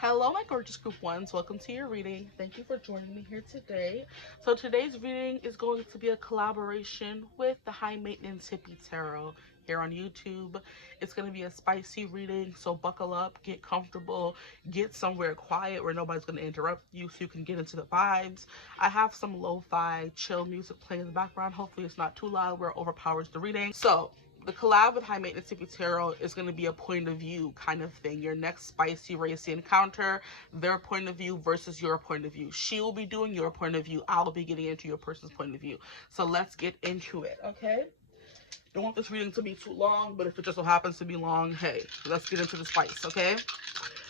Hello, my gorgeous group ones. Welcome to your reading. Thank you for joining me here today. So today's reading is going to be a collaboration with the High Maintenance Hippie Tarot here on YouTube. It's going to be a spicy reading, so buckle up, get comfortable, get somewhere quiet where nobody's going to interrupt you so you can get into the vibes. I have some lo-fi chill music playing in the background. Hopefully it's not too loud where it overpowers the reading. So the collab with High Maintenance Hippie Tarot is going to be a point of view kind of thing. Your next spicy racy encounter, their point of view versus your point of view. She will be doing your point of view. I'll be getting into your person's point of view. So let's get into it, okay? Don't want this reading to be too long, but if it just so happens to be long, hey, let's get into the spice, okay?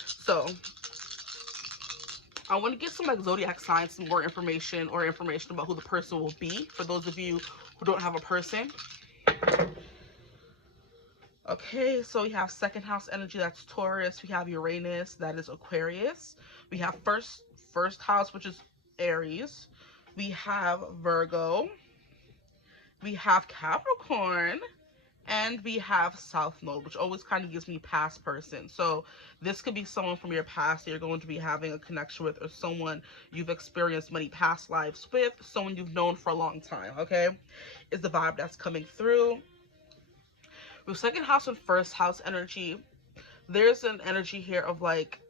So I want to get some like zodiac signs, some more information about who the person will be for those of you who don't have a person. Okay, so we have second house energy, that's Taurus. We have Uranus, that is Aquarius. We have first house, which is Aries. We have Virgo. We have Capricorn. And we have South Node, which always kind of gives me past person. So this could be someone from your past that you're going to be having a connection with, or someone you've experienced many past lives with, someone you've known for a long time, okay? Is the vibe that's coming through. With second house and first house energy, there's an energy here of like,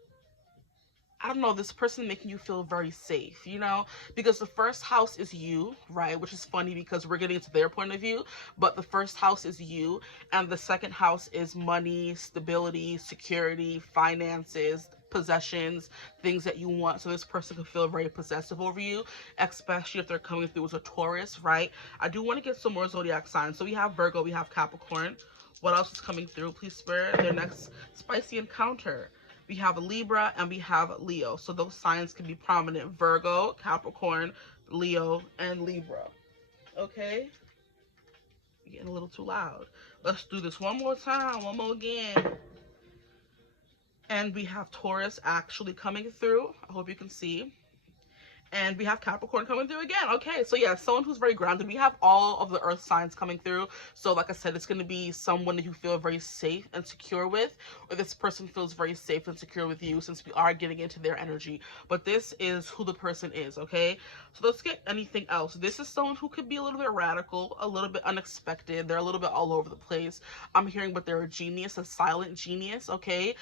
I don't know, this person making you feel very safe, you know, because the first house is you, right? Which is funny because we're getting into their point of view, but the first house is you, and the second house is money, stability, security, finances, possessions, things that you want. So this person can feel very possessive over you, especially if they're coming through as a Taurus, right? I do want to get some more zodiac signs. So we have Virgo, we have Capricorn. What else is coming through? Please spare their next spicy encounter. We have Libra and we have Leo. So those signs can be prominent: Virgo, Capricorn, Leo, and Libra. Okay? Getting a little too loud. Let's do this one more time, one more again. And we have Taurus actually coming through. I hope you can see. And we have Capricorn coming through again. Okay, so yeah, someone who's very grounded. We have all of the earth signs coming through. So like I said, it's going to be someone that you feel very safe and secure with, or this person feels very safe and secure with you, since we are getting into their energy. But this is who the person is, okay? So let's get anything else. This is someone who could be a little bit radical, a little bit unexpected. They're a little bit all over the place. I'm hearing, but they're a genius, a silent genius, okay?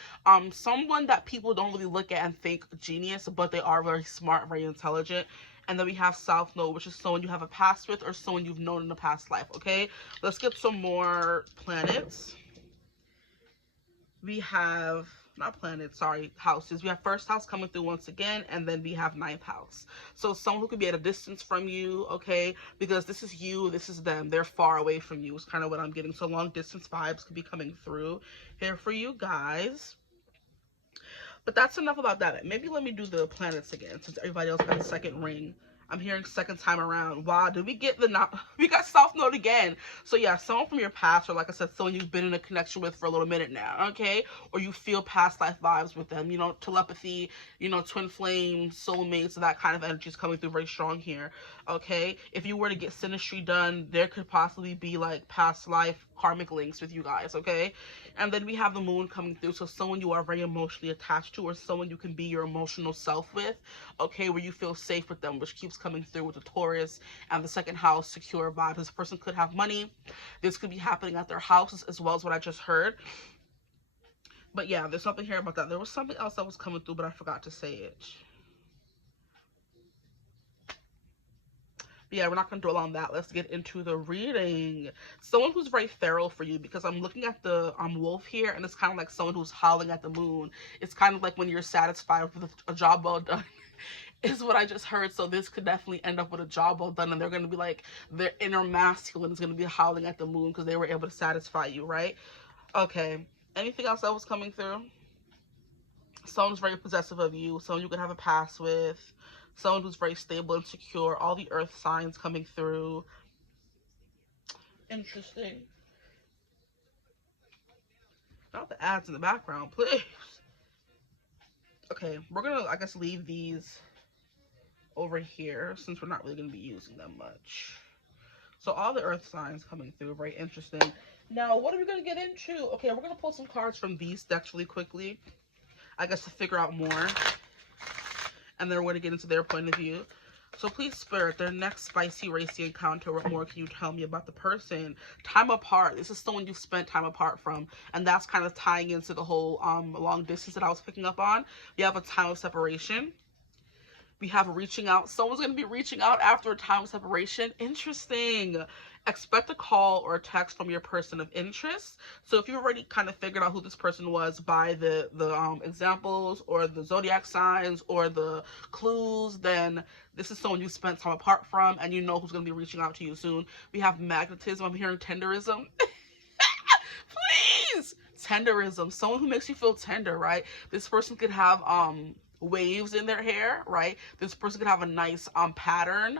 Someone that people don't really look at and think genius, but they are very smart, very intelligent. And then we have South Node, which is someone you have a past with or someone you've known in a past life, okay? Let's get some more planets. We have, not planets, sorry, houses. We have first house coming through once again, and then we have ninth house. So someone who could be at a distance from you, okay? Because this is you, this is them. They're far away from you is kind of what I'm getting. So long distance vibes could be coming through here for you guys. But that's enough about that. Maybe let me do the planets again, since everybody else got a second ring. I'm hearing second time around. Wow, did we get we got South Node again. So yeah, someone from your past, or like I said, someone you've been in a connection with for a little minute now, okay? Or you feel past life vibes with them, you know, telepathy, you know, twin flames, soulmates, so that kind of energy is coming through very strong here, okay? If you were to get synastry done, there could possibly be like past life karmic links with you guys, okay? And then we have the moon coming through, so someone you are very emotionally attached to, or someone you can be your emotional self with, okay, where you feel safe with them, which keeps coming through with the Taurus and the second house secure vibe. This person could have money. This could be happening at their houses as well as what I just heard. But yeah, there's something here about that. There was something else that was coming through, but I forgot to say it. But yeah, we're not going to dwell on that. Let's get into the reading. Someone who's very feral for you, because I'm looking at the wolf here, and it's kind of like someone who's howling at the moon. It's kind of like when you're satisfied with a job well done. Is what I just heard. So this could definitely end up with a job well done, and they're going to be like, their inner masculine is going to be howling at the moon because they were able to satisfy you, right? Okay. Anything else that was coming through? Someone's very possessive of you. Someone you could have a past with. Someone who's very stable and secure. All the earth signs coming through. Interesting. Not the ads in the background, please. Okay, we're going to, I guess, leave these over here since we're not really going to be using them much. So all the earth signs coming through, very interesting. Now, what are we going to get into? Okay, we're going to pull some cards from these decks really quickly. I guess, to figure out more. And they're going to get into their point of view. So please, Spirit, their next spicy, racy encounter, what more can you tell me about the person? Time apart. This is someone you've spent time apart from. And that's kind of tying into the whole long distance that I was picking up on. You have a time of separation. We have reaching out. Someone's going to be reaching out after a time of separation. Interesting. Expect a call or a text from your person of interest. So if you've already kind of figured out who this person was by the examples or the zodiac signs or the clues, then this is someone you spent time apart from, and you know who's going to be reaching out to you soon. We have magnetism. I'm hearing tenderism. Please! Tenderism. Someone who makes you feel tender, right? This person could have waves in their hair, right? This person could have a nice pattern.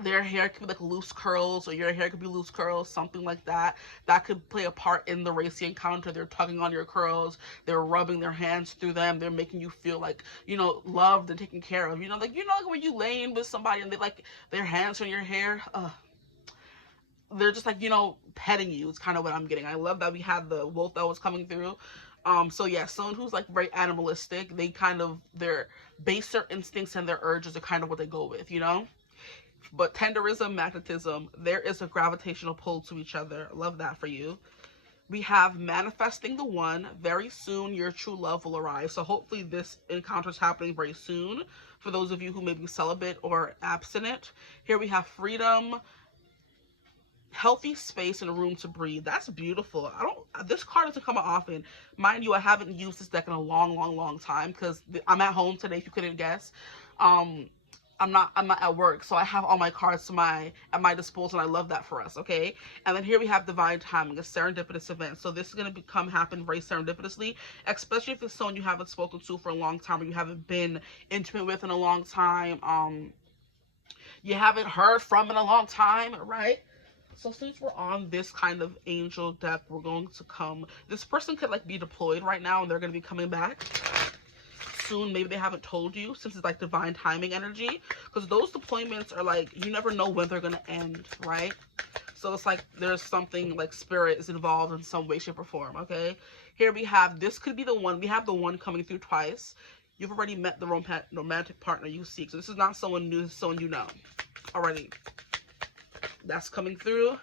Their hair could be like loose curls, or your hair could be loose curls, something like that. That could play a part in the racy encounter. They're tugging on your curls, they're rubbing their hands through them, they're making you feel like, you know, loved and taken care of. You know, like when you laying with somebody and they like their hands on your hair, they're just like, you know, petting you. It's kind of what I'm getting. I love that we had the wolf that was coming through. So yeah, someone who's like very animalistic, they kind of, their baser instincts and their urges are kind of what they go with, you know? But tenderism, magnetism, there is a gravitational pull to each other. Love that for you. We have manifesting the one. Very soon, your true love will arrive. So hopefully this encounter is happening very soon for those of you who may be celibate or abstinent. Here we have freedom, healthy space, and room to breathe. That's beautiful. This card doesn't come out often. Mind you, I haven't used this deck in a long time because I'm at home today, if you couldn't guess. I'm not at work, so I have all my cards at my disposal, and I love that for us, okay? And then here we have divine timing, a serendipitous event. So this is going to happen very serendipitously, especially if it's someone you haven't spoken to for a long time, or you haven't been intimate with in a long time, you haven't heard from in a long time, right? So since we're on this kind of angel deck, we're going to this person could like be deployed right now, and they're going to be coming back soon. Maybe they haven't told you, since it's like divine timing energy, because those deployments are like, you never know when they're gonna end, right? So it's like there's something like spirit is involved in some way, shape, or form. Okay, here we have, this could be the one. We have the one coming through twice. You've already met the romantic partner you seek, so this is not someone new, this is someone you know already. That's coming through.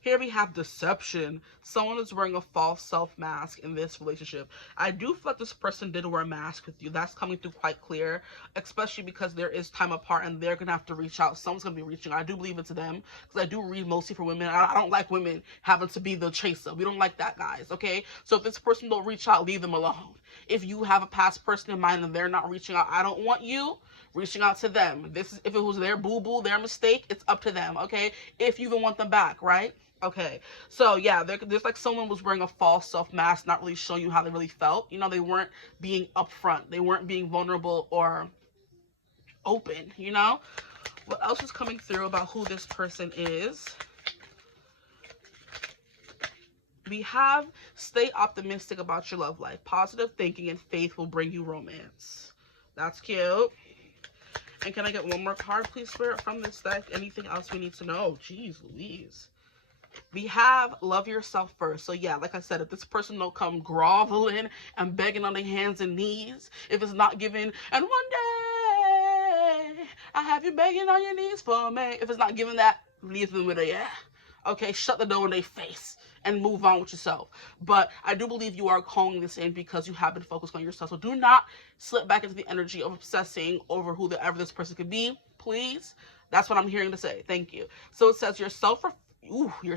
Here we have deception. Someone is wearing a false self mask in this relationship. I do feel like this person did wear a mask with you. That's coming through quite clear, especially because there is time apart and they're going to have to reach out. Someone's going to be reaching out. I do believe it's them, because I do read mostly for women. I don't like women having to be the chaser. We don't like that, guys, okay? So if this person don't reach out, leave them alone. If you have a past person in mind and they're not reaching out, I don't want you reaching out to them. If it was their boo-boo, their mistake, it's up to them, okay? If you even want them back, right? Okay, so yeah, there's like someone was wearing a false self mask, not really showing you how they really felt. You know, they weren't being upfront. They weren't being vulnerable or open, you know? What else is coming through about who this person is? We have stay optimistic about your love life. Positive thinking and faith will bring you romance. That's cute. And can I get one more card, please, Spirit, from this deck? Anything else we need to know? Jeez Louise. We have love yourself first. So yeah, like I said, if this person don't come groveling and begging on their hands and knees, if it's not given, and one day I have you begging on your knees for me, if it's not giving that, leave them with a yeah. Okay, shut the door in their face and move on with yourself. But I do believe you are calling this in because you have been focused on yourself. So do not slip back into the energy of obsessing over whoever this person could be, please. That's what I'm hearing to say. Thank you. So it says your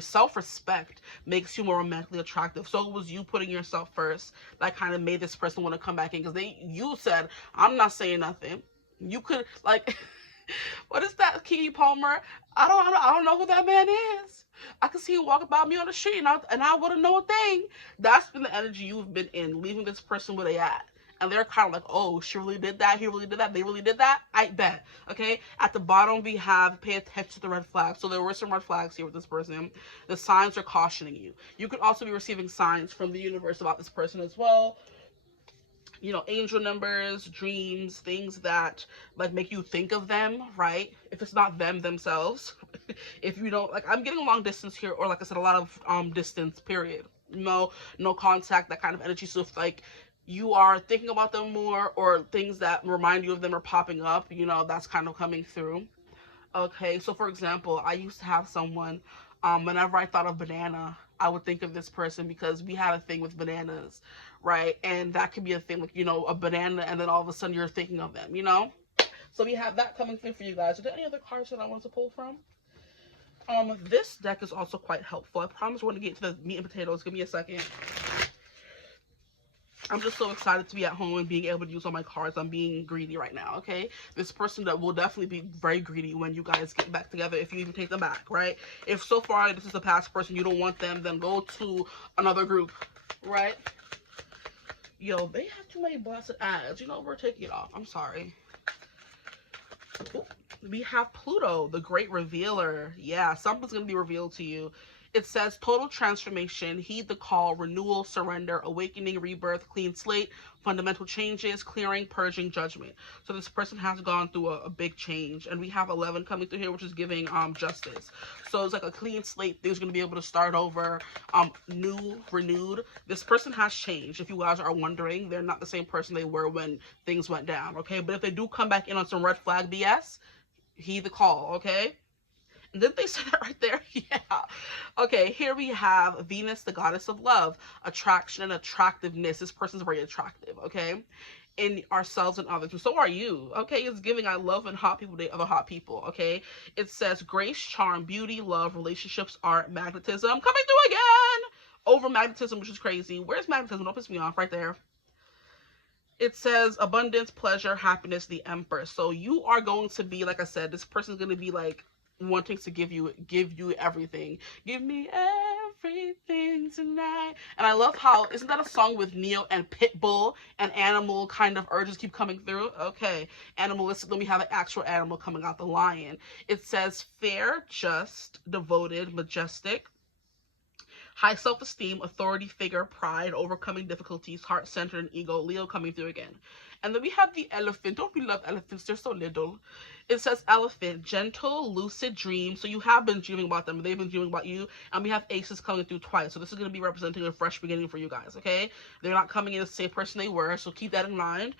self-respect makes you more romantically attractive. So it was you putting yourself first that kind of made this person want to come back in, because you said, I'm not saying nothing. You could, like, what is that, Keke Palmer? I don't know who that man is. I could see him walking by me on the street and I wouldn't know a thing. That's been the energy you've been in, leaving this person where they at. And they're kind of like, oh, she really did that, he really did that, they really did that, I bet. Okay, at the bottom we have pay attention to the red flags. So there were some red flags here with this person. The signs are cautioning you. You could also be receiving signs from the universe about this person as well. You know, angel numbers, dreams, things that like make you think of them, right? If it's not them themselves. If you don't, like, I'm getting a long distance here, or like I said, a lot of distance, period. No contact, that kind of energy. So if like you are thinking about them more, or things that remind you of them are popping up, you know, that's kind of coming through. Okay, so for example, I used to have someone, whenever I thought of banana, I would think of this person because we had a thing with bananas, right? And that could be a thing, like, you know, a banana, and then all of a sudden you're thinking of them, you know? So we have that coming through for you guys. Are there any other cards that I want to pull from? This deck is also quite helpful. I promise we're going to get to the meat and potatoes. Give me a second. I'm just so excited to be at home and being able to use all my cards. I'm being greedy right now, okay? This person that will definitely be very greedy when you guys get back together, if you even take them back, right? If so far this is a past person, you don't want them, then go to another group, right? Yo, they have too many blasted ads. You know, we're taking it off. I'm sorry. Ooh. We have Pluto, the great revealer. Yeah, something's going to be revealed to you. It says total transformation, heed the call, renewal, surrender, awakening, rebirth, clean slate, fundamental changes, clearing, purging, judgment. So this person has gone through a big change. And we have 11 coming through here, which is giving justice. So it's like a clean slate. They're going to be able to start over, new, renewed. This person has changed. If you guys are wondering, they're not the same person they were when things went down, okay? But if they do come back in on some red flag BS, heed the call, okay? And didn't they say that right there? Yeah. Okay, here we have Venus, the goddess of love, attraction and attractiveness. This person's very attractive, okay? In ourselves and others. And so are you, okay? It's giving I love and hot people date other hot people, okay? It says grace, charm, beauty, love, relationships, art, magnetism. Coming through again! Over magnetism, which is crazy. Where's magnetism? Don't piss me off. Right there. It says abundance, pleasure, happiness, the Empress. So you are going to be, like I said, this person's going to be like wanting to give you everything. Give me everything tonight. And I love how, isn't that a song with Neo and Pitbull, and animal kind of urges keep coming through? Okay, animalistic. Then we have an actual animal coming out, the lion. It says fair, just, devoted, majestic, high self-esteem, authority figure, pride, overcoming difficulties, heart-centered, and ego. Leo coming through again. And then we have the elephant. Don't we love elephants? They're so little. It says elephant, gentle, lucid dream. So you have been dreaming about them. They've been dreaming about you. And we have aces coming through twice. So this is going to be representing a fresh beginning for you guys, okay? They're not coming in the same person they were. So keep that in mind.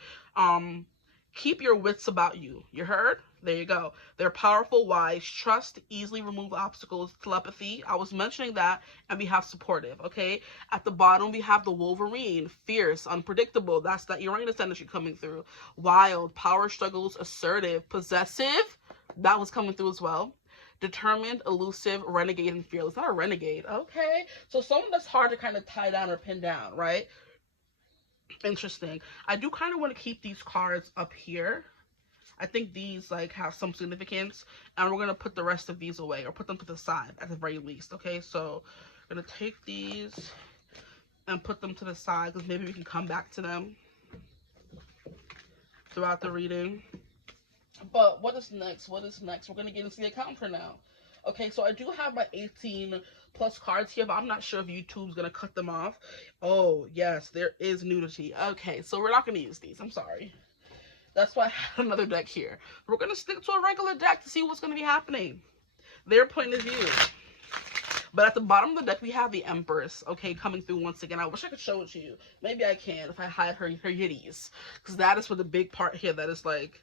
Keep your wits about you. You heard? There you go. They're powerful, wise, trust, easily remove obstacles, telepathy. I was mentioning that. And we have supportive, okay? At the bottom, we have the Wolverine, fierce, unpredictable. That's that Uranus energy coming through. Wild, power struggles, assertive, possessive. That was coming through as well. Determined, elusive, renegade, and fearless. Not a renegade, okay? So someone that's hard to kind of tie down or pin down, right? Interesting. I do kind of want to keep these cards up here. I think these like have some significance, and we're going to put the rest of these away, or put them to the side at the very least, okay? So I'm going to take these and put them to the side, because maybe we can come back to them throughout the reading. But what is next? What is next? We're going to get into the account for now. Okay, so I do have my 18 plus cards here, but I'm not sure if YouTube's going to cut them off. Oh, yes, there is nudity. Okay, so we're not going to use these. I'm sorry. That's why I had another deck here. We're going to stick to a regular deck to see what's going to be happening. Their point of view. But at the bottom of the deck, we have the Empress, okay, coming through once again. I wish I could show it to you. Maybe I can if I hide her yitties. Because that is for the big part here that is like...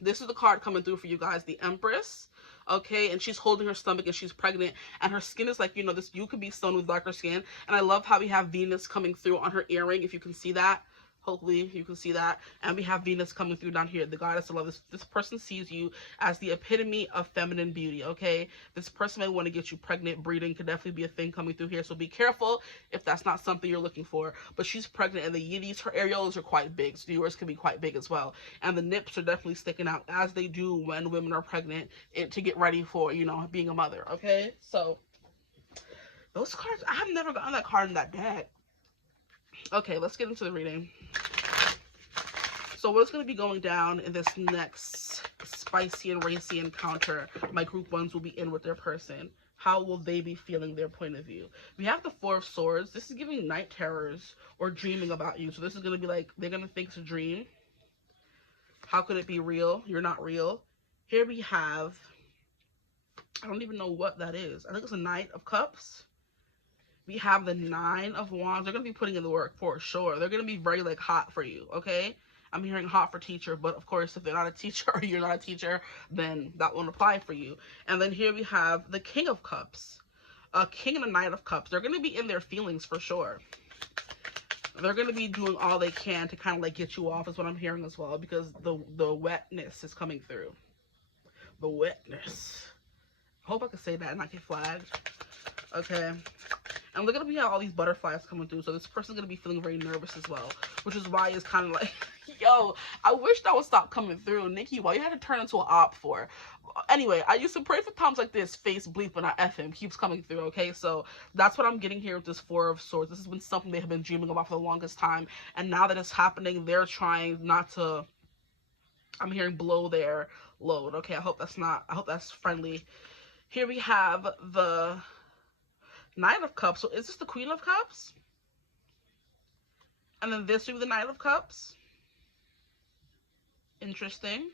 This is the card coming through for you guys. The Empress. Okay, and she's holding her stomach and she's pregnant, and her skin is like, you know, this, you could be someone with darker skin. And I love how we have Venus coming through on her earring, if you can see that. Hopefully you can see that. And we have Venus coming through down here, the goddess of love. This person sees you as the epitome of feminine beauty, okay? This person may want to get you pregnant. Breeding could definitely be a thing coming through here, so be careful if that's not something you're looking for. But she's pregnant, and the yiddies, her areolas are quite big, so yours can be quite big as well. And the nips are definitely sticking out, as they do when women are pregnant, to get ready for, you know, being a mother, okay? So those cards, I have never gotten that card in that deck. Okay, let's get into the reading. So what's going to be going down in this next spicy and racy encounter? My group ones will be in with their person. How will they be feeling their point of view? We have the Four of Swords. This is giving night terrors or dreaming about you. So this is going to be like, they're going to think it's a dream. How could it be real? You're not real. Here we have, I don't even know what that is. I think it's a Knight of Cups. We have the Nine of Wands. They're going to be putting in the work for sure. They're going to be very, like, hot for you, okay? I'm hearing hot for teacher, but of course, if they're not a teacher or you're not a teacher, then that won't apply for you. And then here we have the King of Cups. A King and a Knight of Cups. They're going to be in their feelings for sure. They're going to be doing all they can to kind of, like, get you off is what I'm hearing as well, because the wetness is coming through. The wetness. I hope I can say that and not get flagged. Okay. And look at, we have all these butterflies coming through. So this person's going to be feeling very nervous as well. Which is why it's kind of like, yo, I wish that would stop coming through. Nikki, why you had to turn into an op for? Anyway, I used to pray for times like this. Face bleep when I F him. Keeps coming through, okay? So that's what I'm getting here with this Four of Swords. This has been something they have been dreaming about for the longest time. And now that it's happening, they're trying not to, I'm hearing blow their load. Okay, I hope that's friendly. Here we have the Knight of Cups. So is this the Queen of Cups? And then this would be the Knight of Cups. Interesting.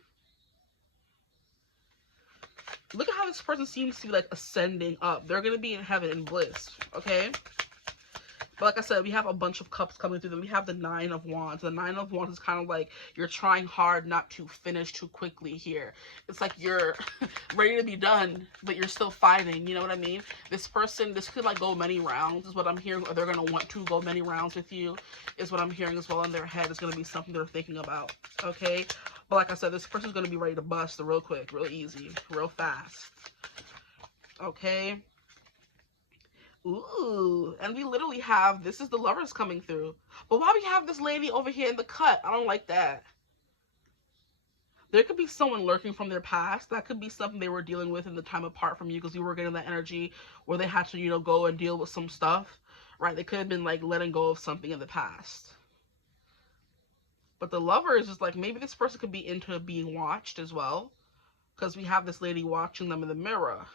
Look at how this person seems to be, like, ascending up. They're going to be in heaven in bliss, okay? But like I said, we have a bunch of cups coming through them. We have the Nine of Wands. The Nine of Wands is kind of like you're trying hard not to finish too quickly here. It's like you're ready to be done, but you're still fighting. You know what I mean? This person, this could, like, go many rounds is what I'm hearing. Or they're going to want to go many rounds with you is what I'm hearing as well in their head. It's going to be something they're thinking about, okay? But like I said, this person's going to be ready to bust real quick, real easy, real fast, okay? Ooh, and we literally have, this is the Lovers coming through. But why we have this lady over here in the cut? I don't like that. There could be someone lurking from their past. That could be something they were dealing with in the time apart from you, because you were getting that energy where they had to, you know, go and deal with some stuff, right? They could have been, like, letting go of something in the past. But the Lover is just like, maybe this person could be into being watched as well, because we have this lady watching them in the mirror.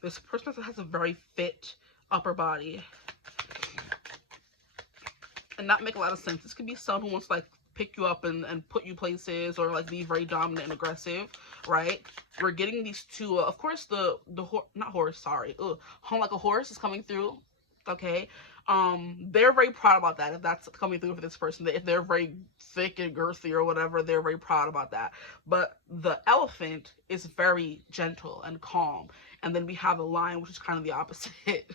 This person has a very fit upper body. And that make a lot of sense. This could be someone who wants to, like, pick you up and put you places, or, like, be very dominant and aggressive, right? We're getting these two, of course, not horse, sorry. Home Like a Horse is coming through, okay? They're very proud about that, if that's coming through for this person. If they're very thick and girthy or whatever, they're very proud about that. But the Elephant is very gentle and calm. And then we have a Lion, which is kind of the opposite.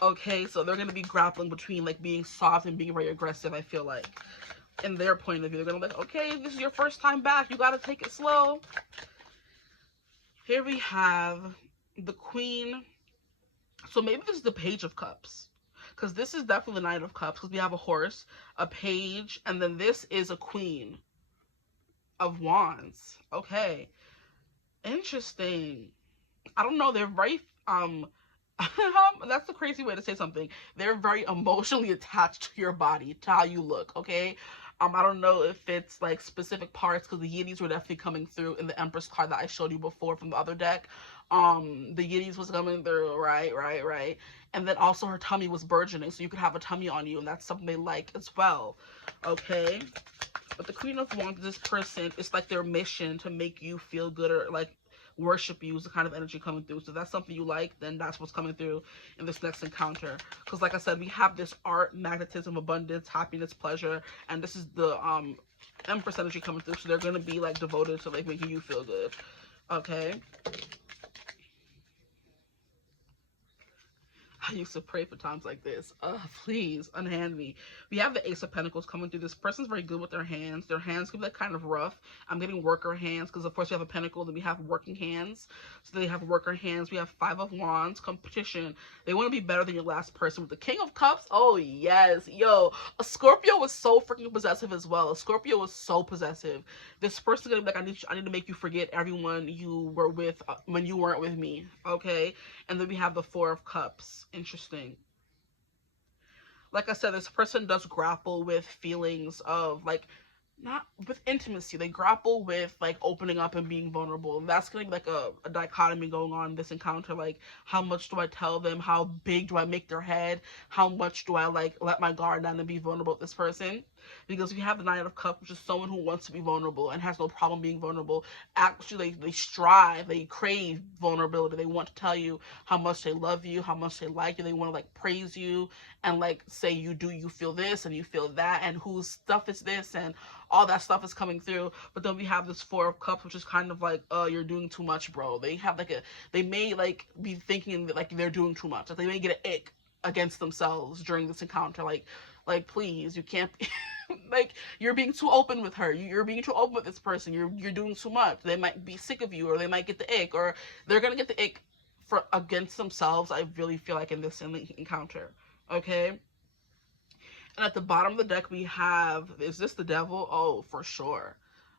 Okay, so they're going to be grappling between, like, being soft and being very aggressive, I feel like. In their point of view, they're going to be like, okay, this is your first time back. You got to take it slow. Here we have the Queen. So maybe this is the Page of Cups, because this is definitely the Knight of Cups, because we have a horse, a page, and then this is a Queen of Wands. Okay. Interesting. I don't know, they're very, that's a crazy way to say something. They're very emotionally attached to your body, to how you look, okay? I don't know if it's, like, specific parts, because the Yiddies were definitely coming through in the Empress card that I showed you before from the other deck. The Yiddies was coming through, right. And then also her tummy was burgeoning, so you could have a tummy on you, and that's something they like as well, okay? But the Queen of Wands, this person, it's like their mission to make you feel good, or, like, worship you is the kind of energy coming through. So if that's something you like, then that's what's coming through in this next encounter. Because like I said, we have this art, magnetism, abundance, happiness, pleasure, and this is the Empress energy coming through. So they're going to be, like, devoted to, like, making you feel good, okay? I used to pray for times like this. Please, unhand me. We have the Ace of Pentacles coming through. This person's very good with their hands. Their hands can be, like, kind of rough. I'm getting worker hands, because of course we have a Pentacle, then we have working hands. So they have worker hands. We have Five of Wands, competition. They want to be better than your last person. With the King of Cups, oh yes. Yo, a Scorpio was so freaking possessive as well. A Scorpio was so possessive. This person's gonna be like, I need to make you forget everyone you were with when you weren't with me, okay? And then we have the Four of Cups. Interesting. Like I said, this person does grapple with feelings of, like, not with intimacy. They grapple with, like, opening up and being vulnerable. And that's going to be, like, a dichotomy going on in this encounter. Like, how much do I tell them? How big do I make their head? How much do I, like, let my guard down and be vulnerable with this person? Because we have the Nine of Cups, which is someone who wants to be vulnerable and has no problem being vulnerable. Actually, they strive, they crave vulnerability. They want to tell you how much they love you, how much they like you. They want to like praise you and like say you feel this and you feel that and whose stuff is this and all that stuff is coming through. But then we have this Four of Cups, which is kind of like, you're doing too much, bro. They have like they may like be thinking that like they're doing too much. Like they may get an ick against themselves during this encounter. Like please, you can't be like you're being too open with her. You're being too open with this person. You're doing too much. They might be sick of you, or they might get the ick, or they're gonna get the ick for against themselves. I really feel like in this encounter. Okay. And at the bottom of the deck we have, is this the Devil? Oh, for sure.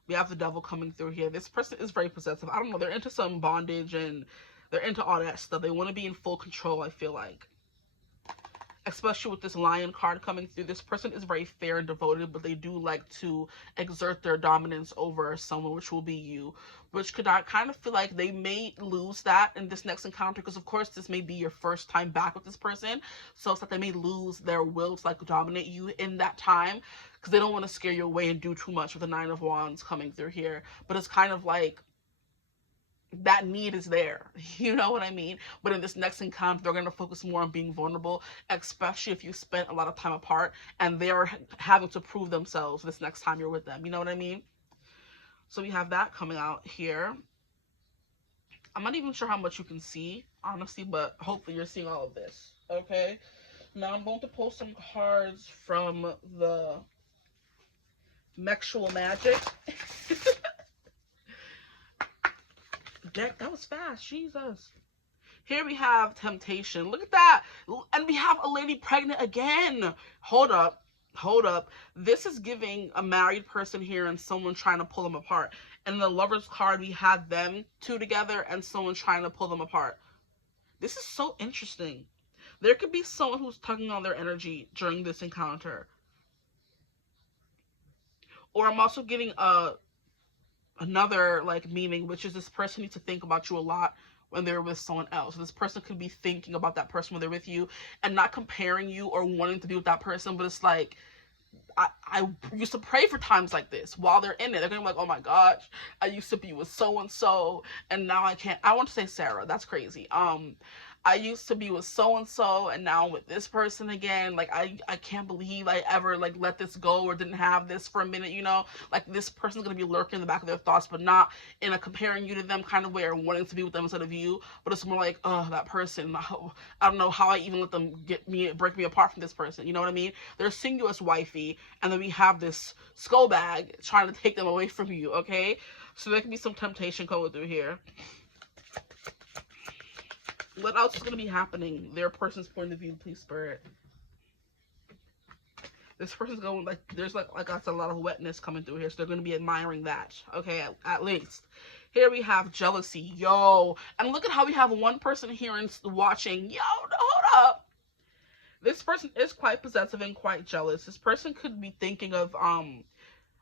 We have the Devil coming through here. This person is very possessive. I don't know. They're into some bondage and they're into all that stuff. They want to be in full control, I feel like. Especially with this Lion card coming through. This person is very fair and devoted, but they do like to exert their dominance over someone, which will be you. Which could I kind of feel like they may lose that in this next encounter, because of course this may be your first time back with this person. So it's like they may lose their will to like dominate you in that time, because they don't want to scare you away and do too much with the Nine of Wands coming through here. But it's kind of like that need is there, you know what I mean? But in this next encounter, they're going to focus more on being vulnerable, especially if you spent a lot of time apart and they're having to prove themselves this next time you're with them, you know what I mean? So we have that coming out here. I'm not even sure how much you can see, honestly, but hopefully you're seeing all of this, okay? Now I'm going to pull some cards from the Mexual Magic deck. That was fast, Jesus. Here we have Temptation. Look at that. And we have a lady pregnant again. Hold up. This is giving a married person here and someone trying to pull them apart. And in the Lover's card, we had them two together and someone trying to pull them apart. This is so interesting. There could be someone who's tugging on their energy during this encounter. Or I'm also getting another like meaning, which is this person needs to think about you a lot when they're with someone else. This person could be thinking about that person when they're with you and not comparing you or wanting to be with that person, but it's like, I used to pray for times like this while they're in it. They're gonna be like, oh my gosh, I used to be with so-and-so and now I can't. I want to say Sarah, that's crazy. I used to be with so-and-so and now I'm with this person again. Like, I can't believe I ever, like, let this go or didn't have this for a minute, you know? Like, this person's going to be lurking in the back of their thoughts, but not in a comparing you to them kind of way or wanting to be with them instead of you. But it's more like, oh, that person, I don't know how I even let them break me apart from this person. You know what I mean? They're seeing you as wifey, and then we have this skull bag trying to take them away from you, okay? So there can be some temptation coming through here. What else is going to be happening? Their person's point of view, please, Spirit. This person's going, like, there's, like I said, a lot of wetness coming through here, so they're going to be admiring that, okay, at least. Here we have jealousy, yo. And look at how we have one person here and watching, yo, hold up. This person is quite possessive and quite jealous. This person could be thinking of,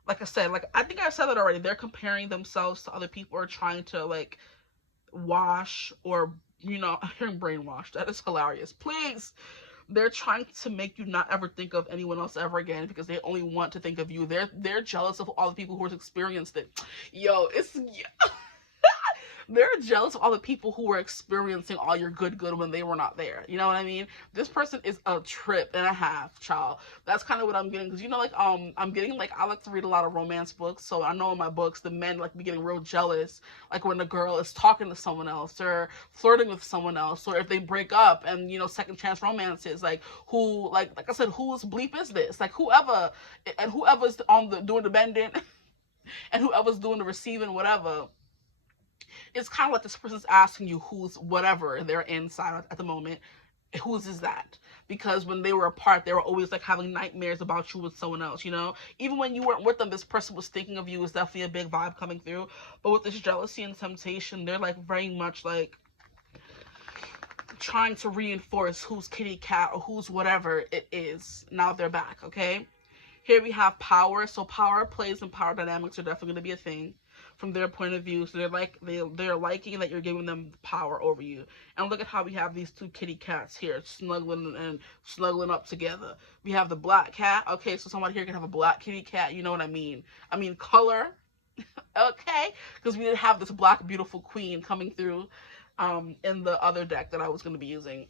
like I said, like, I think I said that already. They're comparing themselves to other people or trying to, like, wash or, you know, I'm hearing brainwashed. That is hilarious. Please. They're trying to make you not ever think of anyone else ever again because they only want to think of you. They're jealous of all the people who have experienced it. Yo, they're jealous of all the people who were experiencing all your good when they were not there. You know what I mean? This person is a trip and a half, child. That's kind of what I'm getting. Because, you know, like, I'm getting, like, I like to read a lot of romance books. So I know in my books, the men, like, be getting real jealous. Like, when the girl is talking to someone else or flirting with someone else. Or if they break up and, you know, second chance romances. Like, who, like I said, whose bleep is this? Like, whoever's doing the bending and whoever's doing the receiving, whatever. It's kind of like this person's asking you who's whatever they're inside at the moment. Whose is that? Because when they were apart, they were always like having nightmares about you with someone else, you know? Even when you weren't with them, this person was thinking of you. Is definitely a big vibe coming through. But with this jealousy and temptation, they're like very much like trying to reinforce who's kitty cat or who's whatever it is. Now they're back, okay? Here we have power. So power plays and power dynamics are definitely going to be a thing. from their point of view. So they're liking that you're giving them power over you. And look at how we have these two kitty cats here snuggling up together. We have the black cat. Okay, so somebody here can have a black kitty cat. You know what I mean? I mean color. Okay, because we did have this black beautiful queen coming through in the other deck that I was going to be using.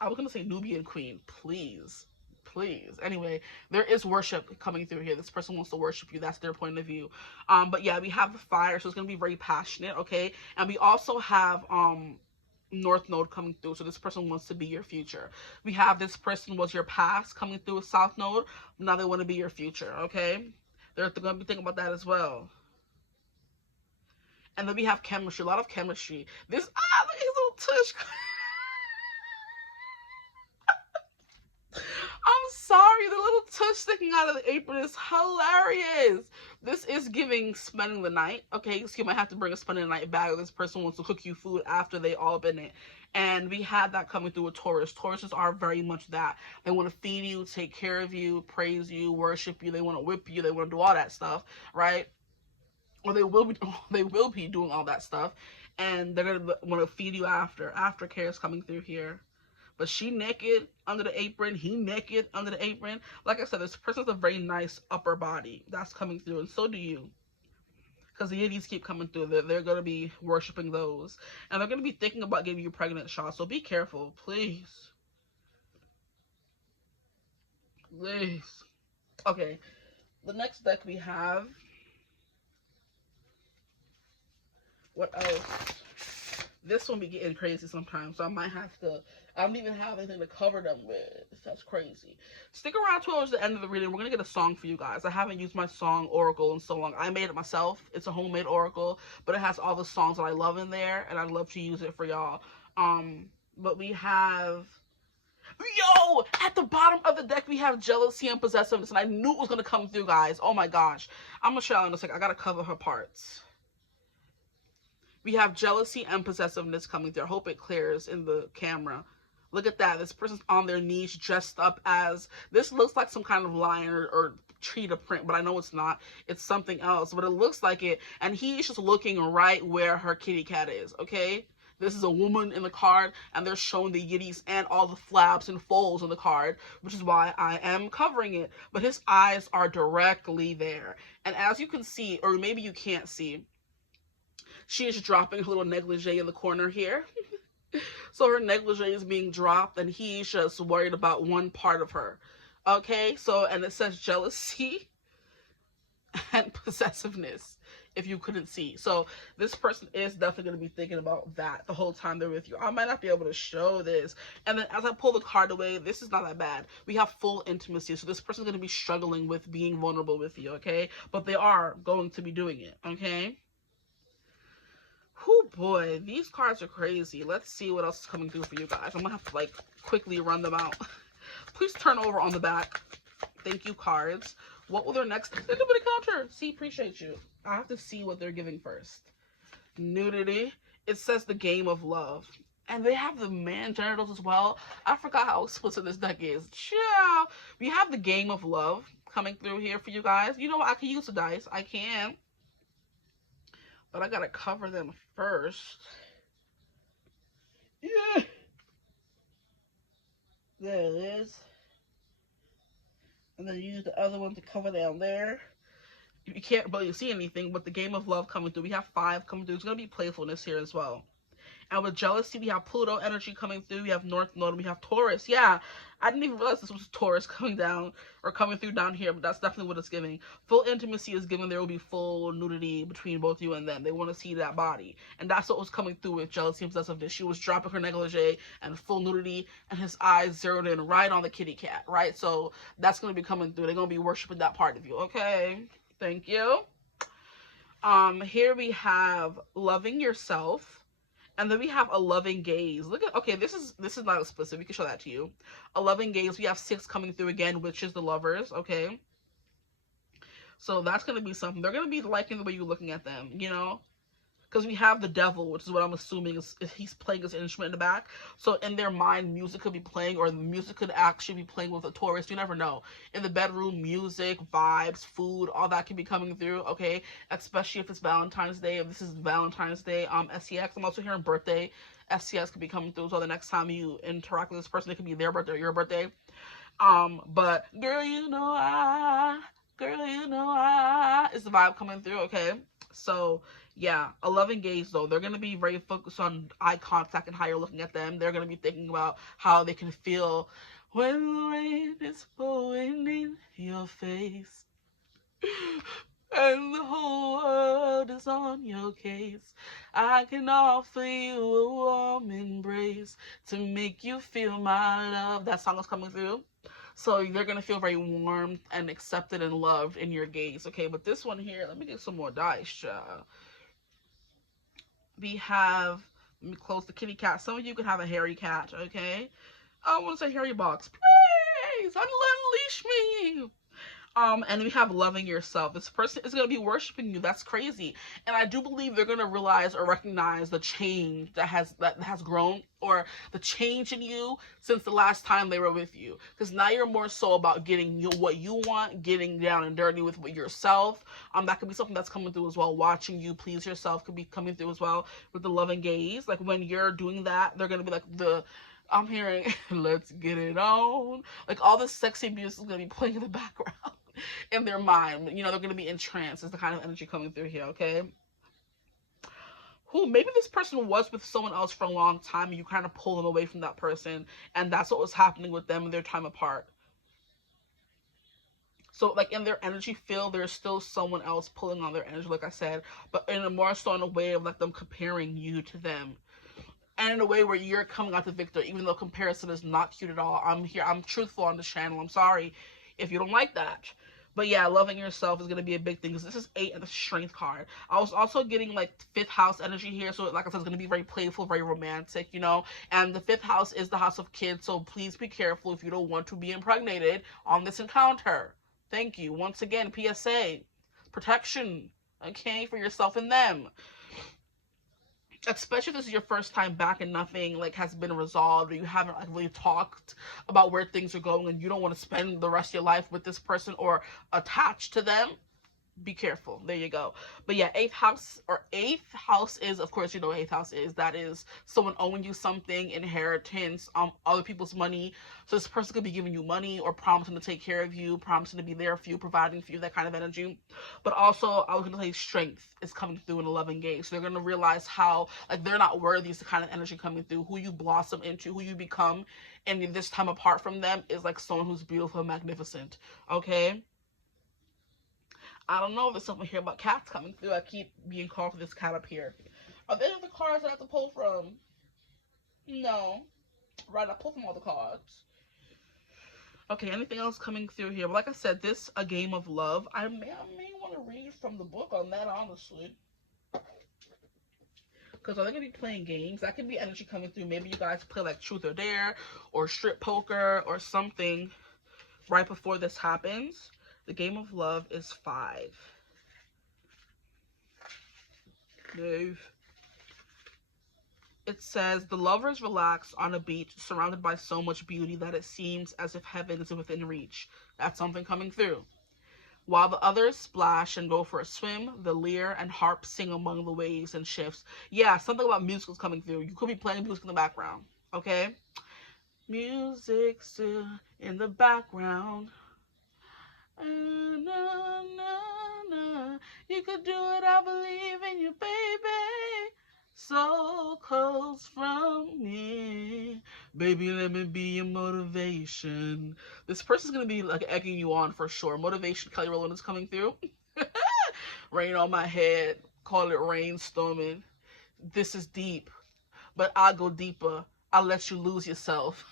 I was going to say Nubian queen, please. Please. Anyway, there is worship coming through here. This person wants to worship you. That's their point of view. But yeah, we have the fire, so it's going to be very passionate, okay? And we also have North Node coming through, so this person wants to be your future. We have this person was your past coming through with South Node. Now they want to be your future, okay? They're going to be thinking about that as well. And then we have chemistry, a lot of chemistry. This, look at his little tush. I'm sorry, the little tush sticking out of the apron is hilarious. This is giving spending the night, okay? So you might have to bring a spending the night bag if this person wants to cook you food after they all been it. And we had that coming through with Taurus. Tauruses are very much that. They want to feed you, take care of you, praise you, worship you. They want to whip you. They want to do all that stuff, right? Or they will be doing all that stuff. And they're going to want to feed you after. Aftercare is coming through here. But she naked under the apron. He naked under the apron. Like I said, this person has a very nice upper body. That's coming through. And so do you. Because the yiddies keep coming through. They're going to be worshiping those. And they're going to be thinking about giving you pregnant shots. So be careful. Please. Please. Okay. The next deck we have. What else? This one be getting crazy sometimes. So I might have to... I don't even have anything to cover them with. That's crazy. Stick around towards the end of the reading. We're going to get a song for you guys. I haven't used my song oracle in so long. I made it myself. It's a homemade oracle, but it has all the songs that I love in there, and I'd love to use it for y'all. But we have... Yo! At the bottom of the deck, we have jealousy and possessiveness, and I knew it was going to come through, guys. Oh my gosh. I'm going to show you in a second. I got to cover her parts. We have jealousy and possessiveness coming through. I hope it clears in the camera. Look at that. This person's on their knees dressed up as... This looks like some kind of lion or cheetah print, but I know it's not. It's something else, but it looks like it. And he's just looking right where her kitty cat is, okay? This is a woman in the card, and they're showing the yiddies and all the flaps and folds in the card, which is why I am covering it. But his eyes are directly there. And as you can see, or maybe you can't see, she is dropping her little negligee in the corner here. So her negligee is being dropped, and he's just worried about one part of her. Okay, so, and it says jealousy and possessiveness, if you couldn't see. So this person is definitely going to be thinking about that the whole time they're with you. I might not be able to show this. And then as I pull the card away, this is not that bad. We have full intimacy. So this person's going to be struggling with being vulnerable with you, okay? But they are going to be doing it, okay? Oh boy, these cards are crazy. Let's see what else is coming through for you guys. I'm gonna have to like quickly run them out. Please turn over on the back. Thank you, cards. What will their next anybody counter? See, appreciate you. I have to see what they're giving first. Nudity. It says the game of love. And they have the man genitals as well. I forgot how explicit this deck is. Ciao. We have the game of love coming through here for you guys. You know what? I can use the dice. I can. But I gotta cover them first. Yeah. There it is. And then use the other one to cover down there. You can't really see anything, but the game of love coming through. We have 5 coming through. There's gonna be playfulness here as well. And with jealousy, we have Pluto energy coming through. We have North Node. We have Taurus. Yeah, I didn't even realize this was Taurus coming down or coming through down here, but that's definitely what it's giving. Full intimacy is given. There will be full nudity between both you and them. They want to see that body. And that's what was coming through with jealousy and possessiveness. She was dropping her negligee and full nudity, and his eyes zeroed in right on the kitty cat, right? So that's going to be coming through. They're going to be worshiping that part of you, okay? Thank you. Here we have loving yourself. And then we have a loving gaze. Look at, okay, this is not explicit. We can show that to you. A loving gaze. We have 6 coming through again, which is the lovers, okay? So that's going to be something. They're going to be liking the way you're looking at them, you know? because we have the devil, which is what I'm assuming is he's playing his instrument in the back. So in their mind, music could be playing, or the music could actually be playing with a Taurus. You never know. In the bedroom, music, vibes, food, all that can be coming through. Okay, especially if it's Valentine's Day. If this is Valentine's Day, SEX. I'm also hearing birthday. SEX could be coming through. So the next time you interact with this person, it could be their birthday or your birthday. But girl, you know I is the vibe coming through. Okay, so yeah, a loving gaze though. They're gonna be very focused on eye contact and how you're looking at them. They're gonna be thinking about how they can feel when the rain is pouring in your face and the whole world is on your case. I can offer you a warm embrace to make you feel my love. That song is coming through. So they're going to feel very warm and accepted and loved in your gaze. Okay, but this one here, let me get some more dice, child. We have, let me close the kitty cat. Some of you can have a hairy cat, okay? I want to say hairy box. Please, unleash me. And we have loving yourself. This person is going to be worshiping you. That's crazy. And I do believe they're going to realize or recognize the change that has grown, or the change in you since the last time they were with you. Because now you're more so about getting what you want, getting down and dirty with yourself. That could be something that's coming through as well. Watching you please yourself could be coming through as well with the loving gaze. Like when you're doing that, they're going to be like I'm hearing, let's get it on. Like all this sexy music is going to be playing in the background. In their mind, you know, they're going to be entranced. Is the kind of energy coming through here, okay? Maybe this person was with someone else for a long time and you kind of pull them away from that person, and that's what was happening with them in their time apart. So like in their energy field, there's still someone else pulling on their energy, like I said, but in a more so in a way of like them comparing you to them. And in a way where you're coming out the victor, even though comparison is not cute at all. I'm truthful on this channel. I'm sorry if you don't like that. But yeah, loving yourself is going to be a big thing, because this is 8 and the strength card. I was also getting like 5th house energy here. So like I said, it's going to be very playful, very romantic, you know. And the 5th house is the house of kids. So please be careful if you don't want to be impregnated on this encounter. Thank you. Once again, PSA. Protection, okay, for yourself and them. Especially if this is your first time back and nothing like has been resolved, or you haven't like really talked about where things are going, and you don't want to spend the rest of your life with this person or attached to them. Be careful. There you go. But yeah, 8th house is, of course, you know what 8th house is. That is someone owing you something, inheritance, other people's money. So this person could be giving you money or promising to take care of you, promising to be there for you, providing for you, that kind of energy. But also, I was going to say strength is coming through in a loving gaze. So they're going to realize how, like, they're not worthy is the kind of energy coming through. Who you blossom into, who you become, and this time apart from them is like someone who's beautiful and magnificent. Okay? I don't know if there's something here about cats coming through. I keep being called for this cat up here. Are there any other cards I have to pull from? No. Right, I pulled from all the cards. Okay, anything else coming through here? But like I said, this a game of love. I may want to read from the book on that, honestly. Because are they going to be playing games? That could be energy coming through. Maybe you guys play like Truth or Dare or Strip Poker or something right before this happens. The game of love is 5. Move. It says, the lovers relax on a beach surrounded by so much beauty that it seems as if heaven is within reach. That's something coming through. While the others splash and go for a swim, the lyre and harp sing among the waves and shifts. Yeah, something about music is coming through. You could be playing music in the background, okay? Music still in the background. Na, na, na. You could do it, I believe in you, baby. So close from me. Baby, let me be your motivation. This person's gonna be like egging you on for sure. Motivation, Kelly Rowland is coming through. Rain on my head. Call it rainstorming. This is deep, but I'll go deeper. I'll let you lose yourself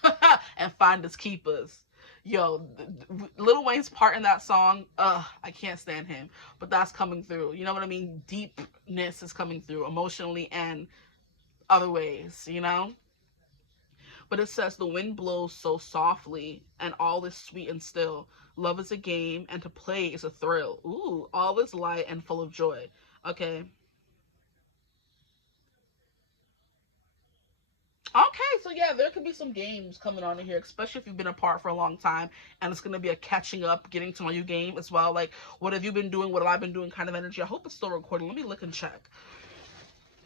and find us keepers. Yo, Lil Wayne's part in that song, I can't stand him. But that's coming through. You know what I mean? Deepness is coming through emotionally and other ways, you know? But it says, the wind blows so softly and all is sweet and still. Love is a game and to play is a thrill. Ooh, all is light and full of joy. Okay. Okay, so yeah, there could be some games coming on in here, especially if you've been apart for a long time, and it's gonna be a catching up, getting to know you game as well. Like, what have you been doing? What have I been doing? Kind of energy. I hope it's still recording. Let me look and check,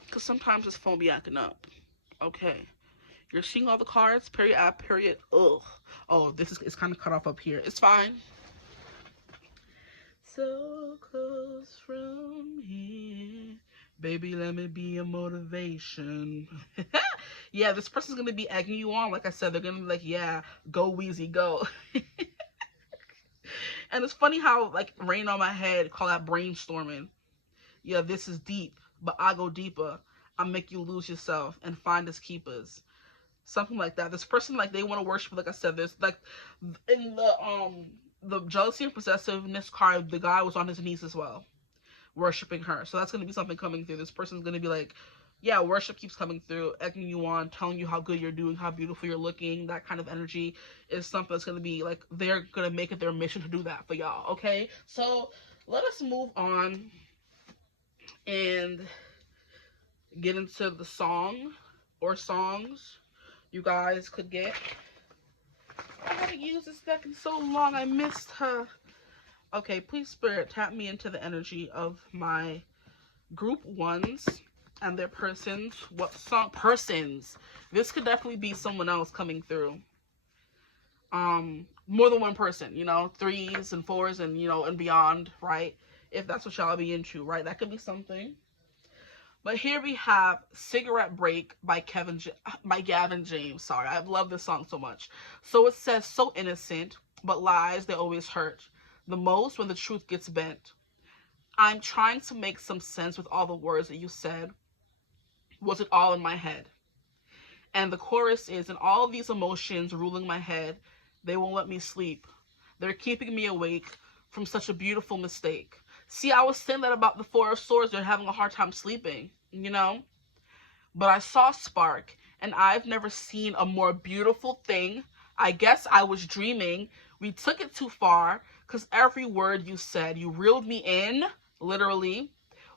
because sometimes this phone be acting up. Okay, you're seeing all the cards. Period. Period. Ugh. Oh, this is it's kind of cut off up here. It's fine. So close from here. Baby, let me be a motivation. Yeah, this person's going to be egging you on. Like I said, they're going to be like, yeah, go Weezy, go. And it's funny how, like, rain on my head, call that brainstorming. Yeah, this is deep, but I go deeper. I make you lose yourself and find us keepers. Something like that. This person, like, they want to worship, like I said, there's, like, in the jealousy and possessiveness card, the guy was on his knees as well, worshiping her. So that's going to be something coming through. This person's going to be like, yeah, worship keeps coming through, egging you on, telling you how good you're doing, how beautiful you're looking. That kind of energy is something that's going to be like, they're going to make it their mission to do that for y'all. Okay, so let us move on and get into the song or songs you guys could get. I haven't used this deck in so long, I missed her. Okay, please, Spirit, tap me into the energy of my group ones and their persons. What song? Persons. This could definitely be someone else coming through. More than one person, you know, 3s and 4s and, you know, and beyond, right? If that's what y'all be into, right? That could be something. But here we have Cigarette Break by Gavin James. Sorry, I love this song so much. So it says, so innocent, but lies, they always hurt. The most when the truth gets bent. I'm trying to make some sense with all the words that you said. Was it all in my head? And the chorus is, and all of these emotions ruling my head, they won't let me sleep. They're keeping me awake from such a beautiful mistake. See, I was saying that about the Four of Swords. They're having a hard time sleeping, you know? But I saw Spark, and I've never seen a more beautiful thing. I guess I was dreaming. We took it too far, because every word you said, you reeled me in, literally,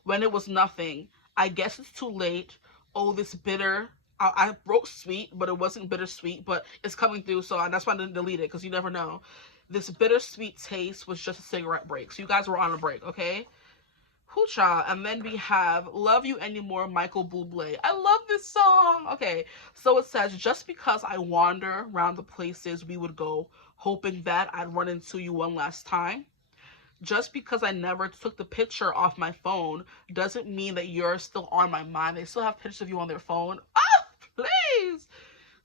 when it was nothing. I guess it's too late. Oh, this bitter. I wrote sweet, but it wasn't bittersweet, but it's coming through, so that's why I didn't delete it, because you never know. This bittersweet taste was just a cigarette break. So you guys were on a break, okay? Hoocha. And then we have Love You Anymore, Michael Bublé. I love this song. Okay, so it says, just because I wander around the places we would go, hoping that I'd run into you one last time. Just because I never took the picture off my phone doesn't mean that you're still on my mind. They still have pictures of you on their phone. Ah, please.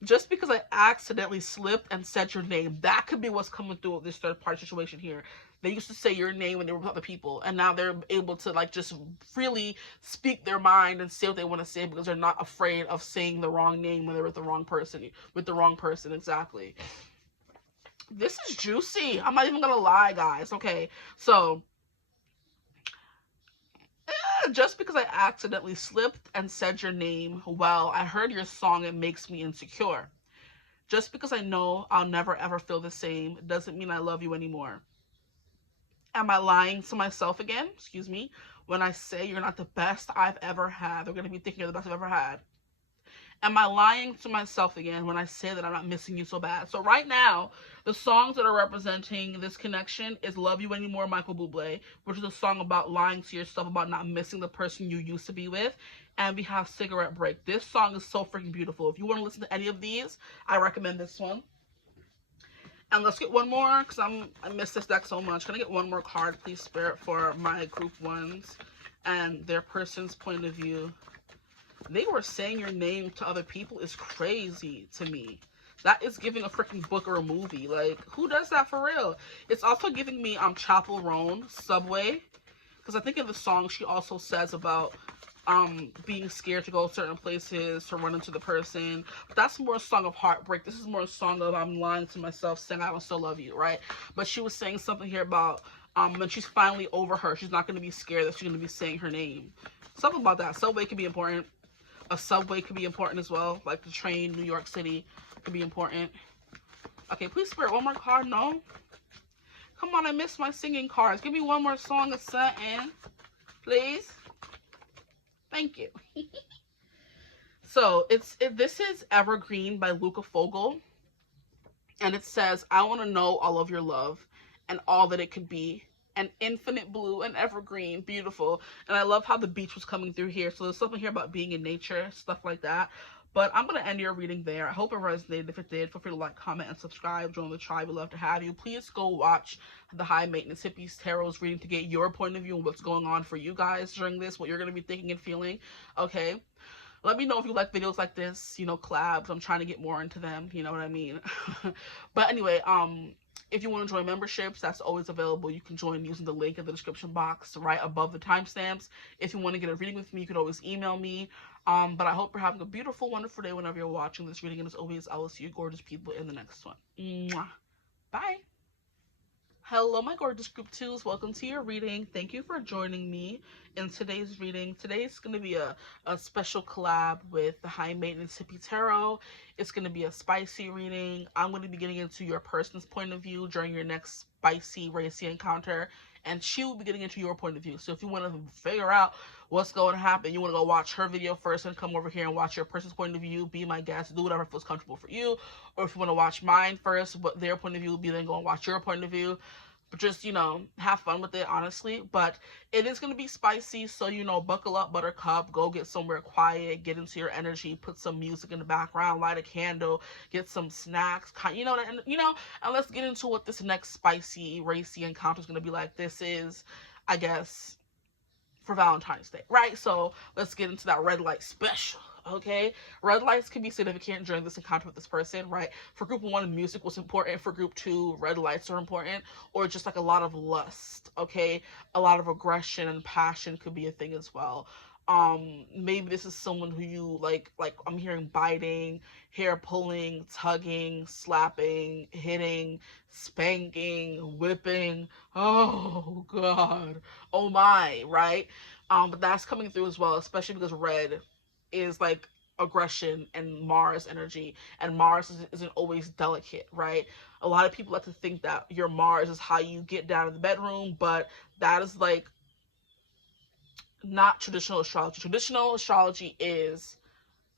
Just because I accidentally slipped and said your name, that could be what's coming through with this third party situation here. They used to say your name when they were with other people, and now they're able to like just freely speak their mind and say what they want to say because they're not afraid of saying the wrong name when they're with the wrong person. Exactly. This is juicy. I'm not even gonna lie, guys. Okay, so just because I accidentally slipped and said your name, well, I heard your song, it makes me insecure. Just because I know I'll never ever feel the same doesn't mean I love you anymore. Am I lying to myself again? Excuse me. When I say you're not the best I've ever had, they're going to be thinking you're the best I've ever had. Am I lying to myself again when I say that I'm not missing you so bad? So right now, the songs that are representing this connection is Love You Anymore, Michael Bublé, which is a song about lying to yourself, about not missing the person you used to be with. And we have Cigarette Break. This song is so freaking beautiful. If you want to listen to any of these, I recommend this one. And let's get one more, because I miss this deck so much. Can I get one more card, please, Spirit, for my group ones and their person's point of view? They were saying your name to other people is crazy to me. That is giving a freaking book or a movie. Like, who does that for real? It's also giving me Chapel Roan, Subway. Because I think in the song she also says about being scared to go certain places, to run into the person. But that's more a song of heartbreak. This is more a song of I'm lying to myself, saying I will still love you, right? But she was saying something here about when she's finally over her, she's not going to be scared that she's going to be saying her name. Something about that. Subway can be important. A subway could be important as well, like the train, New York City could be important. Okay, please, Spirit, one more card. No? Come on, I missed my singing cards. Give me one more song of something, please. Thank you. So this is Evergreen by Luca Fogel, and it says, I want to know all of your love and all that it could be. And infinite blue and evergreen, beautiful. And I love how the beach was coming through here. So there's something here about being in nature, stuff like that. But I'm going to end your reading there. I hope it resonated. If it did, feel free to like, comment, and subscribe. Join the tribe. We'd love to have you. Please go watch the High Maintenance Hippies Tarot's reading to get your point of view and what's going on for you guys during this, what you're going to be thinking and feeling. Okay? Let me know if you like videos like this, you know, collabs. I'm trying to get more into them. You know what I mean? But anyway, if you want to join memberships, that's always available. You can join using the link in the description box right above the timestamps. If you want to get a reading with me, you can always email me. But I hope you're having a beautiful, wonderful day whenever you're watching this reading. And as always, I will see you gorgeous people in the next one. Mwah. Bye. Hello, my gorgeous group 2s. Welcome to your reading. Thank you for joining me in today's reading. Today's going to be a special collab with the High Maintenance Hippie Tarot. It's going to be a spicy reading. I'm going to be getting into your person's point of view during your next spicy Racy encounter, and she will be getting into your point of view. So if you want to figure out what's going to happen, you want to go watch her video first and come over here and watch your person's point of view, be my guest, do whatever feels comfortable for you. Or if you want to watch mine first, but their point of view will be, then go and watch your point of view. But just, you know, have fun with it, honestly. But it is going to be spicy, so, you know, buckle up, buttercup. Go get somewhere quiet, get into your energy, put some music in the background, light a candle, get some snacks, you know, and let's get into what this next spicy, racy encounter is going to be like. This is, I guess, for Valentine's Day, right? So let's get into that red light special. Okay, red lights can be significant during this encounter with this person, right? For group 1, music was important. For group 2, red lights are important, or just like a lot of lust. Okay, a lot of aggression and passion could be a thing as well. Maybe this is someone who you like I'm hearing biting, hair pulling, tugging, slapping, hitting, spanking, whipping. Oh God, oh my, right? But that's coming through as well, especially because red is like aggression and Mars energy, and Mars isn't always delicate, right? A lot of people like to think that your Mars is how you get down in the bedroom, but that is like not traditional astrology. Traditional astrology is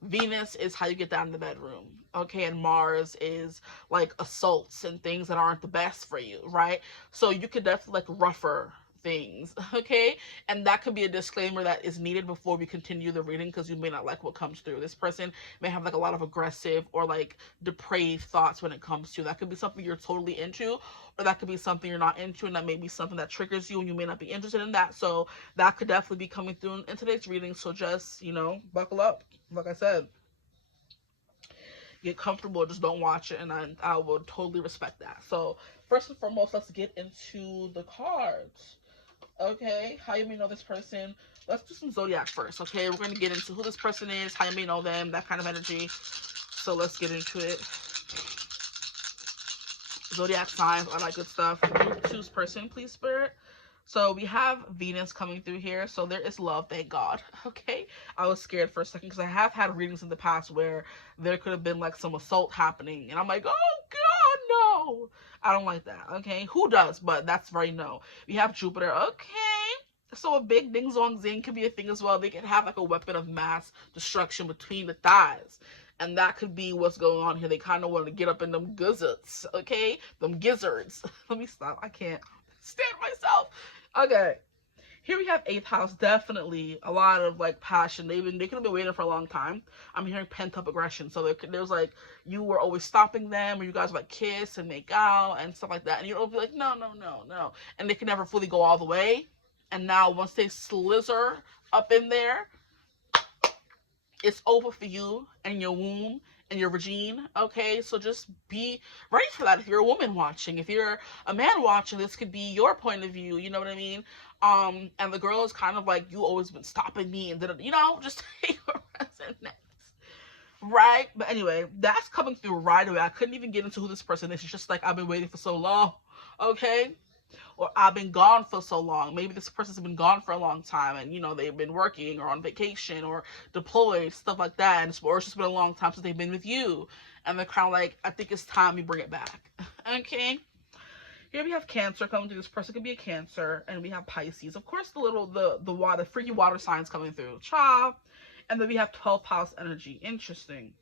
Venus is how you get down in the bedroom, okay? And Mars is like assaults and things that aren't the best for you, right? So you could definitely like rougher things, okay? And that could be a disclaimer that is needed before we continue the reading, because you may not like what comes through. This person may have like a lot of aggressive or like depraved thoughts when it comes to. That could be something you're totally into, or that could be something you're not into, and that may be something that triggers you and you may not be interested in that. So that could definitely be coming through in today's reading. So just, you know, buckle up. Like I said, get comfortable, just don't watch it, and I will totally respect that. So first and foremost, let's get into the cards. Okay, how you may know this person. Let's do some zodiac first. Okay, we're going to get into who this person is, how you may know them, that kind of energy. So let's get into it. Zodiac signs, all that good stuff. Group 2's person, please, Spirit. So we have Venus coming through here. So there is love, thank God. Okay, I was scared for a second because I have had readings in the past where there could have been like some assault happening, and I'm like, oh God, no, I don't like that. Okay, who does? But that's very no. We have Jupiter. Okay, so a big ding zong zing could be a thing as well. They can have like a weapon of mass destruction between the thighs, and that could be what's going on here. They kind of want to get up in them gizzards, okay? Them gizzards. Let me stop. I can't stand myself. Okay. Here we have 8th house. Definitely a lot of like passion. They could have been waiting for a long time. I'm hearing pent up aggression. So there's like, you were always stopping them, or you guys like kiss and make out and stuff like that. And you'll be like, no. And they can never fully go all the way. And now once they slither up in there, it's over for you and your womb and your vagine, okay? So just be ready for that if you're a woman watching. If you're a man watching, this could be your point of view, you know what I mean? And the girl is kind of like, you always been stopping me, and you know, just take your resonance, right? But anyway, that's coming through right away. I couldn't even get into who this person is. It's just like, I've been waiting for so long, okay? Or I've been gone for so long. Maybe this person's been gone for a long time, and you know, they've been working or on vacation or deployed, stuff like that, and or it's just been a long time since they've been with you, and they're kind of like, I think it's time we bring it back. Okay, here we have Cancer coming through. This person could be a Cancer, and we have Pisces, of course, the water freaky water signs coming through. Child, And then we have 12th house energy. Interesting.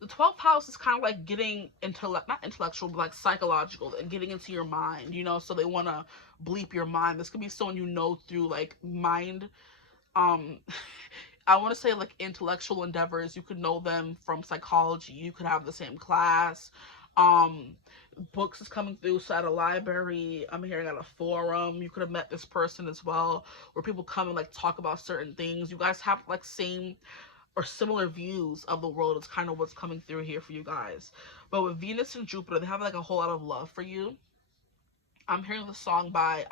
The 12th house is kind of like getting not intellectual, but like psychological and getting into your mind, you know, so they want to bleep your mind. This could be someone you know through like mind, um, I want to say like intellectual endeavors. You could know them from psychology. You could have the same class. Um, Books is coming through. So at a library, I'm hearing at a forum, you could have met this person as well, where people come and like talk about certain things. You guys have like same or similar views of the world. It's kind of what's coming through here for you guys. But with Venus and Jupiter, they have like a whole lot of love for you. I'm hearing the song by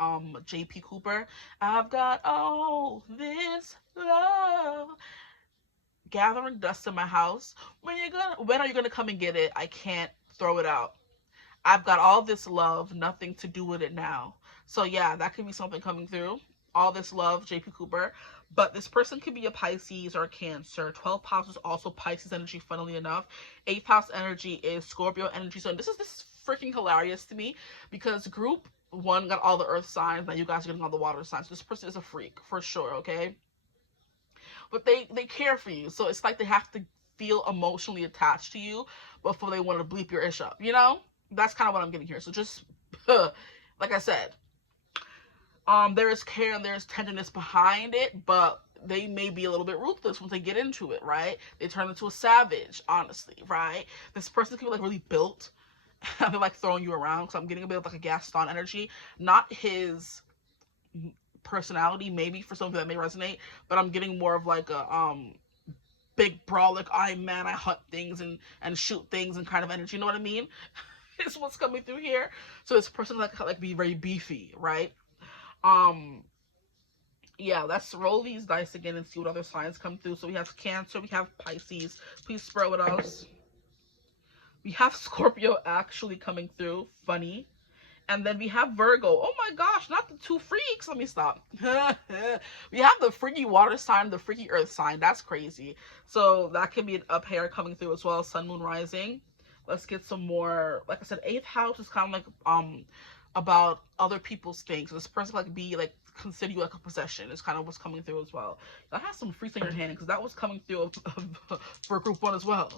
J.P. Cooper. I've got all this love gathering dust in my house. When are you gonna come and get it? I can't throw it out. I've got all this love, nothing to do with it now. So yeah, that could be something coming through. All this love, JP Cooper. But this person could be a Pisces or a Cancer. 12th house is also Pisces energy, funnily enough. 8th house energy is Scorpio energy. So this is freaking hilarious to me, because group one got all the earth signs. Now you guys are getting all the water signs. So this person is a freak for sure, okay? But they care for you. So it's like they have to feel emotionally attached to you before they want to bleep your ish up, you know? That's kind of what I'm getting here. So just, like I said, there is care and there's tenderness behind it, but they may be a little bit ruthless once they get into it, right? They turn into a savage, honestly, right? This person can be like really built. They're like throwing you around, because I'm getting a bit of like a Gaston energy. Not his personality, maybe for some of that may resonate, but I'm getting more of like a big brolic, I hunt things and shoot things and kind of energy, you know what I mean? Is what's coming through here. So this person like be very beefy, right? Yeah, let's roll these dice again and see what other signs come through. So we have Cancer, we have Pisces. Please spread with us. We have Scorpio actually coming through. Funny. And then we have Virgo. Oh my gosh, not the two freaks. Let me stop. We have the freaky water sign, the freaky earth sign. That's crazy. So that could be a pair coming through as well. Sun, moon, rising. Let's get some more. Like I said, 8th house is kind of like about other people's things. This person like be like consider you like a possession. Is kind of what's coming through as well. I have some freaks in your hand, because that was coming through for group one as well.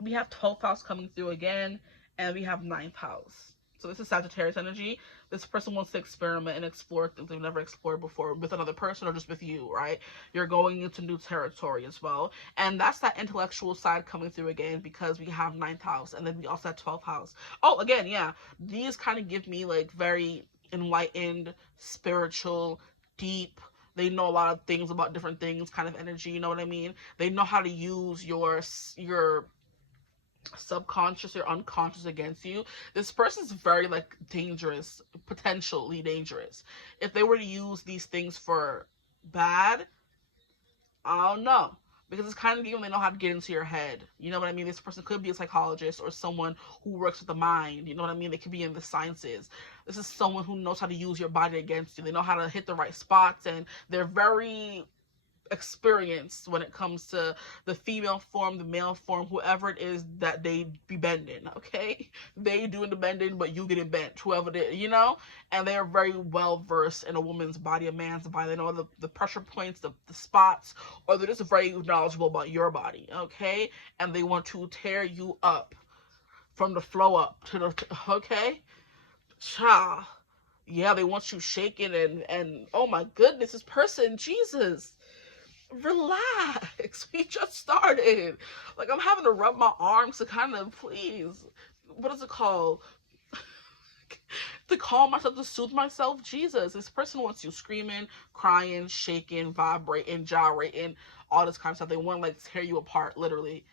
We have 12th house coming through again, and we have 9th house. So this is Sagittarius energy. This person wants to experiment and explore things they've never explored before with another person or just with you, right? You're going into new territory as well. And that's that intellectual side coming through again, because we have 9th house, and then we also have 12th house. Oh, again, yeah. These kind of give me like very enlightened, spiritual, deep. They know a lot of things about different things kind of energy, you know what I mean? They know how to use your subconscious or unconscious against you. This person's very like dangerous, potentially dangerous. If they were to use these things for bad, I don't know, because it's kind of even they know how to get into your head, you know what I mean? This person could be a psychologist or someone who works with the mind, you know what I mean? They could be in the sciences. This is someone who knows how to use your body against you. They know how to hit the right spots, and they're very experienced when it comes to the female form, the male form, whoever it is that they be bending, okay? They doing the bending, but you getting bent, whoever it is, you know? And they are very well versed in a woman's body, a man's body. They know the pressure points, the spots, or they're just very knowledgeable about your body, okay? And they want to tear you up from the flow up to the, okay? Cha. Yeah, they want you shaking and oh my goodness, this person, Jesus. Relax, we just started. Like, I'm having to rub my arms to kind of, please, what is it called? To calm myself, to soothe myself. Jesus, this person wants you screaming, crying, shaking, vibrating, gyrating, all this kind of stuff. They want to like tear you apart, literally.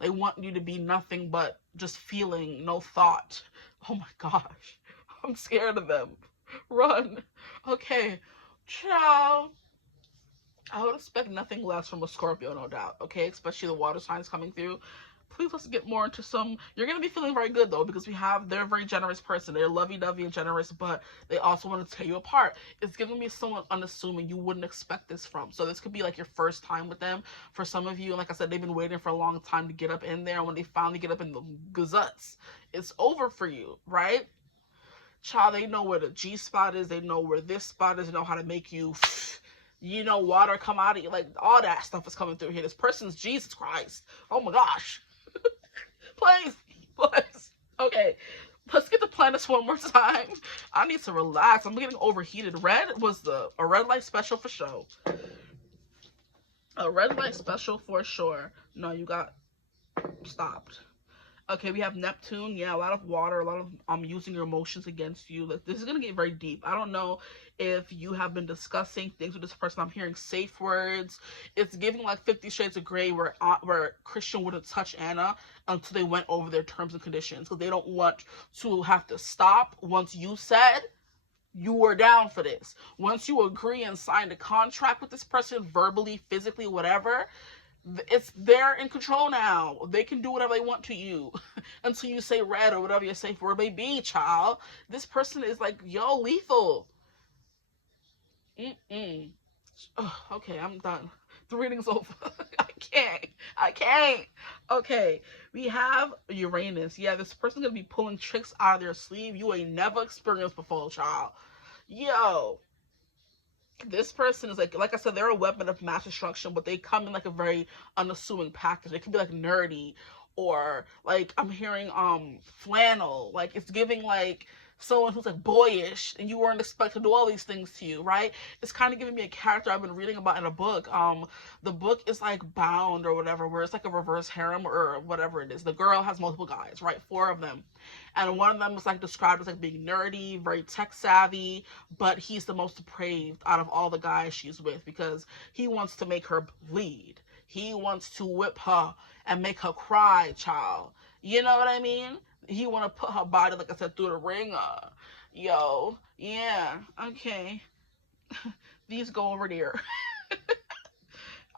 They want you to be nothing but just feeling, no thought. Oh my gosh, I'm scared of them. Run. Okay, ciao. I would expect nothing less from a Scorpio, no doubt, okay? Especially the water signs coming through. Please, let's get more into some. You're going to be feeling very good, though, because they're a very generous person. They're lovey-dovey and generous, but they also want to tear you apart. It's giving me someone unassuming you wouldn't expect this from. So this could be, like, your first time with them for some of you. And like I said, they've been waiting for a long time to get up in there. And when they finally get up in the gazuts, it's over for you, right? Child, they know where the G spot is. They know where this spot is. They know how to make you you know, water come out of you. Like, all that stuff is coming through here. This person's Jesus Christ. Oh my gosh. Please. Please. Okay. Let's get the planets one more time. I need to relax. I'm getting overheated. Red was a red light special for sure. A red light special for sure. No, you got stopped. Okay, we have Neptune. Yeah, a lot of water, a lot of using your emotions against you. Like, this is gonna get very deep. I don't know if you have been discussing things with this person. I'm hearing safe words. It's giving like 50 Shades of Grey, where Christian wouldn't touch Anna until they went over their terms and conditions, because they don't want to have to stop once you said you were down for this. Once you agree and sign a contract with this person, verbally, physically, whatever, they're in control now. They can do whatever they want to you until you say red or whatever your safe word may be, child. This person is like, yo, lethal. Okay, I'm done. The reading's over. I can't. Okay, we have Uranus. Yeah, this person's gonna be pulling tricks out of their sleeve you ain't never experienced before, child. Yo, this person is like I said, they're a weapon of mass destruction, but they come in like a very unassuming package. It could be like nerdy, or like I'm hearing flannel. Like, it's giving like someone who's like boyish, and you weren't expected to do all these things to you, right? It's kind of giving me a character I've been reading about in a book. The book is like Bound or whatever, where it's like a reverse harem or whatever it is. The girl has multiple guys, right? 4 of them. And one of them is like described as like being nerdy, very tech savvy, but he's the most depraved out of all the guys she's with, because he wants to make her bleed. He wants to whip her and make her cry, child. You know what I mean? He want to put her body, like I said, through the ringer. Yo, yeah, okay. These go over there.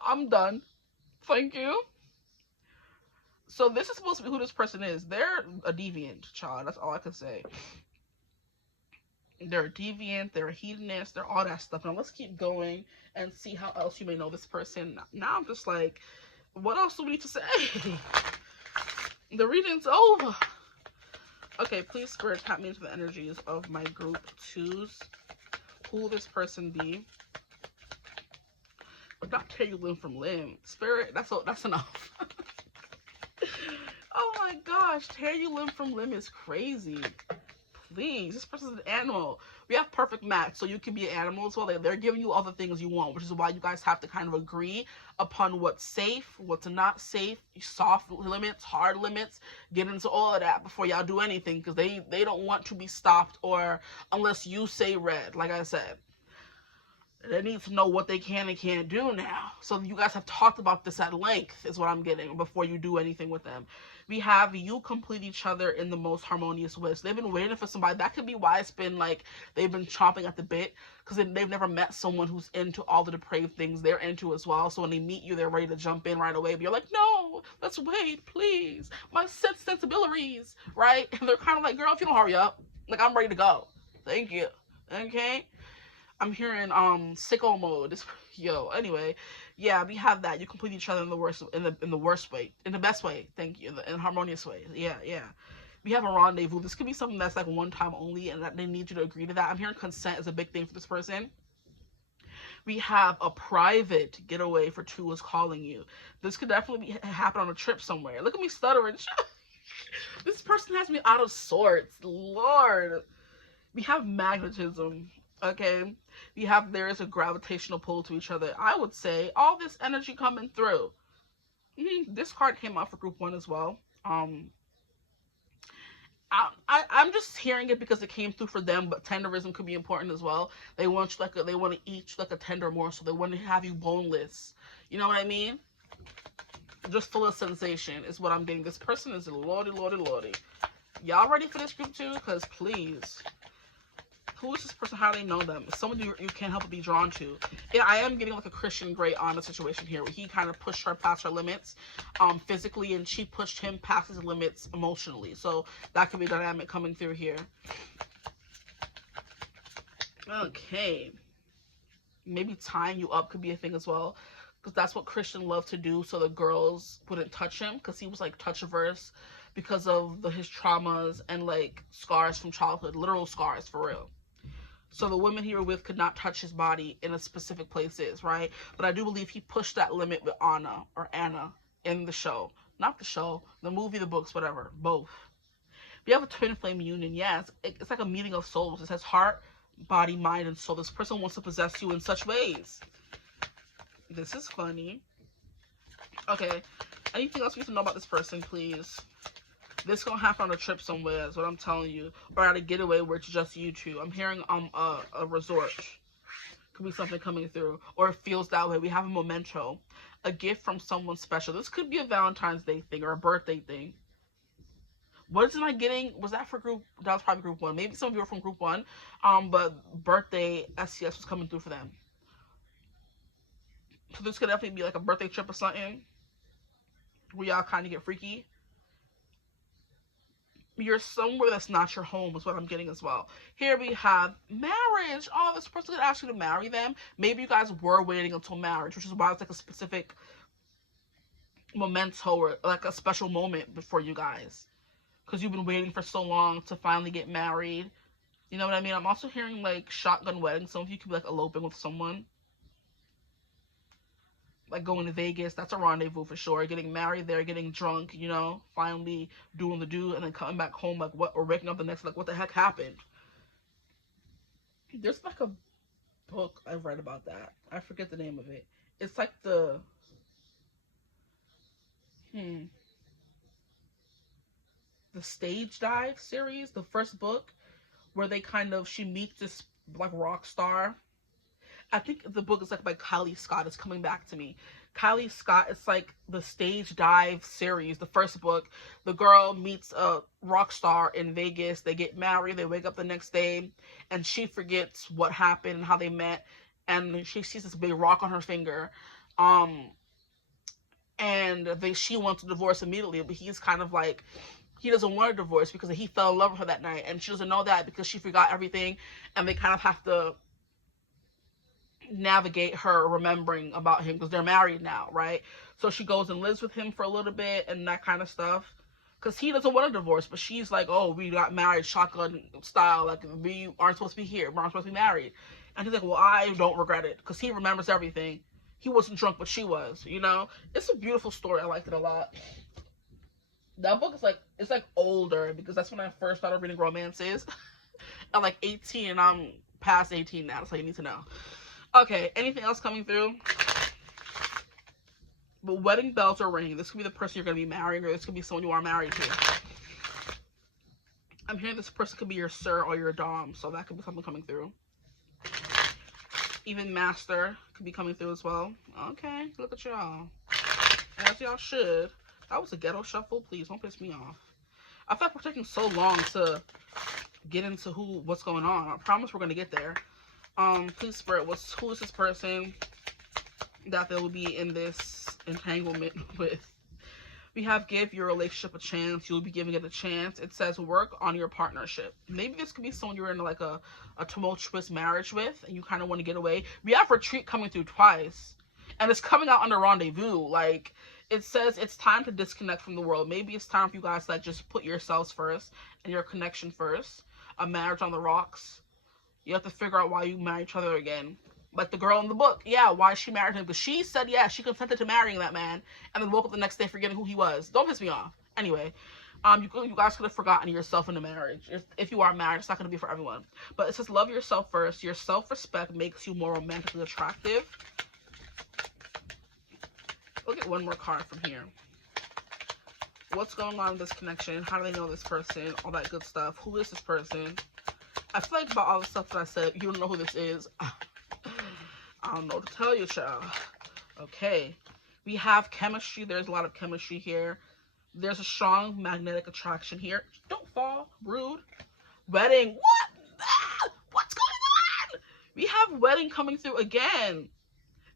I'm done. Thank you. So this is supposed to be who this person is. They're a deviant, child. That's all I can say. They're a deviant. They're a hedonist. They're all that stuff. Now let's keep going and see how else you may know this person. Now I'm just like, what else do we need to say? The reading's over. Okay, please, Spirit, tap me into the energies of my group 2s. Who will this person be? But not tear you limb from limb. Spirit, that's enough. Oh my gosh, tear you limb from limb is crazy. Please, this person's an animal. We have perfect match, so you can be an animal as well. They're giving you all the things you want, which is why you guys have to kind of agree upon what's safe, what's not safe, soft limits, hard limits. Get into all of that before y'all do anything, because they don't want to be stopped, or unless you say red, like I said. They need to know what they can and can't do now. So you guys have talked about this at length, is what I'm getting, before you do anything with them. We have you complete each other in the most harmonious ways. So they've been waiting for somebody. That could be why it's been like they've been chomping at the bit, because they've never met someone who's into all the depraved things they're into as well. So when they meet you, they're ready to jump in right away. But you're like, no, let's wait, please. My sensibilities, right? And they're kind of like, girl, if you don't hurry up, like, I'm ready to go. Thank you. Okay? I'm hearing sicko mode. Yo, anyway, yeah, we have that. You complete each other in the worst way, in the best way. Thank you, in a harmonious way. Yeah. We have a rendezvous. This could be something that's like one time only, and that they need you to agree to that. I'm hearing consent is a big thing for this person. We have a private getaway for 2 is calling you. This could definitely happen on a trip somewhere. Look at me stuttering. This person has me out of sorts. Lord. We have magnetism. Okay, we have, there is a gravitational pull to each other. I would say all this energy coming through. This card came out for group 1 as well. I'm just hearing it because it came through for them, but tenderism could be important as well. They want you they want to eat like a tender morsel. They want to have you boneless. You know what I mean? Just full of sensation is what I'm getting. This person is lordy. Y'all ready for this group 2? Because please. Who is this person? How do they know them? Someone you can't help but be drawn to. Yeah, I am getting like a Christian Grey on the situation here, where he kind of pushed her past her limits physically, and she pushed him past his limits emotionally. So that could be a dynamic coming through here. Okay. Maybe tying you up could be a thing as well, because that's what Christian loved to do, so the girls wouldn't touch him, because he was like touch averse because of his traumas and like scars from childhood, literal scars for real. So the women he were with could not touch his body in a specific places, right? But I do believe he pushed that limit with Anna in the show. Not the show, the movie, the books, whatever, both. We have a twin flame union, yes. It's like a meeting of souls. It says heart, body, mind, and soul. This person wants to possess you in such ways. This is funny. Okay, anything else we need to know about this person, please? This gonna happen on a trip somewhere, is what I'm telling you. Or at a getaway where it's just you two. I'm hearing a resort. Could be something coming through. Or it feels that way. We have a memento. A gift from someone special. This could be a Valentine's Day thing or a birthday thing. What isn't I getting? Was that for group? That was probably group 1. Maybe some of you are from group 1. But birthday SCS was coming through for them. So this could definitely be like a birthday trip or something. Where y'all kind of get freaky. You're somewhere that's not your home is what I'm getting as well. Here we have marriage. Oh, this person could ask you to marry them. Maybe you guys were waiting until marriage, which is why it's like a specific memento or like a special moment for you guys. Because you've been waiting for so long to finally get married. You know what I mean? I'm also hearing like shotgun wedding. Some of you could be like eloping with someone. Like going to Vegas, that's a rendezvous for sure. Getting married there, getting drunk, you know, finally doing the do, and then coming back home like what, or waking up the next, like what the heck happened? There's like a book I've read about that. I forget the name of it. It's like the Stage Dive series, the first book, where they she meets this like rock star. I think the book is like by Kylie Scott. It's coming back to me. Kylie Scott, it's like the Stage Dive series, the first book. The girl meets a rock star in Vegas. They get married. They wake up the next day, and she forgets what happened and how they met. And she sees this big rock on her finger. And she wants a divorce immediately, but he's kind of like, he doesn't want a divorce because he fell in love with her that night. And she doesn't know that because she forgot everything. And they kind of have to navigate her remembering about him because they're married now, right? So she goes and lives with him for a little bit and that kind of stuff because he doesn't want a divorce, but she's like, oh, we got married shotgun style, like we aren't supposed to be here, we're not supposed to be married. And he's like, well, I don't regret it because he remembers everything. He wasn't drunk, but she was, you know. It's a beautiful story. I liked it a lot. That book is like, it's like older because that's when I first started reading romances. I'm like 18 and I'm past 18 now, so you need to know. Okay, anything else coming through? But wedding bells are ringing. This could be the person you're going to be marrying, or this could be someone you are married to. I'm hearing this person could be your sir or your dom, so that could be something coming through. Even master could be coming through as well. Okay, look at y'all. As y'all should. That was a ghetto shuffle. Please, don't piss me off. I feel like we're taking so long to get into what's going on. I promise we're going to get there. Please, Spirit, who is this person that they will be in this entanglement with? We have give your relationship a chance. You'll be giving it a chance. It says work on your partnership. Maybe this could be someone you're in like a tumultuous marriage with and you kind of want to get away. We have retreat coming through twice. And it's coming out under rendezvous. Like, it says it's time to disconnect from the world. Maybe it's time for you guys to like just put yourselves first and your connection first. A marriage on the rocks. You have to figure out why you marry each other again. Like the girl in the book. Yeah, why she married him. Because she said, yeah, she consented to marrying that man. And then woke up the next day forgetting who he was. Don't piss me off. Anyway, you guys could have forgotten yourself in the marriage. If you are married, it's not going to be for everyone. But it says love yourself first. Your self-respect makes you more romantically attractive. We'll get one more card from here. What's going on in this connection? How do they know this person? All that good stuff. Who is this person? I feel like about all the stuff that I said, you don't know who this is. I don't know what to tell you, child. Okay. We have chemistry. There's a lot of chemistry here. There's a strong magnetic attraction here. Don't fall. Rude. Wedding. What? What's going on? We have wedding coming through again.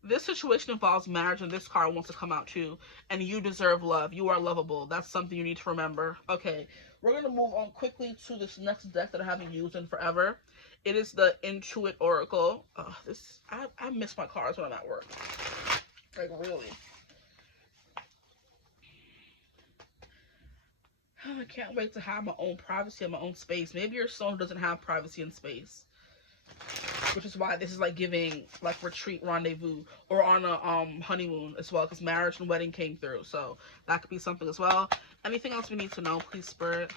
This situation involves marriage, and this card wants to come out too. And you deserve love. You are lovable. That's something you need to remember. Okay. We're going to move on quickly to this next deck that I haven't used in forever. It is the Intuit Oracle. I miss my cards when I'm at work. Like, really. I can't wait to have my own privacy and my own space. Maybe you're someone who doesn't have privacy and space. which is why this is like giving like retreat, rendezvous, or on a honeymoon as well, because marriage and wedding came through. So that could be something as well. Anything else we need to know, please, Spirit?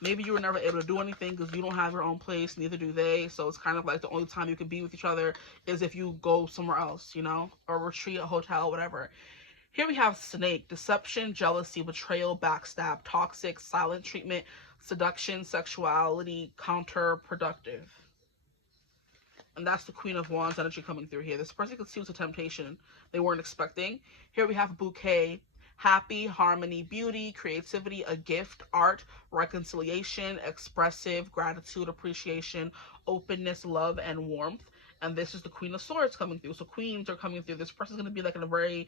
Maybe you were never able to do anything because you don't have your own place, neither do they. So it's kind of like the only time you can be with each other is if you go somewhere else, you know, or retreat, a hotel, whatever. Here we have snake: deception, jealousy, betrayal, backstab, toxic, silent treatment, seduction, sexuality, counterproductive. And that's the Queen of Wands energy coming through here. This person conceals a temptation they weren't expecting. Here we have bouquet: happy, harmony, beauty, creativity, a gift, art, reconciliation, expressive, gratitude, appreciation, openness, love, and warmth. And this is the Queen of Swords coming through. So queens are coming through. This person's going to be like in a very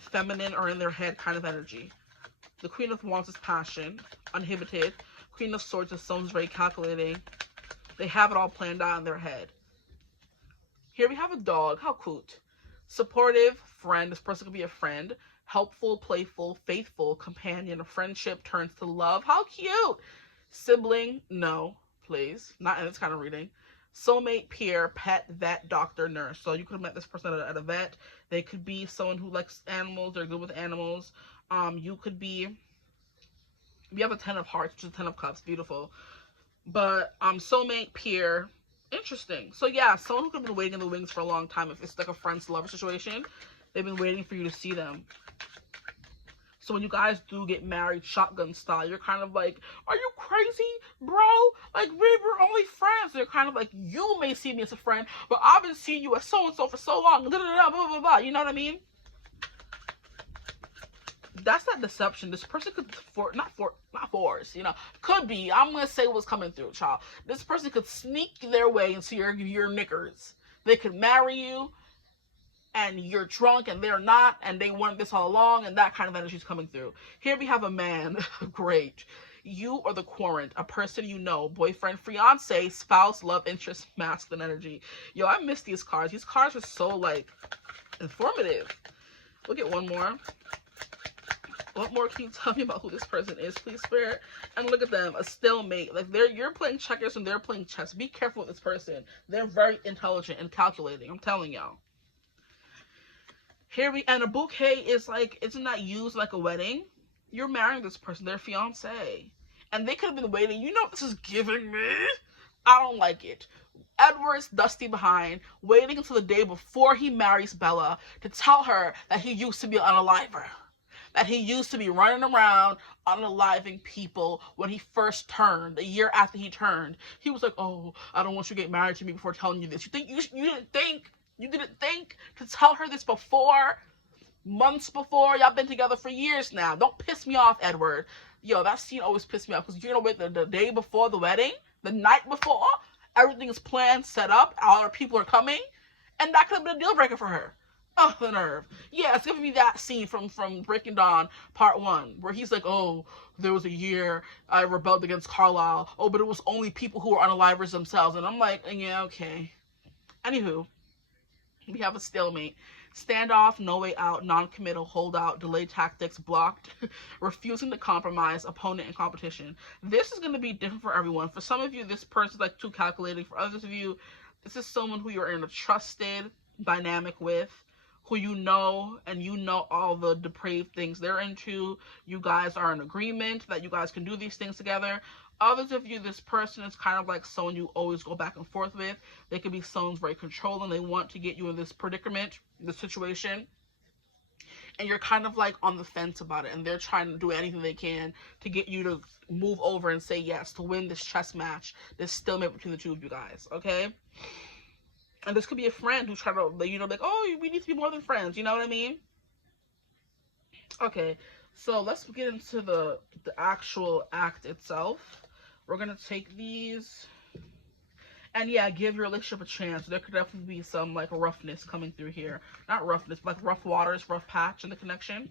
feminine or in their head kind of energy. The Queen of Wands is passion, uninhibited. Queen of Swords is someone's very calculating. They have it all planned out in their head. Here we have a dog. How cute. Supportive, friend. This person could be a friend. Helpful, playful, faithful, companion. A friendship turns to love. How cute. Sibling. No, please. Not in this kind of reading. Soulmate, peer, pet, vet, doctor, nurse. So you could have met this person at a vet. They could be someone who likes animals. They're good with animals. You could be... We have a 10 of hearts, which is a 10 of cups. Beautiful. But soulmate, peer... Interesting. So yeah, someone who could have been waiting in the wings for a long time. If it's like a friends lover situation, they've been waiting for you to see them. So when you guys do get married shotgun style, you're kind of like, are you crazy, bro? Like, we're only friends. They're kind of like, you may see me as a friend, but I've been seeing you as so-and-so for so long. Blah, blah, blah, blah, blah. You know what I mean? That's that deception. This person could not force, you know, could be. I'm gonna say what's coming through, child. This person could sneak their way into your knickers. They could marry you, and you're drunk, and they're not, and they wanted this all along, and that kind of energy is coming through. Here we have a man. Great. You or the querent, a person you know, boyfriend, fiance, spouse, love interest, masculine energy. Yo, I miss these cards. These cards are so like informative. Look at one more. What more can you tell me about who this person is, please, Spirit? And look at them, a stalemate. Like you're playing checkers and they're playing chess. Be careful with this person. They're very intelligent and calculating. I'm telling y'all. Here and a bouquet is like, isn't that used like a wedding? You're marrying this person, their fiance, and they could have been waiting. You know what this is giving me? I don't like it. Edward's dusty behind, waiting until the day before he marries Bella to tell her that he used to be an unaliver. That he used to be running around unaliving people when he first turned, a year after he turned. He was like, oh, I don't want you to get married to me before telling you this. You didn't think to tell her this before? Months before? Y'all been together for years now. Don't piss me off, Edward. Yo, that scene always pissed me off because you're gonna wait the day before the wedding, the night before, everything is planned, set up, all our people are coming, and that could have been a deal breaker for her. Oh, the nerve. Yeah, it's giving me that scene from Breaking Dawn Part 1, where he's like, oh, there was a year I rebelled against Carlisle. Oh, but it was only people who were unalivers themselves. And I'm like, yeah, okay. Anywho, we have a stalemate. Standoff, no way out, non-committal, holdout, delay tactics, blocked, refusing to compromise, opponent in competition. This is going to be different for everyone. For some of you, this person's like too calculating. For others of you, this is someone who you're in a trusted dynamic with, who you know, and you know all the depraved things they're into. You guys are in agreement that you guys can do these things together. Others of you, this person is kind of like someone you always go back and forth with. They could be someone very controlling. They want to get you in this predicament, this situation, and you're kind of like on the fence about it, and they're trying to do anything they can to get you to move over and say yes, to win this chess match, this stalemate between the two of you guys, okay? And this could be a friend who's trying to, you know, like, oh, we need to be more than friends. You know what I mean? Okay, so let's get into the actual act itself. We're going to take these. And yeah, give your relationship a chance. There could definitely be some, like, roughness coming through here. Not roughness, but like rough waters, rough patch in the connection.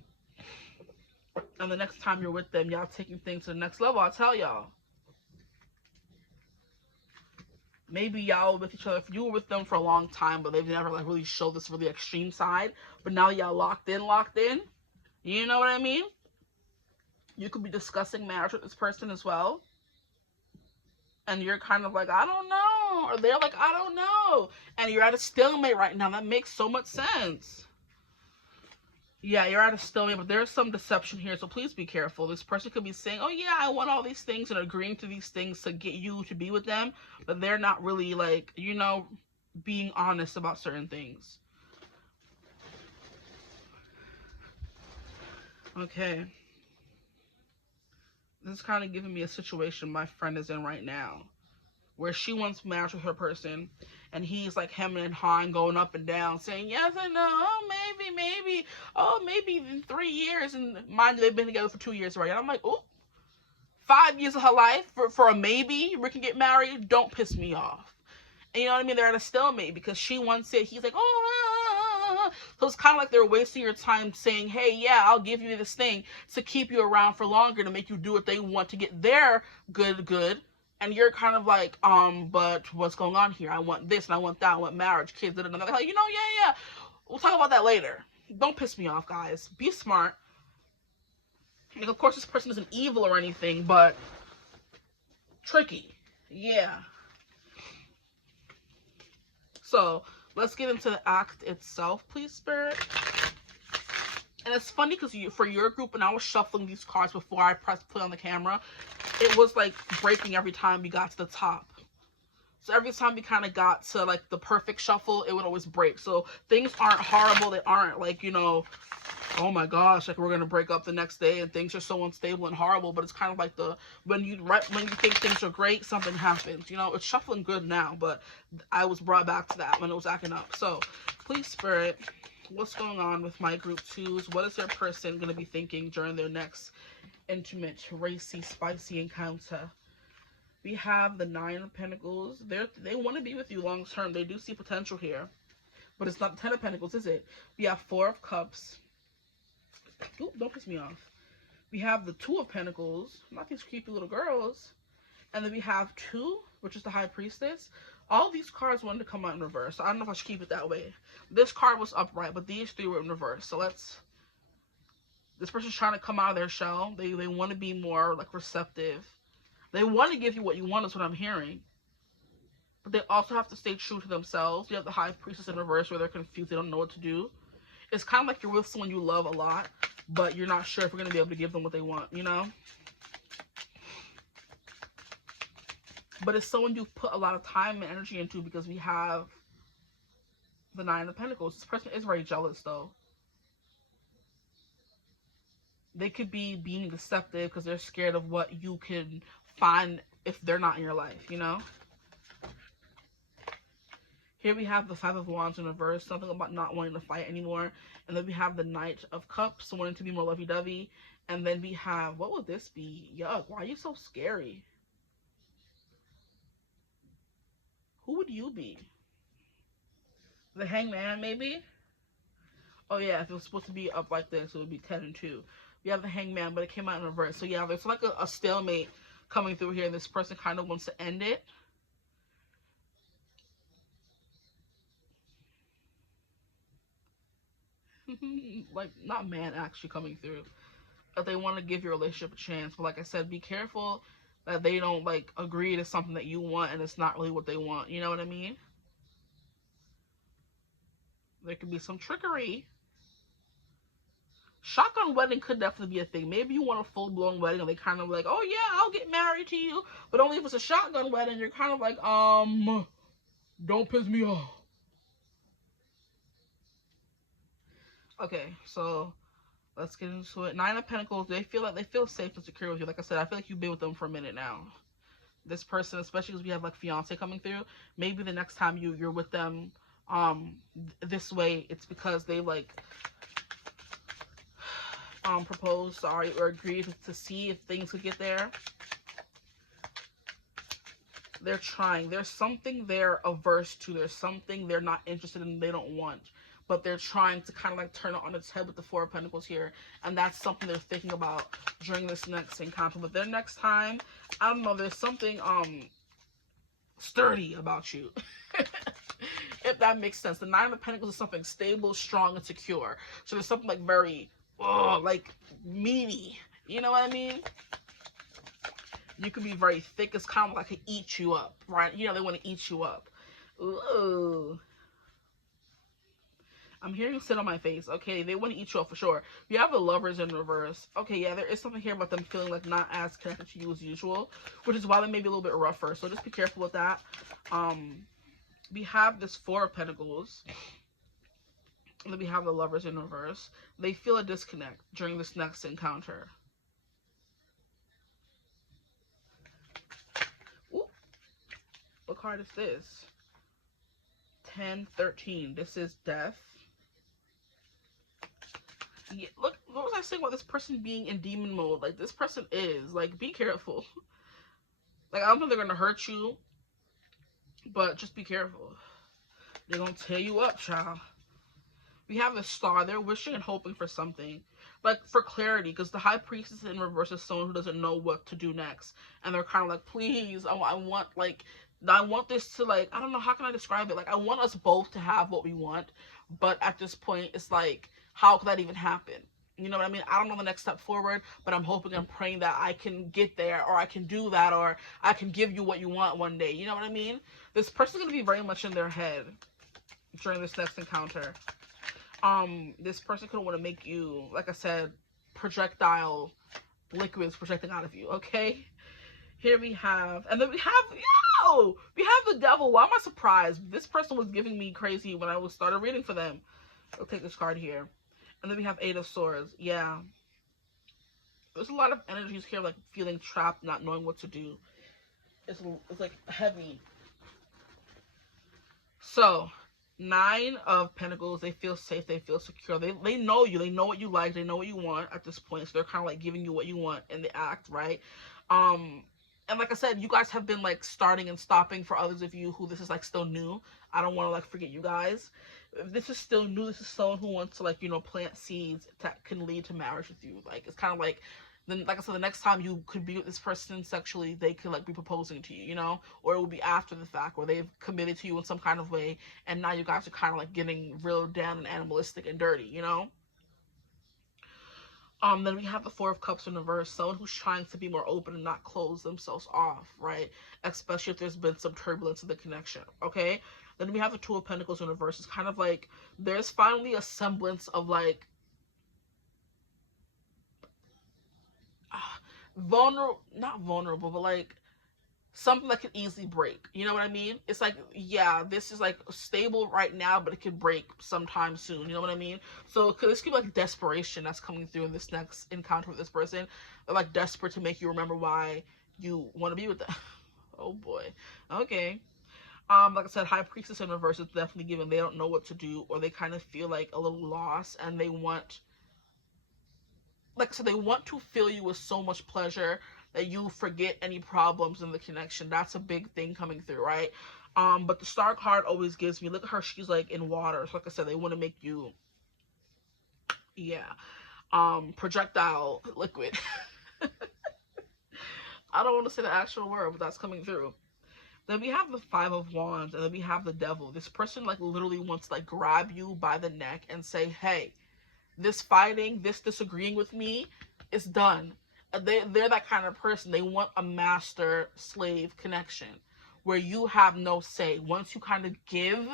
And the next time you're with them, y'all taking things to the next level, I'll tell y'all. Maybe y'all with each other, if you were with them for a long time, but they've never like really showed this really extreme side, but now y'all locked in, you know what I mean? You could be discussing marriage with this person as well. And you're kind of like, I don't know. Or they're like, I don't know. And you're at a stalemate right now. That makes so much sense. Yeah, you're at a stalemate, but there's some deception here, so please be careful. This person could be saying, oh yeah, I want all these things, and agreeing to these things to get you to be with them, but they're not really, like, you know, being honest about certain things. Okay. This is kind of giving me a situation my friend is in right now, where she wants marriage with her person, and he's like hemming and hawing, going up and down, saying yes and no, oh maybe, oh maybe in 3 years, and mind you, they've been together for 2 years right. And I'm like, oh, 5 years of her life for a maybe we can get married. Don't piss me off. And you know what I mean? They're at a stalemate because she wants it. He's like, oh, so it's kind of like they're wasting your time saying, hey, yeah, I'll give you this thing to keep you around for longer, to make you do what they want to get their good. And you're kind of like, but what's going on here? I want this and I want that. I want marriage, kids, and they're like, you know, yeah. We'll talk about that later. Don't piss me off, guys. Be smart. Like, of course, this person isn't evil or anything, but tricky. Yeah. So, let's get into the act itself, please, Spirit. And it's funny because for your group, when I was shuffling these cards before I pressed play on the camera, it was like breaking every time we got to the top. So every time we kind of got to like the perfect shuffle, it would always break. So things aren't horrible. They aren't like, you know, oh my gosh, like we're gonna break up the next day and things are so unstable and horrible. But it's kind of like when you think things are great, something happens. You know, it's shuffling good now, but I was brought back to that when it was acting up. So please, Spirit, what's going on with my group twos? What is their person gonna be thinking during their next intimate, racy, spicy encounter? We have the 9 of Pentacles. They want to be with you long term. They do see potential here. But it's not the 10 of Pentacles, is it? We have 4 of Cups. Oop, don't piss me off. We have the 2 of Pentacles. Not these creepy little girls. And then we have 2, which is the High Priestess. All these cards wanted to come out in reverse. So I don't know if I should keep it that way. This card was upright, but these 3 were in reverse. So this person's trying to come out of their shell. They want to be more like receptive. They want to give you what you want, is what I'm hearing. But they also have to stay true to themselves. You have the High Priestess in reverse where they're confused. They don't know what to do. It's kind of like you're with someone you love a lot, but you're not sure if you're going to be able to give them what they want, you know? But it's someone you've put a lot of time and energy into, because we have the 9 of Pentacles. This person is very jealous, though. They could be being deceptive because they're scared of what you can find if they're not in your life, you know? Here we have the 5 of Wands in reverse, something about not wanting to fight anymore. And then we have the Knight of Cups, wanting to be more lovey-dovey. And then we have, what would this be? Yuck, why are you so scary? Who would you be? The Hangman, maybe? Oh yeah, if it was supposed to be up like this, it would be 10 and 2. We have the Hangman, but it came out in reverse. So yeah, there's like a stalemate coming through here. This person kind of wants to end it. Like, not man actually coming through. But they want to give your relationship a chance. But like I said, be careful that they don't like agree to something that you want and it's not really what they want. You know what I mean? There could be some trickery. Shotgun wedding could definitely be a thing. Maybe you want a full-blown wedding and they kind of like, oh yeah, I'll get married to you. But only if it's a shotgun wedding. You're kind of like, don't piss me off. Okay, so let's get into it. 9 of Pentacles, they feel safe and secure with you. Like I said, I feel like you've been with them for a minute now. This person, especially because we have like fiance coming through, maybe the next time you're with them this way, it's because they like proposed, or agreed to see if things could get there. They're trying. There's something they're averse to. There's something they're not interested in, they don't want. But they're trying to kind of like turn it on its head with the 4 of Pentacles here. And that's something they're thinking about during this next encounter. But their next time, I don't know, there's something sturdy about you. If that makes sense. The 9 of Pentacles is something stable, strong, and secure. So there's something like very, like meaty. You know what I mean? You can be very thick. It's kind of like it eats you up, right? You know, they want to eat you up. Ooh. I'm hearing sit on my face. Okay, they want to eat you up for sure. You have the Lovers in reverse. Okay, yeah, there is something here about them feeling like not as connected to you as usual, which is why they may be a little bit rougher. So just be careful with that. We have this Four of Pentacles. And then we have the Lovers in reverse. They feel a disconnect during this next encounter. Ooh. What card is this? 10, 13. This is death. Yeah, look, what was I saying about this person being in demon mode? Like, this person is. Like, be careful. Like, I don't think they're going to hurt you, but just be careful. They're going to tear you up, child. We have the Star. They're wishing and hoping for something. Like, for clarity, because the High Priestess in reverse is someone who doesn't know what to do next. And they're kind of like, please, I want this to, like, I don't know, how can I describe it? Like, I want us both to have what we want, but at this point, it's like, how could that even happen? You know what I mean? I don't know the next step forward, but I'm hoping and praying that I can get there, or I can do that, or I can give you what you want one day. You know what I mean? This person's going to be very much in their head during this next encounter. This person could want to make you, like I said, projectile liquids projecting out of you, okay? Here we have, and then we have the Devil. Why am I surprised? This person was giving me crazy when I started reading for them. I'll take this card here. And then we have Eight of Swords. Yeah. There's a lot of energies here, like feeling trapped, not knowing what to do. It's like heavy. So, Nine of Pentacles, they feel safe, they feel secure. They know you, they know what you like, they know what you want at this point. So they're kind of like giving you what you want in the act, right? And like I said, you guys have been like starting and stopping for others of you who this is like still new. I don't want to like forget you guys. If this is still new, this is someone who wants to like, you know, plant seeds that can lead to marriage with you. Like, it's kind of like, then, like I said, the next time you could be with this person sexually, they could like be proposing to you, you know, or it will be after the fact, or they've committed to you in some kind of way, and now you guys are kind of like getting real down and animalistic and dirty, you know. Then we have the Four of Cups in reverse, someone who's trying to be more open and not close themselves off, right? Especially if there's been some turbulence in the connection, okay? Then we have the Two of Pentacles in reverse. It's kind of like there's finally a semblance of like not vulnerable, but like something that could easily break. You know what I mean? It's like, yeah, this is like stable right now, but it could break sometime soon. You know what I mean? So this could be like desperation that's coming through in this next encounter with this person. They're like desperate to make you remember why you want to be with them. Oh boy. Okay. Like I said, High Priestess in reverse is definitely given. They don't know what to do, or they kind of feel like a little lost, and they want, like I said, they want to fill you with so much pleasure that you forget any problems in the connection. That's a big thing coming through, right? But the Star card always gives me, look at her, she's like in water. So like I said, they want to make you, yeah, projectile liquid. I don't want to say the actual word, but that's coming through. Then we have the Five of Wands, and then we have the Devil. This person like literally wants to like grab you by the neck and say, hey, this fighting, this disagreeing with me is done. They're that kind of person. They want a master-slave connection where you have no say. Once you kind of give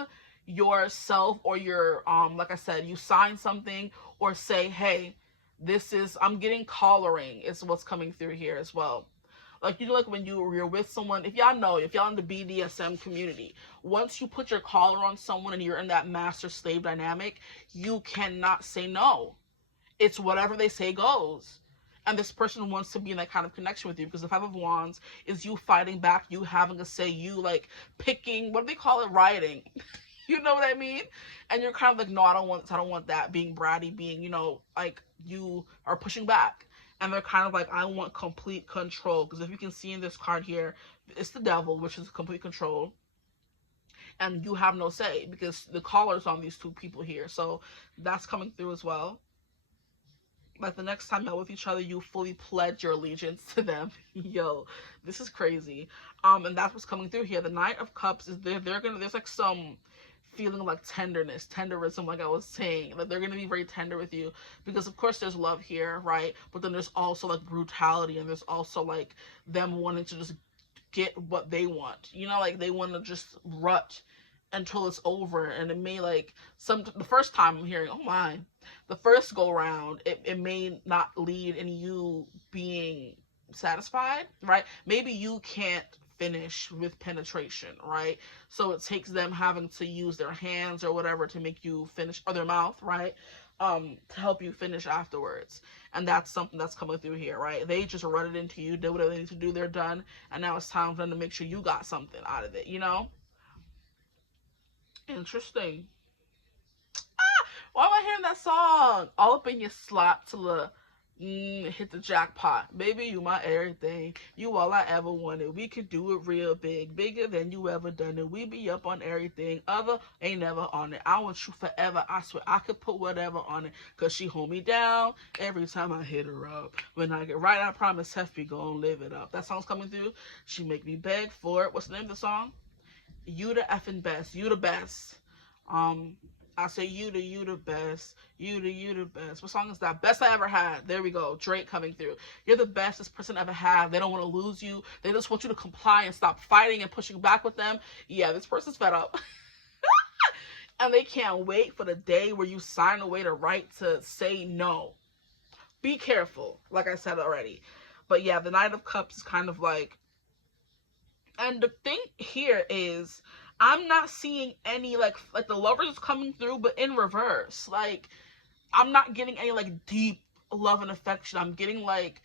yourself, or your, like I said, you sign something or say, hey, this is, I'm getting collaring is what's coming through here as well. Like, you know, like when you're with someone, if y'all know, if y'all in the BDSM community, once you put your collar on someone and you're in that master-slave dynamic, you cannot say no. It's whatever they say goes. And this person wants to be in that kind of connection with you, because the Five of Wands is you fighting back, you having a say, you like picking, what do they call it, rioting. You know what I mean? And you're kind of like, no, I don't want this, I don't want that, being bratty, being, you know, like you are pushing back. And they're kind of like, I want complete control. Because if you can see in this card here, it's the Devil, which is complete control. And you have no say, because the collar's on these two people here. So that's coming through as well. Like the next time you're with each other, you fully pledge your allegiance to them. Yo, this is crazy. And that's what's coming through here. The Knight of Cups is there's like some feeling like tenderism, like I was saying, like they're going to be very tender with you, because of course there's love here, right? But then there's also like brutality, and there's also like them wanting to just get what they want, you know, like they want to just rut until it's over. And it may like the first time I'm hearing, oh my, the first go round, it may not lead in you being satisfied, right? Maybe you can't finish with penetration, right? So it takes them having to use their hands or whatever to make you finish, or their mouth, right? To help you finish afterwards. And that's something that's coming through here, right? They just run it into you, did whatever they need to do, they're done, and now it's time for them to make sure you got something out of it, you know? Interesting. Why am I hearing that song? All up in your slot till the hit the jackpot. Baby, you my everything. You all I ever wanted. We could do it real big. Bigger than you ever done it. We be up on everything. Other ain't never on it. I want you forever. I swear I could put whatever on it. Cause she hold me down every time I hit her up. When I get right, I promise Heffy gon' live it up. That song's coming through. She make me beg for it. What's the name of the song? You the effing best. You the best. I say you the best. You the best. What song is that? Best I ever had. There we go. Drake coming through. You're the best this person ever had. They don't want to lose you. They just want you to comply and stop fighting and pushing back with them. Yeah, this person's fed up. And they can't wait for the day where you sign away the right to say no. Be careful, like I said already. But yeah, the Knight of Cups is kind of like, and the thing here is, I'm not seeing any like the Lovers is coming through, but in reverse. Like, I'm not getting any like deep love and affection. I'm getting like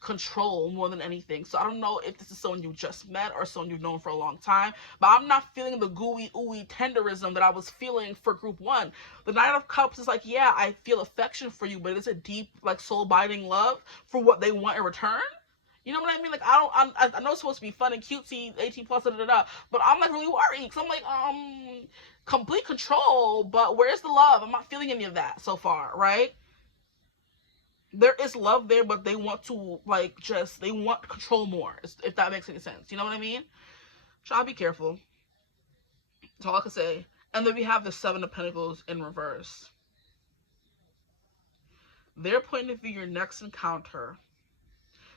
control more than anything. So I don't know if this is someone you just met or someone you've known for a long time, but I'm not feeling the gooey ooey tenderism that I was feeling for group one. The Knight of Cups is like, yeah, I feel affection for you, but it's a deep like soul biting love for what they want in return. You know what I mean? Like, I know it's supposed to be fun and cutesy, 18 plus, but I'm like really worried, because I'm like, complete control, but where's the love? I'm not feeling any of that so far, right? There is love there, but they want to, like, they want control more, if that makes any sense. You know what I mean? So I'll be careful. That's all I can say. And then we have the Seven of Pentacles in reverse. Their point of view, your next encounter.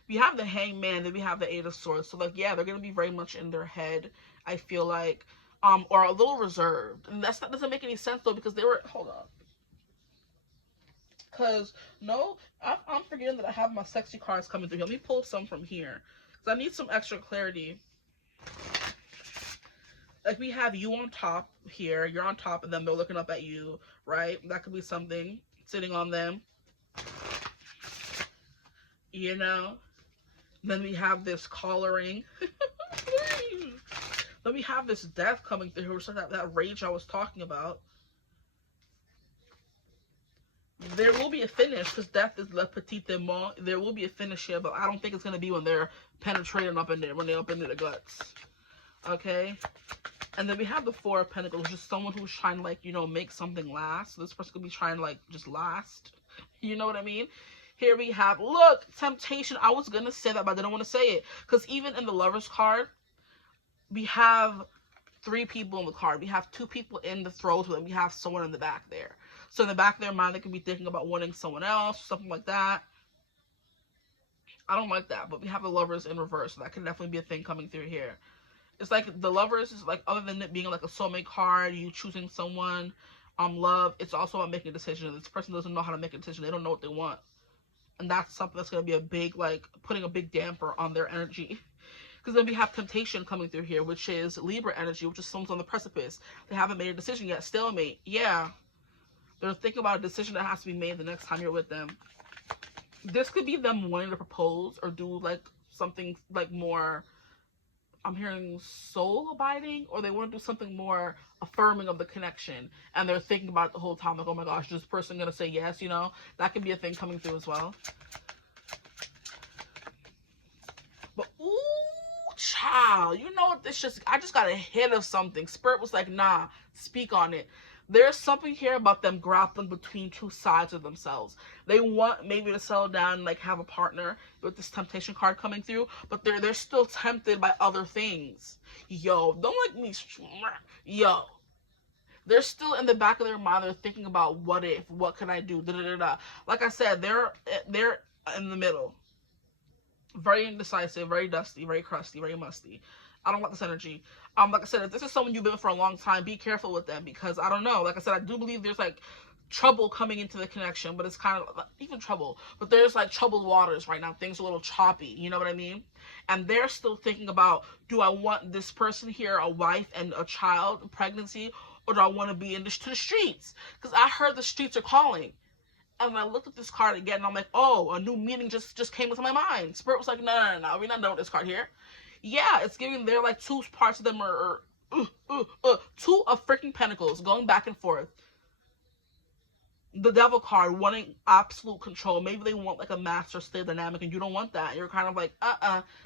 We have the Hangman, then we have the Eight of Swords. So, like, yeah, they're going to be very much in their head, I feel like, or a little reserved. And that doesn't make any sense, though, because they were, hold on. Because, no, I'm forgetting that I have my sexy cards coming through. Let me pull some from here, because I need some extra clarity. Like, we have you on top here. You're on top of them. They're looking up at you, right? That could be something sitting on them. You know? Then we have this collaring. Then we have this death coming through, which is that rage I was talking about. There will be a finish, because death is le petit démon. There will be a finish here, but I don't think it's going to be when they're penetrating up in there, when they're up into the guts. Okay? And then we have the Four of Pentacles, which is someone who's trying to, like, you know, make something last. So this person could be trying to, like, just last. You know what I mean? Here we have, look, temptation. I was going to say that, but I didn't want to say it. Because even in the Lovers card, we have 3 people in the card. We have 2 people in the throes, but we have someone in the back there. So in the back of their mind, they could be thinking about wanting someone else, something like that. I don't like that, but we have the Lovers in reverse. So that can definitely be a thing coming through here. It's like the Lovers is like, other than it being like a soulmate card, you choosing someone, love, it's also about making a decision. This person doesn't know how to make a decision. They don't know what they want. And that's something that's going to be a big, like, putting a big damper on their energy. Because then we have temptation coming through here, which is Libra energy, which is someone's on the precipice. They haven't made a decision yet. Stalemate. Yeah. They're thinking about a decision that has to be made the next time you're with them. This could be them wanting to propose or do, like, something, like, more, I'm hearing soul abiding, or they want to do something more affirming of the connection, and they're thinking about it the whole time, like, oh my gosh, is this person gonna say yes? You know, that could be a thing coming through as well. But ooh, child, you know what, I just got a hit of something. Spirit was like, nah, speak on it. There's something here about them grappling between 2 sides of themselves. They want maybe to settle down and, like, have a partner with this temptation card coming through, but they're still tempted by other things. Yo, don't like me. Yo, They're still in the back of their mind. They're thinking about what if, what can I do, da da da da. Like I said, they're in the middle. Very indecisive, very dusty, very crusty, very musty. I don't want this energy. Like I said, if this is someone you've been with for a long time, be careful with them, because I don't know. Like I said, I do believe there's like trouble coming into the connection, but it's kind of not even trouble, but there's like troubled waters right now. Things are a little choppy, you know what I mean? And they're still thinking about, do I want this person here, a wife and a child, pregnancy, or do I want to be to the streets? Because I heard the streets are calling. And when I looked at this card again, and I'm like, oh, a new meaning just came into my mind. Spirit was like, no, we're not done with this card here. Yeah, it's giving, they're like two parts of them are two of freaking pentacles going back and forth. The devil card, wanting absolute control. Maybe they want like a master slave dynamic, and you don't want that. You're kind of like,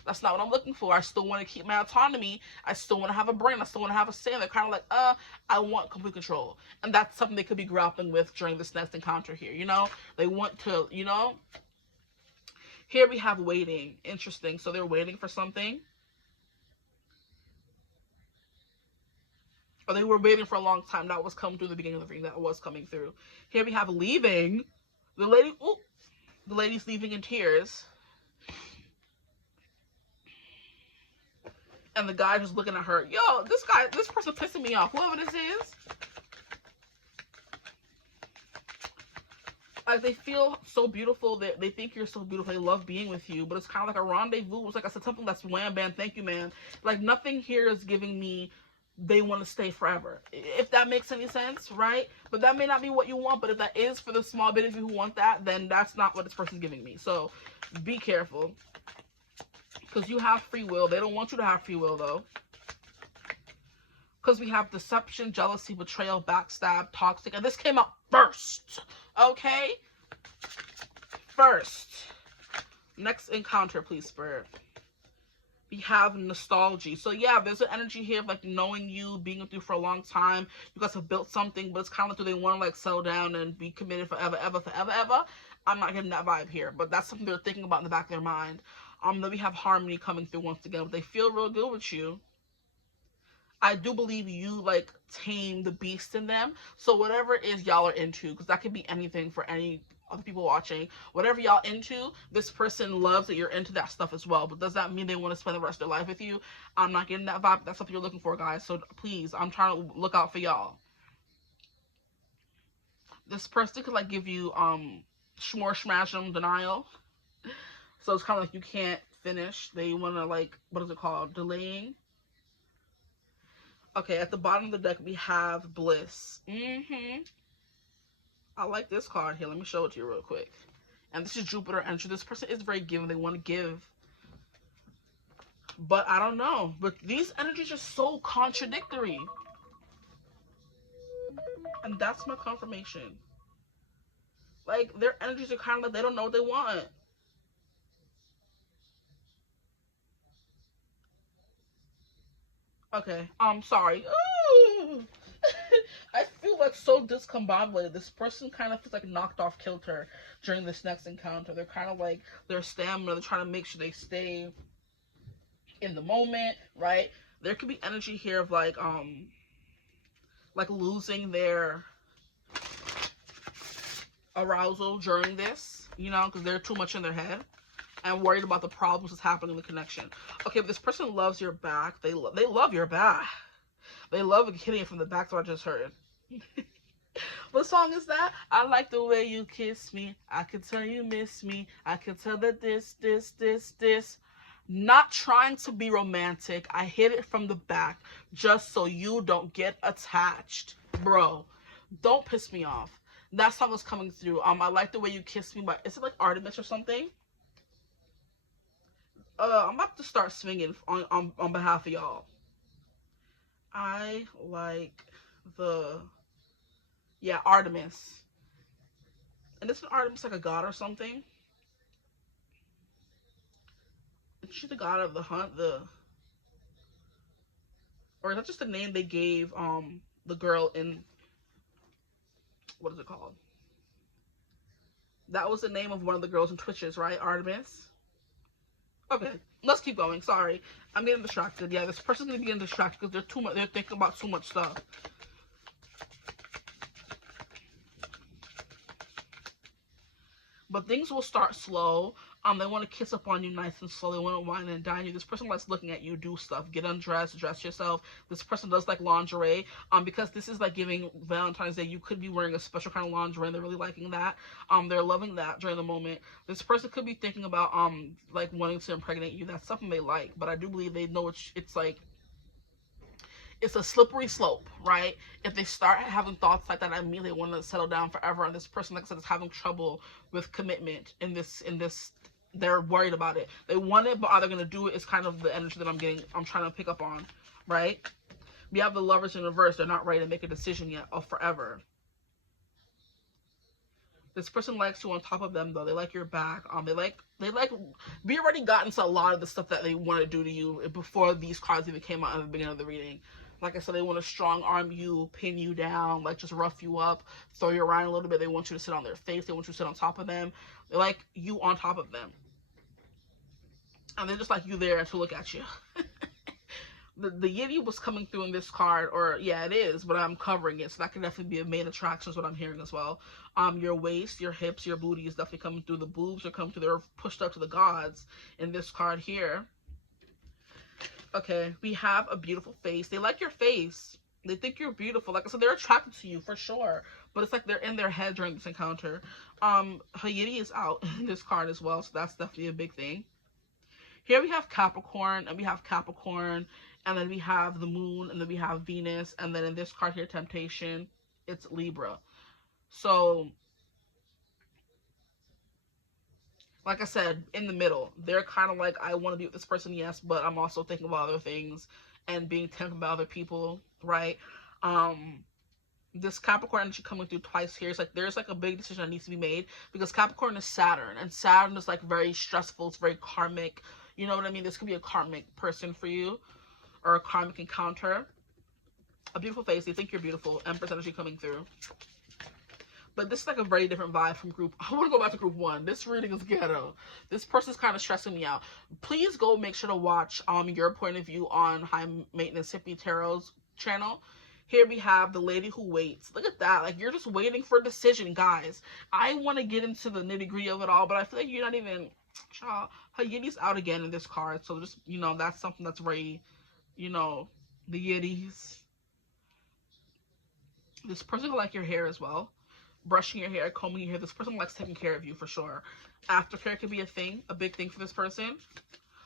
that's not what I'm looking for. I still want to keep my autonomy. I still want to have a brain. I still want to have a say. They're kind of like, I want complete control. And that's something they could be grappling with during this next encounter here, you know? They want to, you know? Here we have waiting. Interesting. So they're waiting for something. Or they were waiting for a long time. That was coming through the beginning of the reading. That was coming through. Here we have leaving. The lady's leaving in tears. And the guy who's looking at her, yo, this person pissing me off. Whoever this is. Like, they feel so beautiful. They think you're so beautiful. They love being with you. But it's kind of like a rendezvous. It's like I said, something that's wham, bam, thank you, man. Like, nothing here is giving me they want to stay forever, if that makes any sense, right? But that may not be what you want. But if that is for the small bit of you who want that, then that's not what this person's giving me. So be careful, because you have free will. They don't want you to have free will, though, because we have deception, jealousy, betrayal, backstab, toxic, and this came out first. Okay, first. Next encounter, please, Spirit. We have nostalgia. So yeah, there's an energy here of like knowing you, being with you for a long time. You guys have built something, but it's kind of like, do they want to like settle down and be committed forever, ever, forever, ever? I'm not getting that vibe here, but that's something they're thinking about in the back of their mind. Then we have harmony coming through once again, but they feel real good with you. I do believe you like tame the beast in them. So whatever it is y'all are into, because that could be anything for any other people watching, whatever y'all into, this person loves that you're into that stuff as well. But does that mean they want to spend the rest of their life with you? I'm not getting that vibe. That's something you're looking for, guys. So please, I'm trying to look out for y'all. This person could like give you shmashum denial. So it's kind of like you can't finish. They want to like, what is it called? Delaying. Okay, at the bottom of the deck we have bliss. I like this card here. Let me show it to you real quick. And this is Jupiter energy. This person is very giving. They want to give. But I don't know. But these energies are so contradictory. And that's my confirmation. Like, their energies are kind of like they don't know what they want. Okay, I'm sorry. I feel like so discombobulated. This person kind of feels like knocked off kilter during this next encounter. They're kind of like, their stamina, they're trying to make sure they stay in the moment, right? There could be energy here of like losing their arousal during this, you know, because they're too much in their head and worried about the problems that's happening in the connection. Okay, but this person loves your back. They love your back. They love hitting it from the back. That's what I just heard. What song is that? I like the way you kiss me. I can tell you miss me. I can tell that this. Not trying to be romantic. I hit it from the back just so you don't get attached. Bro, don't piss me off. That song is coming through. I like the way you kiss me, but is it like Artemis or something? I'm about to start swinging on behalf of y'all. I like the, yeah, Artemis. And isn't Artemis like a god or something? Is she the god of the hunt? Or is that just the name they gave the girl in, what is it called? That was the name of one of the girls in Twitches, right? Artemis. Okay, let's keep going. Sorry, I'm getting distracted. Yeah, this person's gonna be getting distracted because they're thinking about too much stuff. but things will start slow. They want to kiss up on you nice and slow. They want to wine and dine you. This person likes looking at you do stuff. Get undressed, dress yourself. This person does like lingerie. Because this is like giving Valentine's Day. You could be wearing a special kind of lingerie and they're really liking that. They're loving that during the moment. This person could be thinking about like wanting to impregnate you. That's something they like. But I do believe they know it's like, it's a slippery slope, right? If they start having thoughts like that, I immediately want to settle down forever. And this person, like I said, is having trouble with commitment in this, they're worried about it. They want it, but are they going to do it? Is kind of the energy that I'm trying to pick up on, right? We have the Lovers in reverse. They're not ready to make a decision yet, or forever. This person likes you on top of them, though. They like your back. We already got into a lot of the stuff that they want to do to you before these cards even came out at the beginning of the reading. Like I said, they want to strong arm you, pin you down, like just rough you up, throw you around a little bit. They want you to sit on their face. They want you to sit on top of them. They like you on top of them. And they just like you there to look at you. The Yeti was coming through in this card, or yeah, it is, but I'm covering it, so that can definitely be a main attraction is what I'm hearing as well. Your waist, your hips, your booty is definitely coming through. The boobs are coming through. They're pushed up to the gods in this card here. Okay, we have a beautiful face. They like your face. They think you're beautiful. Like I said, they're attracted to you for sure. But it's like they're in their head during this encounter. Hayiti is out in this card as well, so that's definitely a big thing. Here we have Capricorn, and we have Capricorn, and then we have the Moon, and then we have Venus, and then in this card here, Temptation, it's Libra. So, like I said, in the middle, they're kind of like, I want to be with this person, yes, but I'm also thinking about other things and being tempted by other people, right? This Capricorn energy coming through twice here. It's like there's like a big decision that needs to be made, because Capricorn is Saturn, and Saturn is like very stressful. It's very karmic. You know what I mean? This could be a karmic person for you, or a karmic encounter. A beautiful face. They think you're beautiful. Empress energy coming through. But this is like a very different vibe from group. I want to go back to group 1. This reading is ghetto. This person's kind of stressing me out. Please go make sure to watch your point of view on High Maintenance Hippie Tarot's channel. Here we have the lady who waits. Look at that. Like, you're just waiting for a decision, guys. I want to get into the nitty-gritty of it all, but I feel like you're not even... Her Yeti's out again in this card. So just, you know, that's something that's very, you know, the Yetis. This person will like your hair as well. Brushing your hair, combing your hair. This person likes taking care of you for sure. Aftercare could be a thing, a big thing for this person.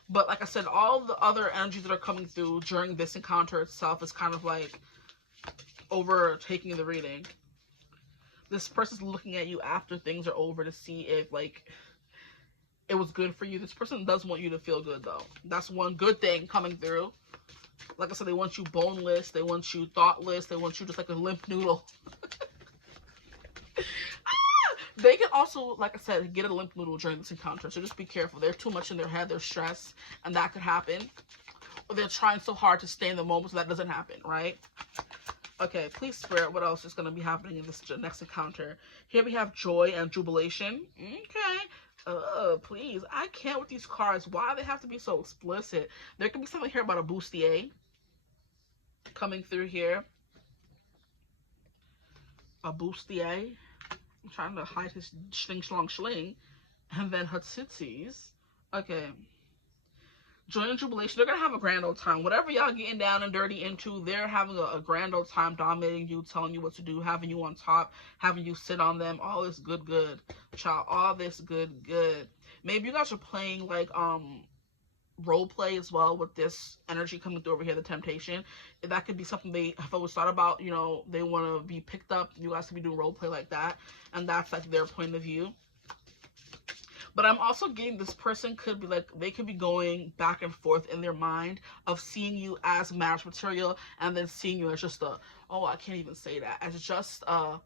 But like I said, all the other energies that are coming through during this encounter itself is kind of like overtaking the reading. This person's looking at you after things are over to see if like it was good for you. This person does want you to feel good though. That's one good thing coming through. Like I said, they want you boneless, they want you thoughtless, they want you just like a limp noodle. They can also, like I said, get a limp noodle during this encounter, so just be careful. They're too much in their head, they're stressed, and that could happen. Or they're trying so hard to stay in the moment so that doesn't happen, right? Okay, please, Spirit, what else is going to be happening in this next encounter? Here we have joy and jubilation. Okay. Please. I can't with these cards. Why do they have to be so explicit? There could be something here about a bustier coming through here. A bustier. I'm trying to hide his schling, schlong, schling. And then her tootsies. Okay. Joy and jubilation. They're going to have a grand old time. Whatever y'all getting down and dirty into, they're having a grand old time dominating you, telling you what to do, having you on top, having you sit on them. All this good, good. Child, all this good, good. Maybe you guys are playing like role play as well with this energy coming through over here, the temptation. That could be something they have always thought about. You know, they want to be picked up. You guys could be doing role play like that. And that's like their point of view. But I'm also getting this person could be like, they could be going back and forth in their mind of seeing you as marriage material and then seeing you as just a, oh, I can't even say that, as just a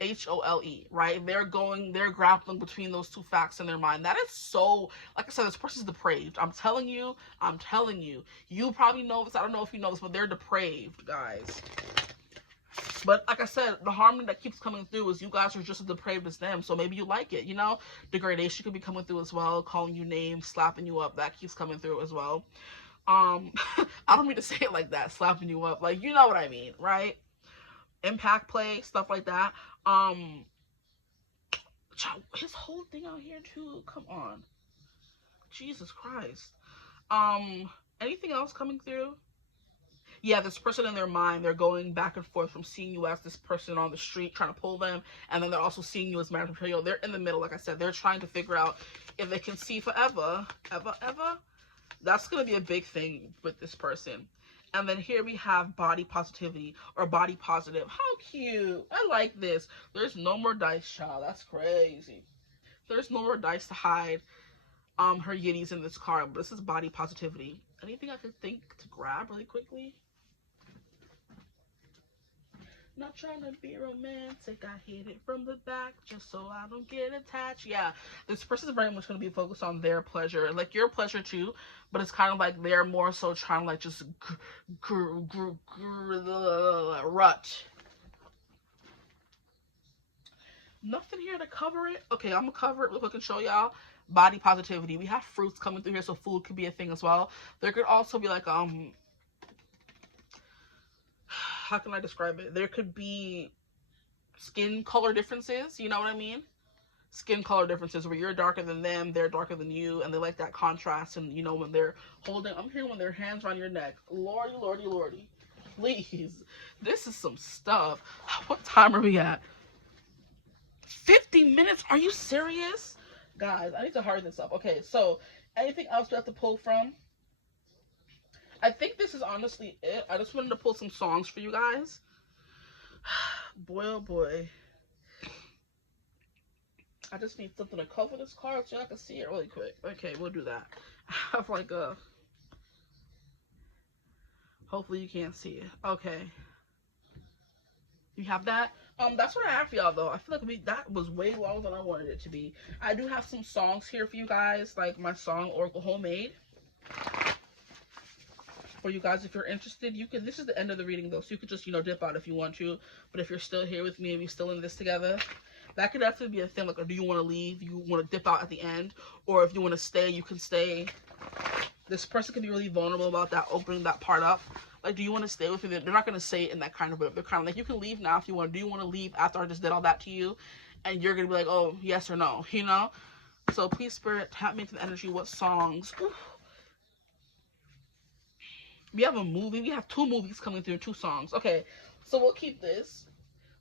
HOLE, right? They're grappling between those two facts in their mind. That is so, like I said, this person's depraved. I'm telling you. You probably know this. I don't know if you know this, but they're depraved, guys. But like I said, the harmony that keeps coming through is you guys are just as depraved as them. So maybe you like it, you know? Degradation could be coming through as well. Calling you names, slapping you up. That keeps coming through as well. I don't mean to say it like that, slapping you up. Like, you know what I mean, right? Impact play, stuff like that. his whole thing out here too. Come on. Jesus Christ. Anything else coming through? Yeah, this person in their mind, they're going back and forth from seeing you as this person on the street trying to pull them, and then they're also seeing you as marriage material. They're in the middle, like I said. They're trying to figure out if they can see forever. Ever. That's going to be a big thing with this person. And then here we have body positivity or body positive. How cute. I like this. There's no more dice, child. That's crazy. There's no more dice to hide her yitties in this card. But this is body positivity. Anything I could think to grab really quickly? Not trying to be romantic, I hit it from the back just so I don't get attached. Yeah, this person is very much going to be focused on their pleasure, like your pleasure too, but it's kind of like they're more so trying to like just rut. Nothing here to cover it. Okay, I'm going to cover it real quick and show y'all. Body positivity. We have fruits coming through here, so food could be a thing as well. There could also be like, how can I describe it? There could be skin color differences, you know what I mean? Skin color differences where you're darker than them, they're darker than you, and they like that contrast. And you know, when they're holding, I'm hearing when their hands are on your neck. Lordy, lordy, lordy. Please. This is some stuff. What time are we at? 50 minutes? Are you serious? Guys, I need to hurry this up. Okay, so anything else we have to pull from? I think this is honestly it. I just wanted to pull some songs for you guys. Boy, oh boy. I just need something to cover this card so I can see it really quick. Okay, we'll do that. I have like a... Hopefully you can't see it. Okay. You have that? That's what I have for y'all though. I feel like that was way longer than I wanted it to be. I do have some songs here for you guys, like my song Oracle Homemade. For you guys, if you're interested, you can, this is the end of the reading though, so you could just, you know, dip out if you want to. But if you're still here with me and we're still in this together, that could definitely be a thing. Like, do you want to leave? You want to dip out at the end? Or if you want to stay, you can stay. This person can be really vulnerable about that, opening that part up. Like, do you want to stay with me? They're not going to say it in that kind of way. They're kind of like, you can leave now if you want. Do you want to leave after I just did all that to you? And you're going to be like, oh, yes or no, you know? So please, Spirit, tap me into the energy. What songs? Ooh. We have a movie. We have 2 movies coming through, 2 songs. Okay, so we'll keep this.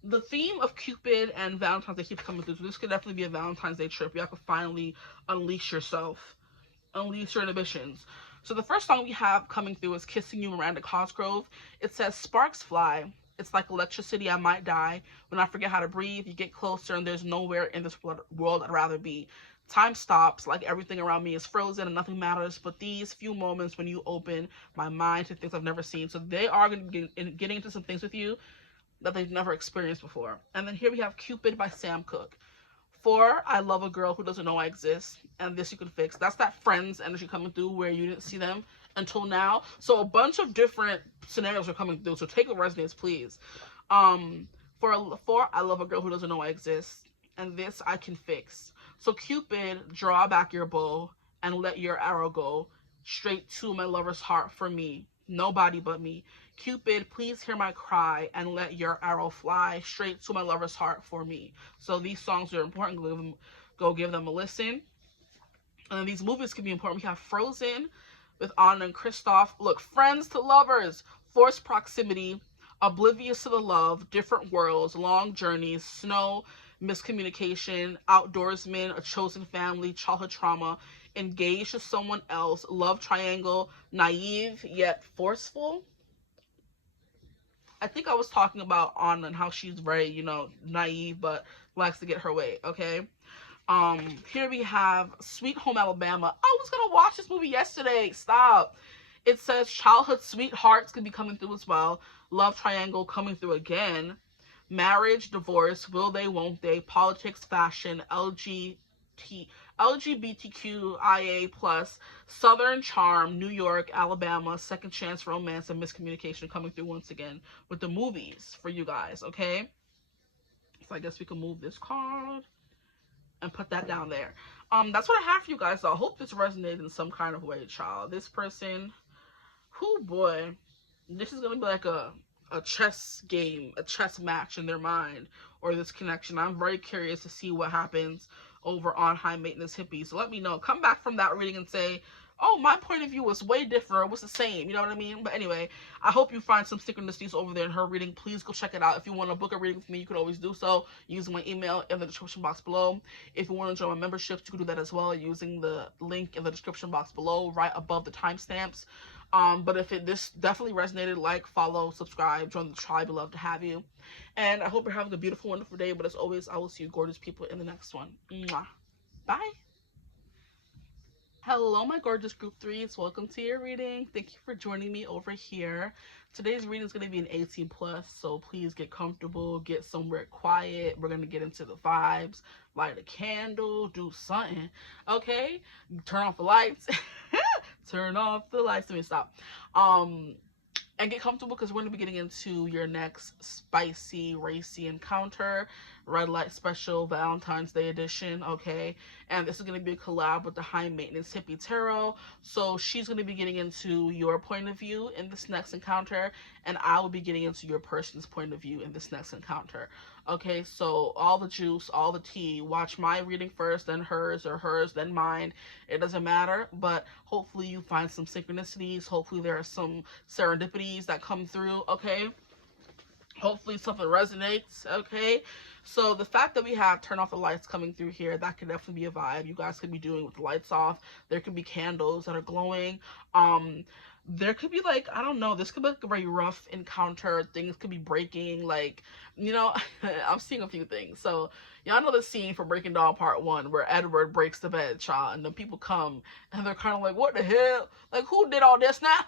The theme of Cupid and Valentine's Day keeps coming through. So this could definitely be a Valentine's Day trip. You have to finally unleash yourself. Unleash your inhibitions. So the first song we have coming through is Kissing You, Miranda Cosgrove. It says, sparks fly. It's like electricity, I might die. When I forget how to breathe, you get closer and there's nowhere in this world I'd rather be. Time stops, like everything around me is frozen and nothing matters but these few moments when you open my mind to things I've never seen. So they are going to be getting into some things with you that they've never experienced before. And then here we have Cupid by Sam Cooke. 4, I love a girl who doesn't know I exist, and this you can fix. That's that Friends energy coming through where you didn't see them until now. So a bunch of different scenarios are coming through, so take what resonates, please. For 4, I love a girl who doesn't know I exist, and this I can fix. So Cupid, draw back your bow and let your arrow go straight to my lover's heart for me. Nobody but me. Cupid, please hear my cry and let your arrow fly straight to my lover's heart for me. So these songs are important. Go give them a listen. And these movies can be important. We have Frozen with Anna and Kristoff. Look, friends to lovers, forced proximity, oblivious to the love, different worlds, long journeys, snow, miscommunication, outdoorsmen, a chosen family, childhood trauma, engaged to someone else, love triangle, naive yet forceful. I think I was talking about Anna and how she's very, you know, naive but likes to get her way, okay? Here we have Sweet Home Alabama. I was gonna watch this movie yesterday. Stop. It says childhood sweethearts could be coming through as well. Love triangle coming through again. Marriage, divorce, will they, won't they, politics, fashion, LGBTQIA+, Southern charm, New York, Alabama, second chance romance, and miscommunication coming through once again with the movies for you guys, okay? So I guess we can move this card and put that down there. That's what I have for you guys. So I hope this resonated in some kind of way, child. This person, whoo boy, this is gonna be like a a chess game, a chess match in their mind, or this connection. I'm very curious to see what happens over on High Maintenance Hippie. So let me know. Come back from that reading and say, oh, my point of view was way different or was the same. You know what I mean? But anyway, I hope you find some synchronicities over there in her reading. Please go check it out. If you want to book a reading with me, you can always do so using my email in the description box below. If you want to join my memberships, you can do that as well using the link in the description box below, right above the timestamps. But if this definitely resonated, like, follow, subscribe, join the tribe. I'd love to have you. And I hope you're having a beautiful, wonderful day. But as always, I will see you gorgeous people in the next one. Mwah. Bye. Hello, my gorgeous group 3s. Welcome to your reading. Thank you for joining me over here. Today's reading is going to be an 18 plus, so please get comfortable, get somewhere quiet. We're going to get into the vibes, light a candle, do something, okay? Turn off the lights. Turn off the lights. Let me stop. And get comfortable because we're going to be getting into your next spicy, racy encounter. Red Light Special Valentine's Day edition, okay? And this is going to be a collab with the High Maintenance Hippie Tarot. So she's going to be getting into your point of view in this next encounter, and I will be getting into your person's point of view in this next encounter. Okay, so all the juice, all the tea. Watch my reading first, then hers, or hers, then mine. It doesn't matter, but hopefully you find some synchronicities. Hopefully there are some serendipities that come through, okay? Hopefully something resonates, okay? So the fact that we have turn off the lights coming through here, that could definitely be a vibe. You guys could be doing with the lights off. There could be candles that are glowing. There could be, like, I don't know, this could be like a very rough encounter. Things could be breaking, like, you know, I'm seeing a few things. So y'all know the scene from Breaking Dawn Part 1 where Edward breaks the bed, child, and the people come and they're kind of like, what the hell? Like, who did all this now?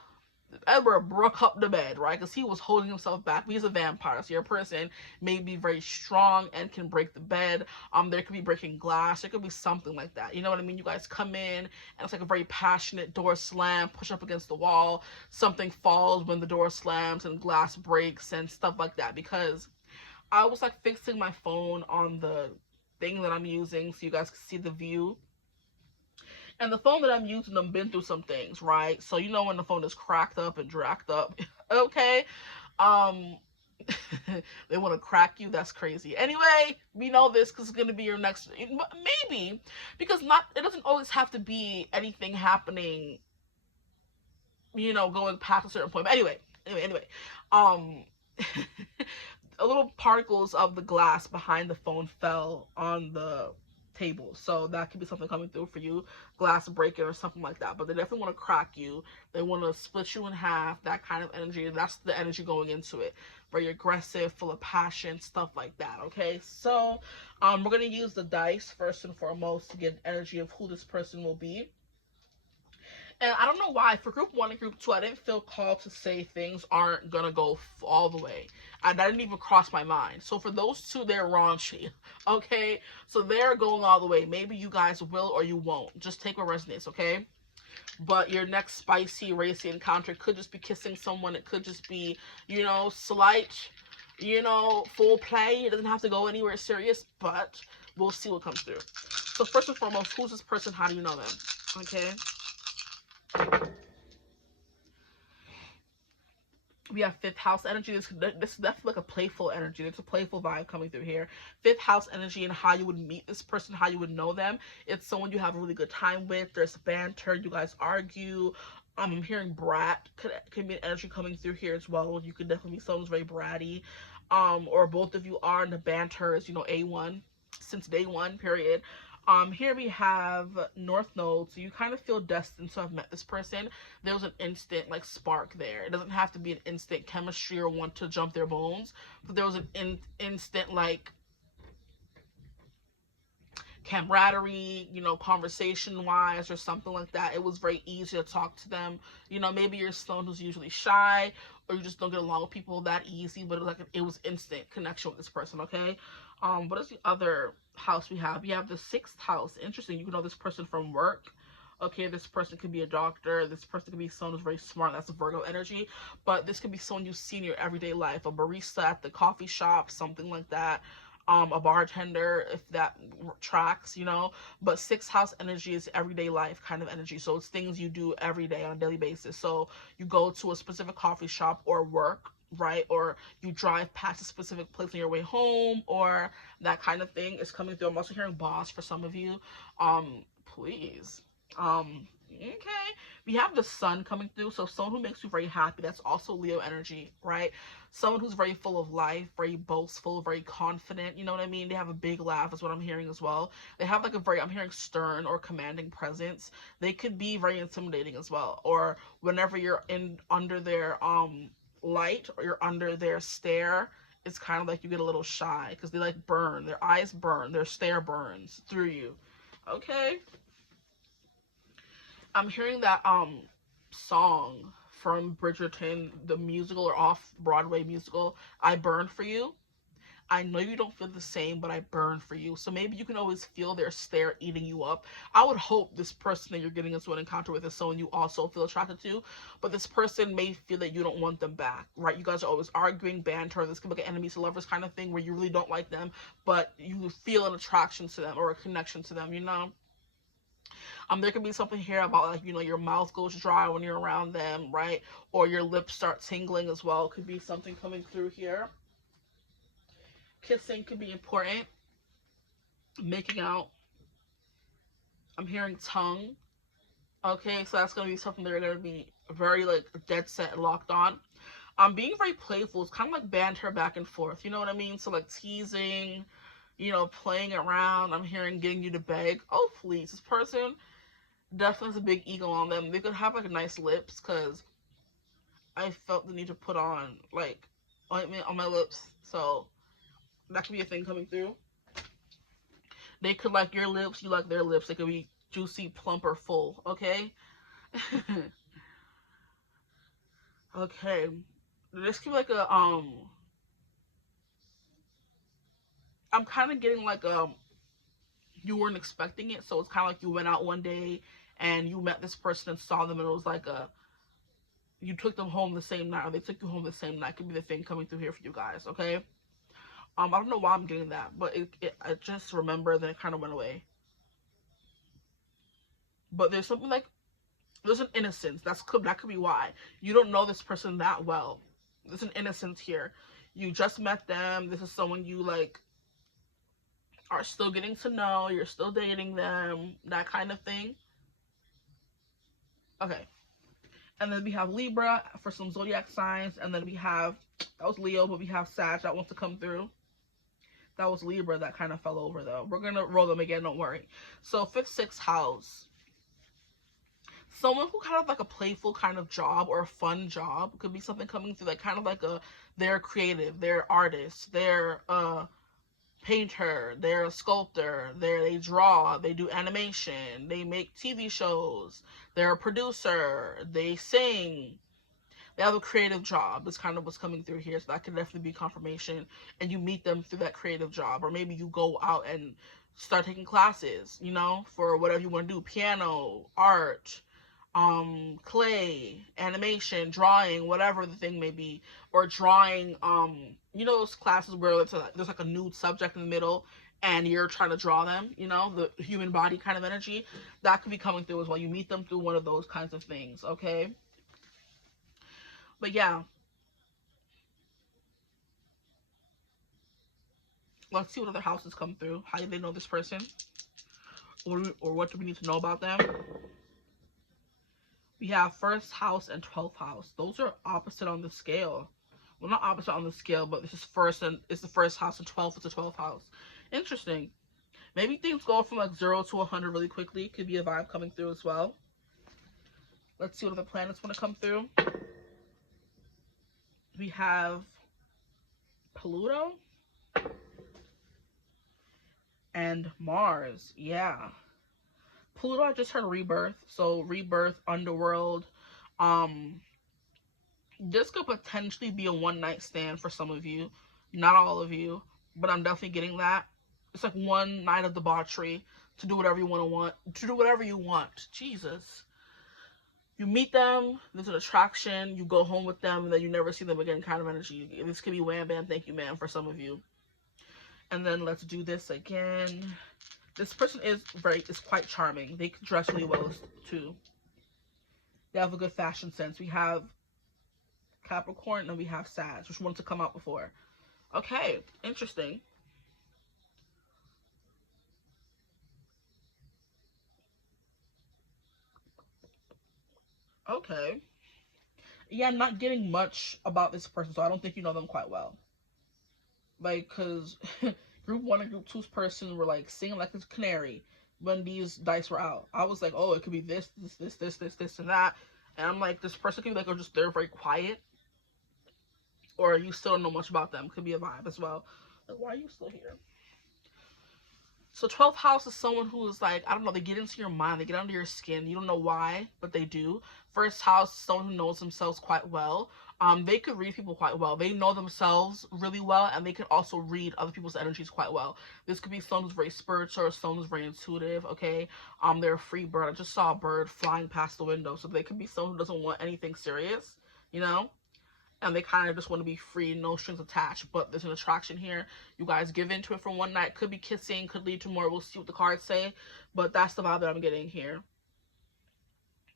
Edward broke up the bed, right? Because he was holding himself back. He's a vampire, so your person may be very strong and can break the bed. There could be breaking glass. There could be something like that. You know what I mean? You guys come in, and it's like a very passionate door slam, push up against the wall. Something falls when the door slams, and glass breaks, and stuff like that. Because I was, like, fixing my phone on the thing that I'm using so you guys can see the view. And the phone that I'm using, I've been through some things, right? So you know when the phone is cracked up and dragged up, okay? They want to crack you. That's crazy. Anyway, we know this because it's going to be your next, maybe, because it doesn't always have to be anything happening, you know, going past a certain point. But anyway, a little particles of the glass behind the phone fell on the table, so that could be something coming through for you, glass breaking or something like that. But they definitely want to crack you, they want to split you in half, that kind of energy. That's the energy going into it, very aggressive, full of passion, stuff like that. Okay, so we're going to use the dice first and foremost to get energy of who this person will be. And I don't know why, for group 1 and group 2, I didn't feel called to say things aren't going to go all the way. That didn't even cross my mind. So for those two, they're raunchy, okay? So they're going all the way. Maybe you guys will or you won't. Just take what resonates, okay? But your next spicy, racy encounter could just be kissing someone. It could just be, you know, slight, you know, full play. It doesn't have to go anywhere serious, but we'll see what comes through. So first and foremost, who's this person? How do you know them? Okay? We have 5th house energy. This is definitely like a playful energy. There's a playful vibe coming through here. 5th house energy and how you would meet this person, how you would know them. It's someone you have a really good time with. There's banter. You guys argue. I'm hearing brat could be an energy coming through here as well. You could definitely be someone who's very bratty. Or both of you are, and the banter is, you know, A1 since day one, period. Here we have North Node, so you kind of feel destined to have met this person. There was an instant, like, spark there. It doesn't have to be an instant chemistry or want to jump their bones, but there was an instant, like, camaraderie, you know, conversation-wise or something like that. It was very easy to talk to them. You know, maybe you're someone who's usually shy, or you just don't get along with people that easy, but it was instant connection with this person, okay? What is the other house we have? We have the 6th house. Interesting. You can know this person from work. Okay, this person could be a doctor. This person could be someone who's very smart. That's a Virgo energy. But this could be someone you see in your everyday life. A barista at the coffee shop, something like that. A bartender, if that tracks, you know. But 6th house energy is everyday life kind of energy. So it's things you do every day on a daily basis. So you go to a specific coffee shop or work, right? Or you drive past a specific place on your way home, or that kind of thing is coming through. I'm also hearing boss for some of you. Please. Okay. We have the sun coming through, so someone who makes you very happy. That's also Leo energy, right? Someone who's very full of life, very boastful, very confident, you know what I mean? They have a big laugh is what I'm hearing as well. They have like a very, I'm hearing stern or commanding presence. They could be very intimidating as well. Or whenever you're in under their light, or you're under their stare, it's kind of like you get a little shy because they like burn. Their eyes burn. Their stare burns through you. Okay. I'm hearing that song from Bridgerton, the musical or off-Broadway musical, I Burn For You. I know you don't feel the same, but I burn for you. So maybe you can always feel their stare eating you up. I would hope this person that you're getting into an encounter with is someone you also feel attracted to, but this person may feel that you don't want them back, right? You guys are always arguing, banter. This could be like an enemies to lovers kind of thing where you really don't like them, but you feel an attraction to them or a connection to them, you know? There could be something here about, like, you know, your mouth goes dry when you're around them, right? Or your lips start tingling as well. Could be something coming through here. Kissing could be important. Making out. I'm hearing tongue. Okay, so that's going to be something they're going to be very, like, dead set and locked on. Being very playful. It's kind of like banter back and forth. You know what I mean? So, like, teasing, you know, playing around. I'm hearing getting you to beg. Oh, please. This person definitely has a big ego on them. They could have, like, nice lips, because I felt the need to put on, like, ointment on my lips. So, that could be a thing coming through. They could like your lips, you like their lips. They could be juicy, plump, or full, okay? Okay. This could be like a, I'm kind of getting like, you weren't expecting it, so it's kind of like you went out one day and you met this person and saw them, and it was like you took them home the same night, or they took you home the same night. Could be the thing coming through here for you guys, okay? I don't know why I'm getting that, but I just remember that it kind of went away. But there's something like, there's an innocence. That could be why. You don't know this person that well. There's an innocence here. You just met them. This is someone you, like, are still getting to know. You're still dating them. That kind of thing. Okay. And then we have Libra for some zodiac signs. And then we have, that was Leo, but we have Sag that wants to come through. That was Libra that kind of fell over, though. We're going to roll them again, don't worry. So 5th, 6th house. Someone who kind of like a playful kind of job or a fun job. Could be something coming through, like kind of like they're creative, they're artists, they're a painter, they're a sculptor, they draw, they do animation, they make TV shows, they're a producer, they sing. They have a creative job. Is kind of what's coming through here. So that could definitely be confirmation. And you meet them through that creative job. Or maybe you go out and start taking classes, you know, for whatever you want to do. Piano, art, clay, animation, drawing, whatever the thing may be. Or drawing, you know, those classes where there's like a nude subject in the middle and you're trying to draw them, you know, the human body kind of energy. That could be coming through as well. You meet them through one of those kinds of things, okay? But yeah, let's see what other houses come through. How do they know this person? Or what do we need to know about them? We have 1st house and 12th house. Those are opposite on the scale. Well, not opposite on the scale, but this is first, and it's the 1st house, and 12th is the 12th house. Interesting. Maybe things go from like 0 to 100 really quickly. Could be a vibe coming through as well. Let's see what other planets want to come through. We have Pluto and Mars. Yeah. Pluto, I just heard rebirth. So rebirth, underworld. This could potentially be a one-night stand for some of you. Not all of you, but I'm definitely getting that. It's like one night of debauchery to do whatever you want. To do whatever you want. Jesus. You meet them, there's an attraction, you go home with them, and then you never see them again kind of energy. This could be wham bam, thank you ma'am for some of you. And then let's do this again. This person is quite charming. They can dress really well too. They have a good fashion sense. We have Capricorn, and then we have Sag, which wanted to come out before. Okay, interesting. Okay. Yeah, I'm not getting much about this person, so I don't think you know them quite well. Like, because group 1 and group 2's person were, like, singing like a canary when these dice were out. I was like, oh, it could be this, and that. And I'm like, this person could be, like, oh, just they're very quiet. Or you still don't know much about them. Could be a vibe as well. Like, why are you still here? So 12th house is someone who is like, I don't know, they get into your mind, they get under your skin. You don't know why, but they do. First house is someone who knows themselves quite well. They could read people quite well. They know themselves really well, and they can also read other people's energies quite well. This could be someone who's very spiritual, or someone who's very intuitive, okay? They're a free bird. I just saw a bird flying past the window, so they could be someone who doesn't want anything serious, you know? And they kind of just want to be free, no strings attached. But there's an attraction here. You guys give into it for one night. Could be kissing, could lead to more. We'll see what the cards say. But that's the vibe that I'm getting here.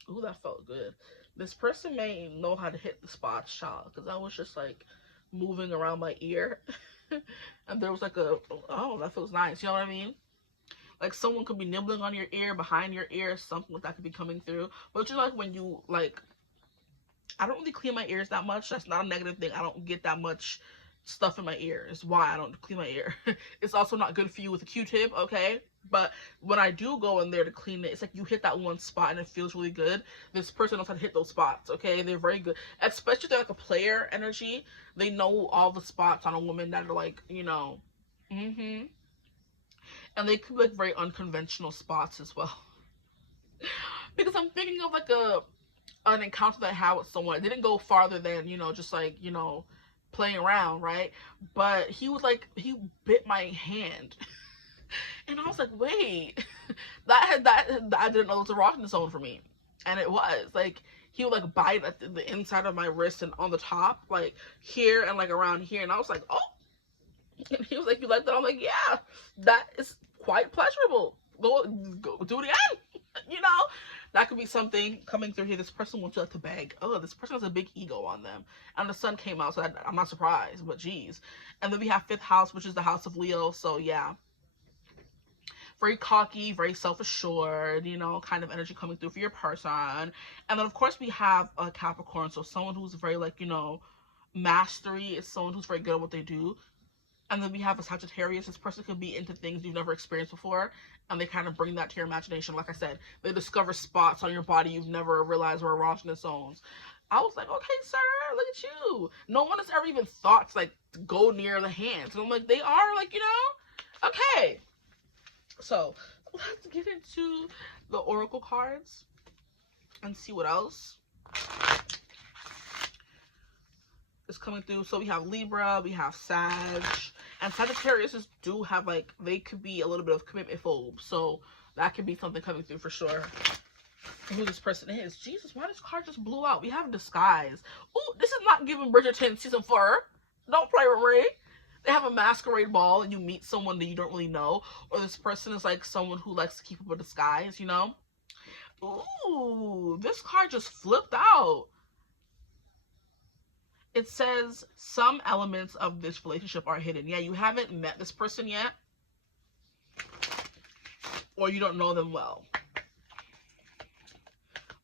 Ooh, that felt good. This person may know how to hit the spots, child. Because I was just, like, moving around my ear. And there was, like, oh, that feels nice. You know what I mean? Like, someone could be nibbling on your ear, behind your ear. Something like that could be coming through. But just like when you, like, I don't really clean my ears that much. That's not a negative thing. I don't get that much stuff in my ear. It's why I don't clean my ear. It's also not good for you with a Q-tip, okay? But when I do go in there to clean it, it's like you hit that one spot and it feels really good. This person knows how to hit those spots, okay? They're very good. Especially if they're like a player energy. They know all the spots on a woman that are like, you know, and they could be like very unconventional spots as well. Because I'm thinking of like an encounter that I had with someone. It didn't go farther than, you know, just like, you know, playing around, right? But he was like, he bit my hand. And I was like, wait, that I didn't know it was a erogenous zone for me. And it was. Like, he would like bite at the inside of my wrist and on the top, like here and like around here. And I was like, oh. And he was like, you like that? I'm like, yeah, that is quite pleasurable. Go do it again. You know? That could be something coming through here. This person wants you like to beg. Oh, this person has a big ego on them. And the sun came out, so I'm not surprised, but geez. And then we have 5th house, which is the house of Leo. So yeah. Very cocky, very self-assured, you know, kind of energy coming through for your person. And then, of course, we have a Capricorn. So someone who's very, like, you know, mastery is someone who's very good at what they do. And then we have a Sagittarius. This person could be into things you've never experienced before, and they kind of bring that to your imagination. Like I said, they discover spots on your body you've never realized were erogenous zones. I was like, okay, sir, look at you. No one has ever even thought to, like, go near the hands. And I'm like, they are, like, you know? Okay. So, let's get into the oracle cards and see what else is coming through. So we have Libra, we have Sag, and Sagittarius do have, like, they could be a little bit of commitment phobe, so that could be something coming through for sure. And who this person is. Jesus, why this card just blew out? We have Disguise. Oh, this is not giving Bridgerton season 4. Don't play with me. They have a masquerade ball and you meet someone that you don't really know, or this person is like someone who likes to keep up a disguise, you know? Ooh, this card just flipped out. It says some elements of this relationship are hidden. Yeah, you haven't met this person yet, or you don't know them well.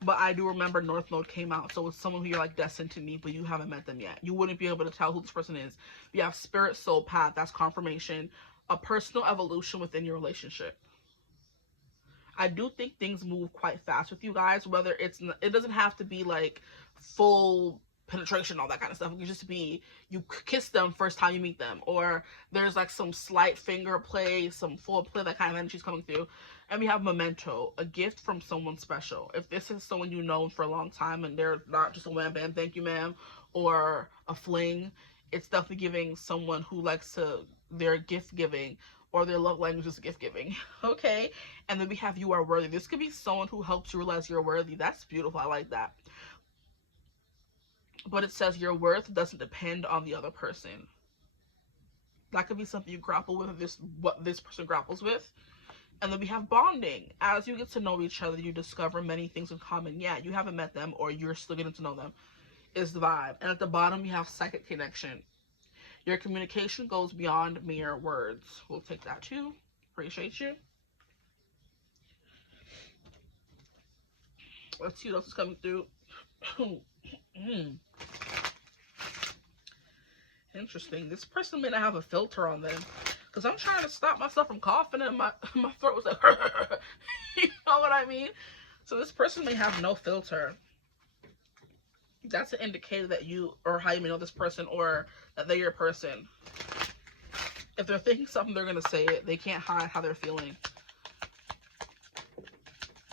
But I do remember North Node came out, so it's someone who you're like destined to meet, but you haven't met them yet. You wouldn't be able to tell who this person is. You have Spirit, Soul, Path, that's confirmation. A personal evolution within your relationship. I do think things move quite fast with you guys, whether it doesn't have to be like full penetration, all that kind of stuff. It could just be you kiss them first time you meet them, or there's like some slight finger play, some full play, that kind of energy is coming through. And we have Memento, a gift from someone special. If this is someone you've known for a long time and they're not just a wham bam thank you ma'am or a fling, it's definitely giving someone who likes their gift giving, or their love language is gift giving. Okay. And then we have You Are Worthy. This could be someone who helps you realize you're worthy. That's beautiful. I like that. But it says your worth doesn't depend on the other person. That could be something you grapple with, what this person grapples with. And then we have Bonding. As you get to know each other, you discover many things in common. Yeah, you haven't met them, or you're still getting to know them. is the vibe. And at the bottom, you have psychic connection. Your communication goes beyond mere words. We'll take that too. Appreciate you. Let's see what else is coming through. Interesting. This person may not have a filter on them. Because I'm trying to stop myself from coughing and my throat was like, you know what I mean? So this person may have no filter. That's an indicator that you, or how you may know this person, or that they're your person. If they're thinking something, they're going to say it. They can't hide how they're feeling.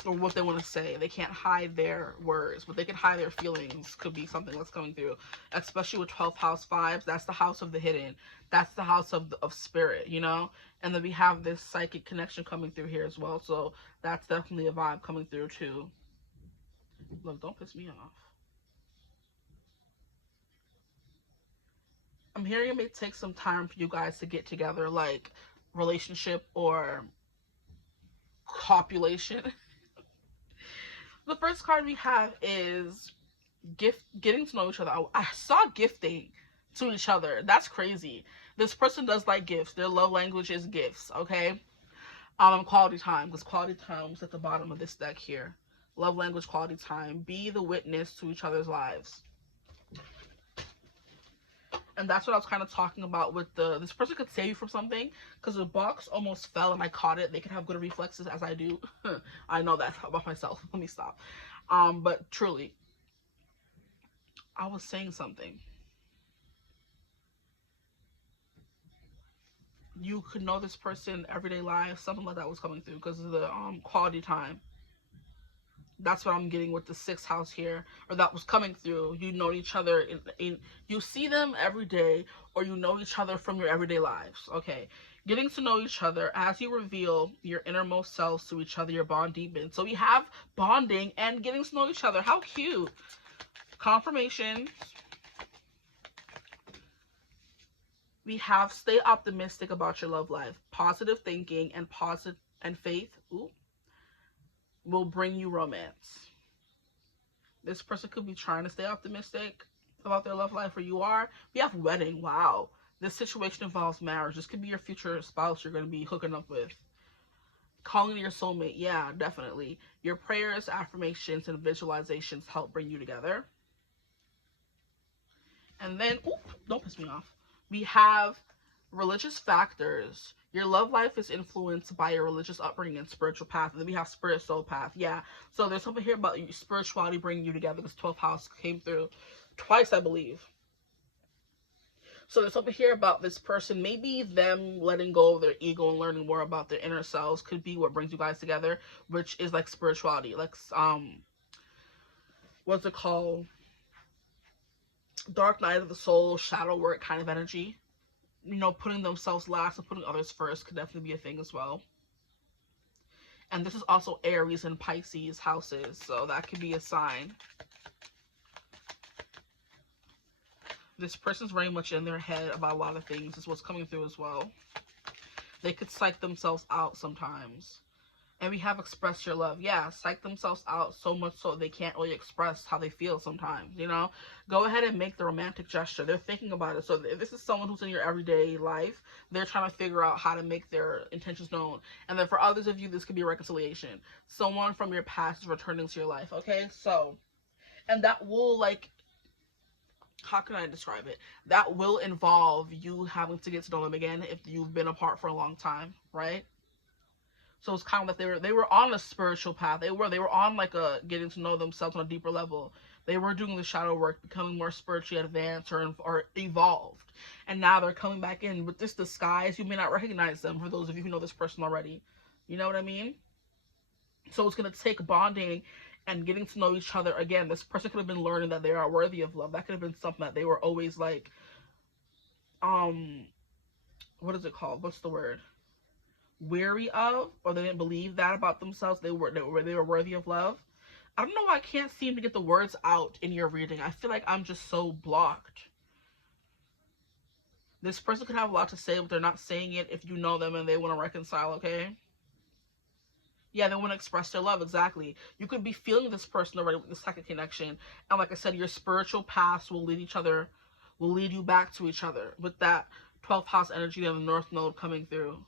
Or what they want to say. They can't hide their words, but they can hide their feelings. Could be something that's coming through, especially with 12th house vibes. That's the house of the hidden. That's the house of spirit, you know. And then we have this psychic connection coming through here as well. So that's definitely a vibe coming through too. Look, don't piss me off. I'm hearing it may take some time for you guys to get together, like relationship or copulation. The first card we have is getting to know each other. I saw gifting to each other. That's crazy. This person does like gifts. Their love language is gifts, okay? Quality time, because quality time was at the bottom of this deck here. Love language, quality time. Be the witness to each other's lives. And that's what I was kind of talking about with this person could save you from something, because the box almost fell and I caught it. They could have good reflexes as I do. I know that about myself. Let me stop. But truly, I was saying something. You could know this person everyday life, something like that was coming through because of the quality time. That's what I'm getting with the 6th house here, or that was coming through. You know each other you see them every day, or you know each other from your everyday lives. Okay, getting to know each other as you reveal your innermost selves to each other, your bond deepens. So we have bonding and getting to know each other. How cute. Confirmation. We have stay optimistic about your love life. Positive thinking and faith. Ooh. Will bring you romance. This person could be trying to stay optimistic about their love life, or you are. We have wedding. Wow. This situation involves marriage. This could be your future spouse you're going to be hooking up with. Calling your soulmate. Yeah, definitely. Your prayers, affirmations, and visualizations help bring you together. And then, ooh, don't piss me off. We have religious factors. Your love life is influenced by your religious upbringing and spiritual path. And then we have spirit soul path. Yeah. So there's something here about spirituality bringing you together, because 12th house came through twice, I believe. So there's something here about this person. Maybe them letting go of their ego and learning more about their inner selves could be what brings you guys together, which is like spirituality. Like, what's it called? Dark night of the soul, shadow work kind of energy. You know, putting themselves last and putting others first could definitely be a thing as well. And this is also Aries and Pisces houses, so that could be a sign. This person's very much in their head about a lot of things, is what's coming through as well. They could psych themselves out sometimes. And we have express your love. Yeah, psych themselves out so much so they can't really express how they feel sometimes, you know? Go ahead and make the romantic gesture. They're thinking about it. So if this is someone who's in your everyday life, they're trying to figure out how to make their intentions known. And then for others of you, this could be reconciliation. Someone from your past is returning to your life, okay? So, and that will, like, how can I describe it? That will involve you having to get to know them again if you've been apart for a long time, right? So it's kind of like they were on a spiritual path. They were on like a getting to know themselves on a deeper level. They were doing the shadow work, becoming more spiritually advanced or evolved. And now they're coming back in with this disguise. You may not recognize them for those of you who know this person already. You know what I mean? So it's going to take bonding and getting to know each other again. This person could have been learning that they are worthy of love. That could have been something that they were always like, what is it called? What's the word? Weary of, or they didn't believe that about themselves. They were worthy of love. I don't know why I can't seem to get the words out in your reading. I feel like I'm just so blocked. This person could have a lot to say, but they're not saying it if you know them and they want to reconcile, okay? Yeah, they want to express their love. Exactly. You could be feeling this person already with the second connection. And like I said, your spiritual paths will lead you back to each other with that 12th house energy of the North Node coming through.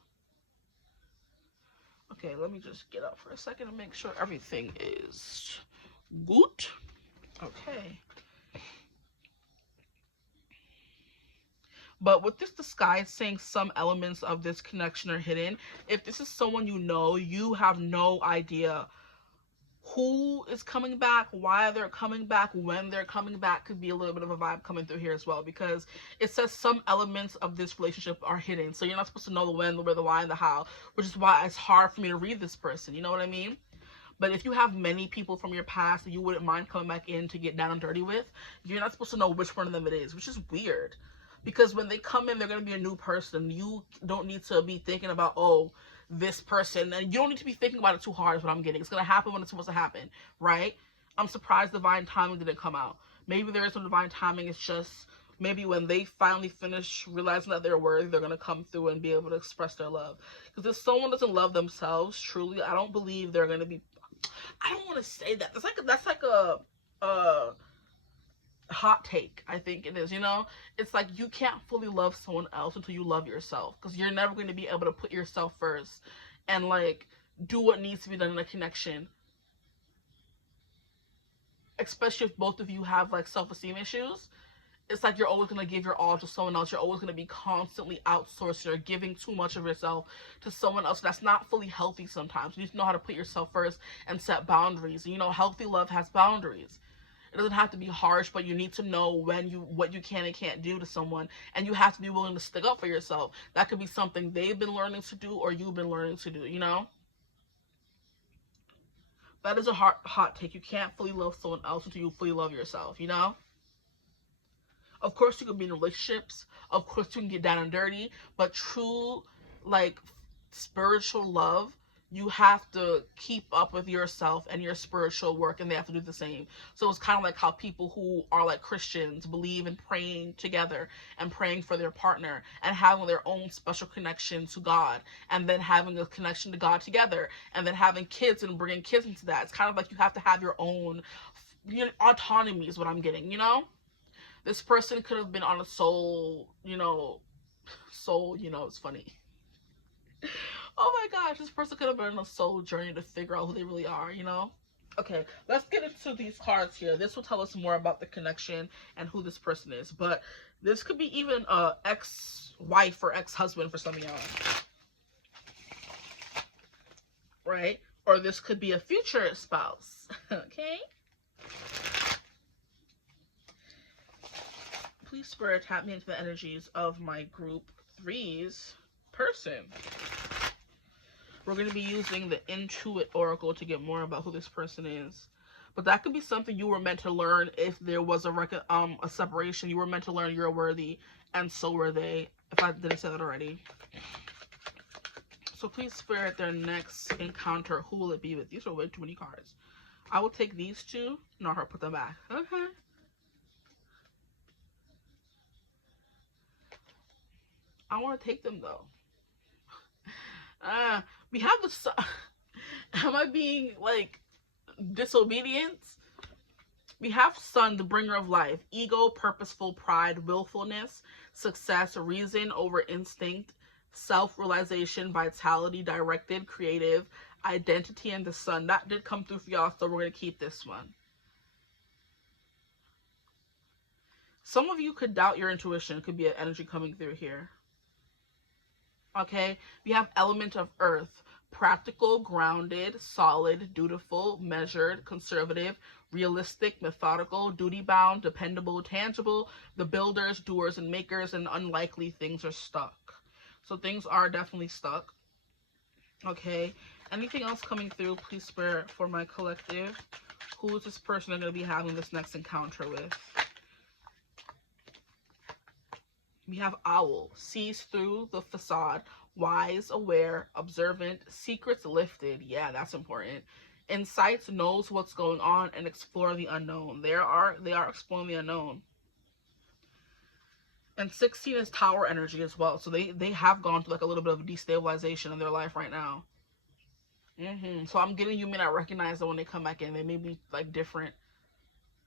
Okay, let me just get up for a second and make sure everything is good. Okay. But with this disguise saying some elements of this connection are hidden, if this is someone you know, you have no idea who is coming back, why they're coming back, when they're coming back. Could be a little bit of a vibe coming through here as well, because it says some elements of this relationship are hidden. So you're not supposed to know the when, the where, the why, and the how, which is why it's hard for me to read this person. You know what I mean? But if you have many people from your past that you wouldn't mind coming back in to get down and dirty with, you're not supposed to know which one of them it is, which is weird. Because when they come in, they're going to be a new person. You don't need to be thinking about, oh, this person. And you don't need to be thinking about it too hard is what I'm getting. It's going to happen when it's supposed to happen, right? I'm surprised divine timing didn't come out. Maybe there is no divine timing. It's just maybe when they finally finish realizing that they're worthy, they're going to come through and be able to express their love. Because if someone doesn't love themselves, truly, I don't believe they're going to be... I don't want to say that. That's like a hot take. I think it is, you know? It's like you can't fully love someone else until you love yourself, because you're never going to be able to put yourself first and like do what needs to be done in a connection, especially if both of you have like self-esteem issues. It's like you're always going to give your all to someone else. You're always going to be constantly outsourcing or giving too much of yourself to someone else. That's not fully healthy sometimes. You need to know how to put yourself first and set boundaries. You know, healthy love has boundaries. It doesn't have to be harsh, but you need to know what you can and can't do to someone, and you have to be willing to stick up for yourself. That could be something they've been learning to do or you've been learning to do, you know? That is a hot take. You can't fully love someone else until you fully love yourself, you know? Of course, you can be in relationships. Of course, you can get down and dirty. But true, like, spiritual love, you have to keep up with yourself and your spiritual work, and they have to do the same. So it's kind of like how people who are like Christians believe in praying together and praying for their partner and having their own special connection to God, and then having a connection to God together, and then having kids and bringing kids into that. It's kind of like you have to have your own, you know, autonomy is what I'm getting, you know? This person could have been on a soul, it's funny. Oh my gosh, this person could have been on a soul journey to figure out who they really are, you know? Okay, let's get into these cards here. This will tell us more about the connection and who this person is. But this could be even a ex-wife or ex-husband for some of y'all. Right? Or this could be a future spouse. Okay? Please, Spirit, tap me into the energies of my group 3's person. We're going to be using the Intuit Oracle to get more about who this person is. But that could be something you were meant to learn if there was a separation. You were meant to learn you're worthy, and so were they, if I didn't say that already. So please, Spirit, their next encounter, who will it be with? These are way too many cards. I will take these two. No, her, put them back. Okay. I want to take them, though. We have the sun. Am I being, like, disobedient? We have sun, the bringer of life. Ego, purposeful, pride, willfulness, success, reason over instinct, self-realization, vitality, directed, creative, identity, and the sun. That did come through for y'all, so we're going to keep this one. Some of you could doubt your intuition. It could be an energy coming through here. Okay, we have element of earth, practical, grounded, solid, dutiful, measured, conservative, realistic, methodical, duty-bound, dependable, tangible. The builders, doers, and makers, and unlikely things are stuck. So things are definitely stuck. Okay, anything else coming through, please, Spirit, for my collective? Who is this person I'm going to be having this next encounter with? We have owl, sees through the facade, wise, aware, observant, secrets lifted. Yeah, that's important. Insights, knows what's going on, and explore the unknown. They are exploring the unknown. And 16 is tower energy as well. So they have gone through like a little bit of destabilization in their life right now. So I'm getting you may not recognize them when they come back in. They may be like different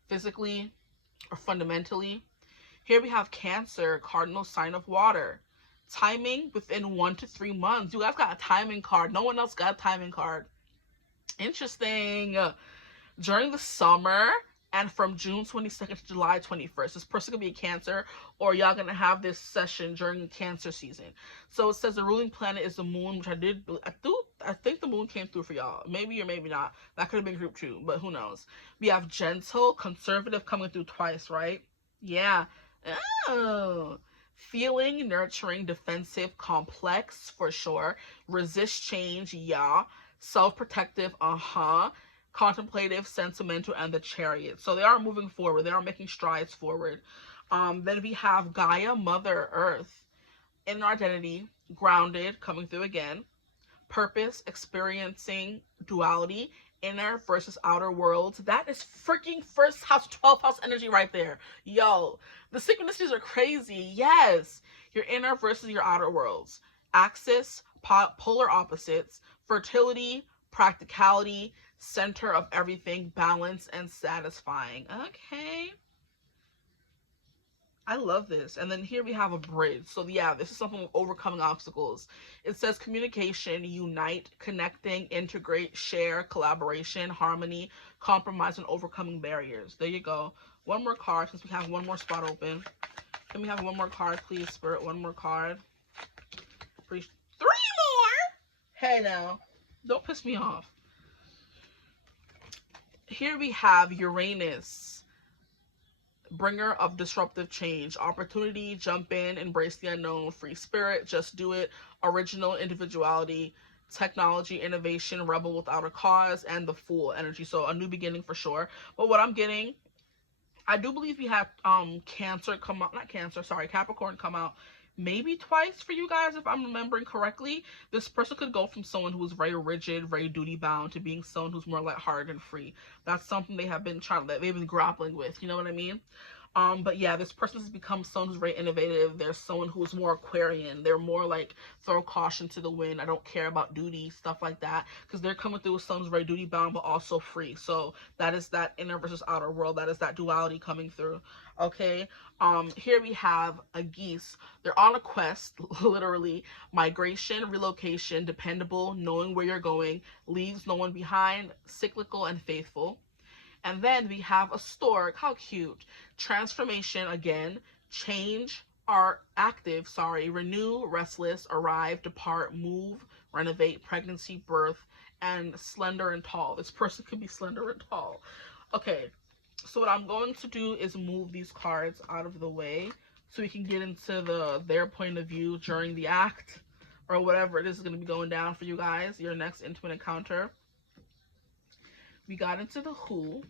physically or fundamentally. Here we have Cancer, cardinal sign of water. Timing within 1 to 3 months. You guys got a timing card. No one else got a timing card. Interesting. During the summer and from June 22nd to July 21st. This person could be a Cancer, or y'all gonna have this session during Cancer season. So it says the ruling planet is the moon, which I think the moon came through for y'all. Maybe or maybe not. That could have been group 2, but who knows. We have gentle, conservative coming through twice, right? Yeah. Oh. Feeling, nurturing, defensive, complex, for sure. Resist change, yeah. Self-protective, contemplative, sentimental, and the Chariot. So they are moving forward. They are making strides forward. Then we have Gaia, Mother Earth. Inner identity, grounded, coming through again. Purpose, experiencing duality, inner versus outer worlds. That is freaking first house, 12th house energy right there. Yo, the synchronicities are crazy. Yes. Your inner versus your outer worlds. Axis, polar opposites, fertility, practicality, center of everything, balance, and satisfying. Okay. I love this. And then here we have a bridge. So yeah, this is something with overcoming obstacles. It says communication, unite, connecting, integrate, share, collaboration, harmony, compromise, and overcoming barriers. There you go. One more card since we have one more spot open. Can we have one more card, please, Spirit? One more card. 3 more? Hey now. Don't piss me off. Here we have Uranus, bringer of disruptive change, opportunity, jump in, embrace the unknown, free spirit, just do it, original individuality, technology, innovation, rebel without a cause, and the Fool energy. So a new beginning for sure. But what I'm getting, I do believe we had Cancer come out, not Cancer, sorry, Capricorn come out maybe twice for you guys, if I'm remembering correctly. This person could go from someone who is very rigid, very duty bound, to being someone who's more lighthearted and free. That's something they have been they've been grappling with, you know what I mean? But yeah, this person has become someone who's very innovative. They're someone who's more Aquarian. They're more like throw caution to the wind. I don't care about duty, stuff like that. Because they're coming through with someone who's very duty bound, but also free. So that is that inner versus outer world. That is that duality coming through. Okay. Here we have a geese. They're on a quest, literally. Migration, relocation, dependable, knowing where you're going, leaves no one behind, cyclical and faithful. And then we have a stork. How cute. Transformation again. Change, renew, restless, arrive, depart, move, renovate, pregnancy, birth, and slender and tall. This person could be slender and tall. Okay, so what I'm going to do is move these cards out of the way so we can get into their point of view during the act, or whatever it is going to be going down for you guys, your next intimate encounter. We got into the Who.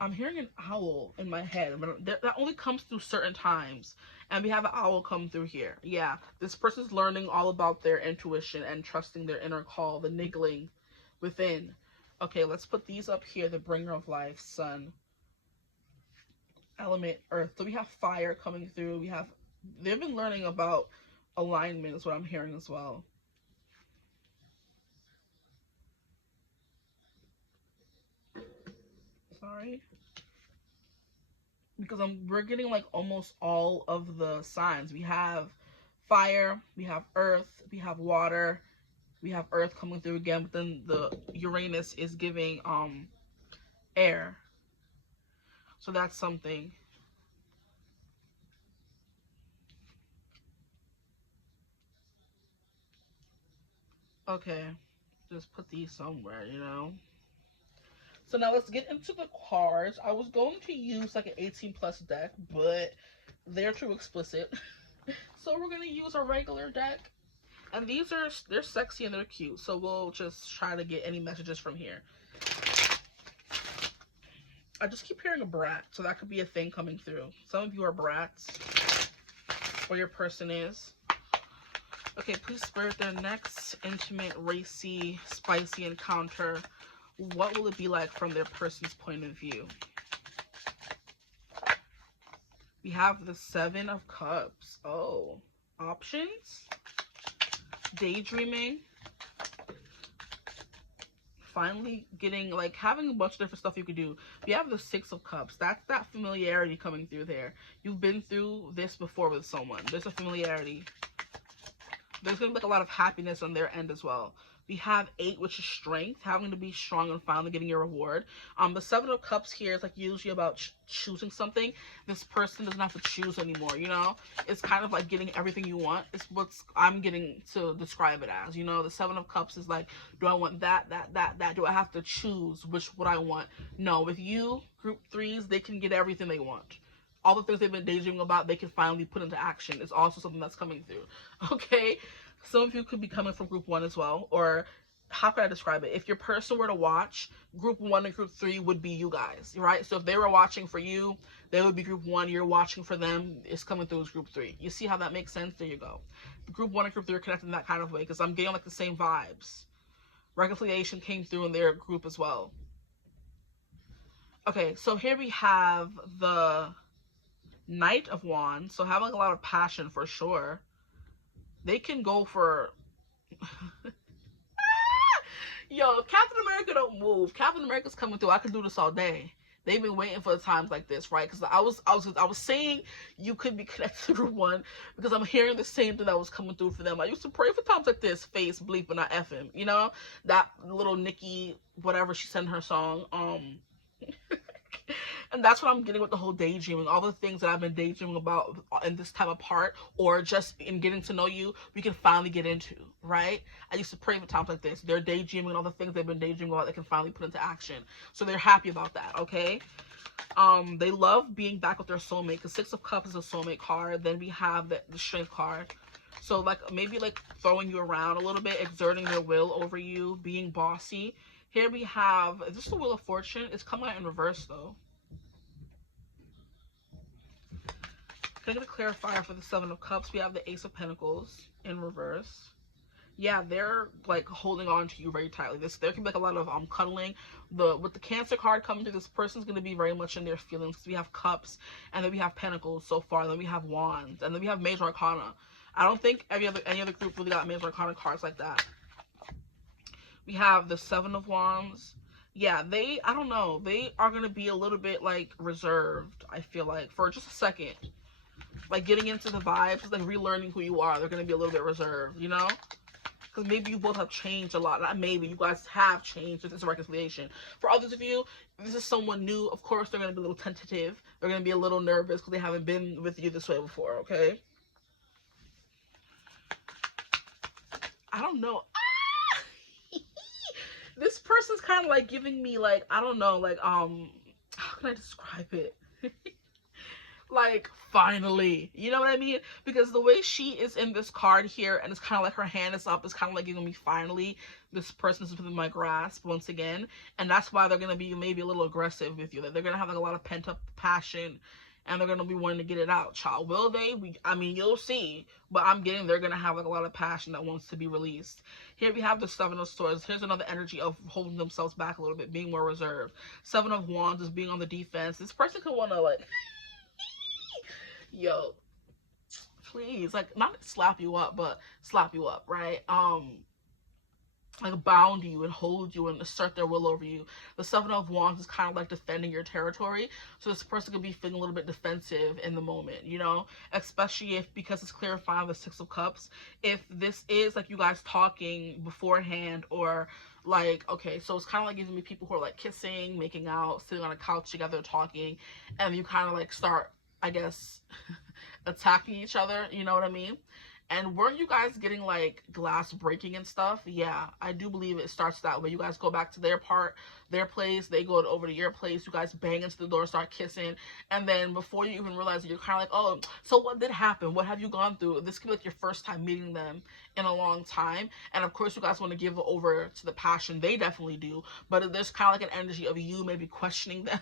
I'm hearing an owl in my head, but that only comes through certain times. And we have an owl come through here. Yeah, this person's learning all about their intuition and trusting their inner call, the niggling within. Okay, let's put these up here. The bringer of life, sun, element, earth. So we have fire coming through. They've been learning about alignment is what I'm hearing as well. Sorry, because we're getting like almost all of the signs. We have fire, we have earth, we have water, we have earth coming through again, but then the Uranus is giving air. So that's something. Okay, just put these somewhere, you know. So now let's get into the cards. I was going to use like an 18 plus deck, but they're too explicit. So we're going to use a regular deck. And they're sexy and they're cute. So we'll just try to get any messages from here. I just keep hearing a brat. So that could be a thing coming through. Some of you are brats. Or your person is. Okay, please Spirit, their next intimate, racy, spicy encounter. What will it be like from their person's point of view? We have the 7 of Cups. Oh, options, daydreaming, finally getting, like, having a bunch of different stuff you could do. We have the Six of Cups. That's that familiarity coming through there. You've been through this before with someone. There's a familiarity. There's going to be like a lot of happiness on their end as well. We have 8, which is strength, having to be strong and finally getting your reward. The Seven of Cups here is like usually about choosing something. This person doesn't have to choose anymore, you know? It's kind of like getting everything you want. It's what I'm getting to describe it as, you know? The Seven of Cups is like, do I want that? Do I have to choose what I want? No, with you, group 3s, they can get everything they want. All the things they've been daydreaming about, they can finally put into action. It's also something that's coming through, okay? Some of you could be coming from group 1 as well, or how can I describe it? If your person were to watch, group 1 and group 3 would be you guys, right? So if they were watching for you, they would be group 1. You're watching for them. It's coming through as group 3. You see how that makes sense? There you go. Group 1 and group 3 are connected in that kind of way because I'm getting like the same vibes. Reconciliation came through in their group as well. Okay, so here we have the Knight of Wands. So having a lot of passion for sure. They can go for yo, if Captain America don't move, Captain America's coming through. I could do this all day. They've been waiting for the times like this, right? Because I was saying you could be connected to group 1 because I'm hearing the same thing that was coming through for them. I used to pray for times like this, face bleep, but not F him, you know? That little Nicki, whatever she sent her song, and that's what I'm getting with the whole daydreaming. All the things that I've been daydreaming about in this time apart, or just in getting to know you, we can finally get into, right? I used to pray for times like this. They're daydreaming, all the things they've been daydreaming about, they can finally put into action. So they're happy about that, okay? They love being back with their soulmate, because 6 of Cups is a soulmate card. Then we have the Strength card. So, like, maybe, like, throwing you around a little bit, exerting their will over you, being bossy. Here we have, is this the Wheel of Fortune? It's coming out in reverse, though. Can I get a clarifier for the 7 of Cups? We have the Ace of Pentacles in reverse. Yeah, they're like holding on to you very tightly. There can be like a lot of cuddling. With the Cancer card coming through, this person's going to be very much in their feelings. We have Cups, and then we have Pentacles so far. Then we have Wands, and then we have Major Arcana. I don't think any other group really got Major Arcana cards like that. We have the 7 of Wands. Yeah, I don't know. They are going to be a little bit like reserved, I feel like, for just a second. Like getting into the vibes, like relearning who you are. They're going to be a little bit reserved, you know? Because maybe you both have changed a lot. Not maybe, you guys have changed. This is a reconciliation. For others of you, this is someone new. Of course, they're going to be a little tentative. They're going to be a little nervous because they haven't been with you this way before, okay? I don't know. This person's kind of like giving me like, I don't know, like, how can I describe it? Like, finally, you know what I mean? Because the way she is in this card here, and it's kind of like her hand is up, it's kind of like giving me finally, this person is within my grasp once again, and that's why they're going to be maybe a little aggressive with you. They're going to have like a lot of pent-up passion, and they're going to be wanting to get it out, child. Will they? I mean, you'll see, but I'm getting they're going to have like a lot of passion that wants to be released. Here we have the 7 of Swords. Here's another energy of holding themselves back a little bit, being more reserved. 7 of Wands is being on the defense. This person could want to like... yo, please, like, not slap you up, but slap you up, right? Like bound you and hold you and assert their will over you. The 7 of Wands is kind of like defending your territory, so this person could be feeling a little bit defensive in the moment, you know, especially if, because it's clarifying the 6 of Cups, if this is like you guys talking beforehand, or like, okay, so it's kind of like giving me people who are like kissing, making out, sitting on a couch together talking, and you kind of like start, I guess, attacking each other, you know what I mean? And weren't you guys getting like glass breaking and stuff? Yeah, I do believe it starts that way. You guys go back to their place, they go over to your place, you guys bang into the door, start kissing, and then before you even realize it, you're kind of like, oh, so what did happen? What have you gone through? This could be like your first time meeting them in a long time, and of course you guys want to give over to the passion. They definitely do, but there's kind of like an energy of you maybe questioning them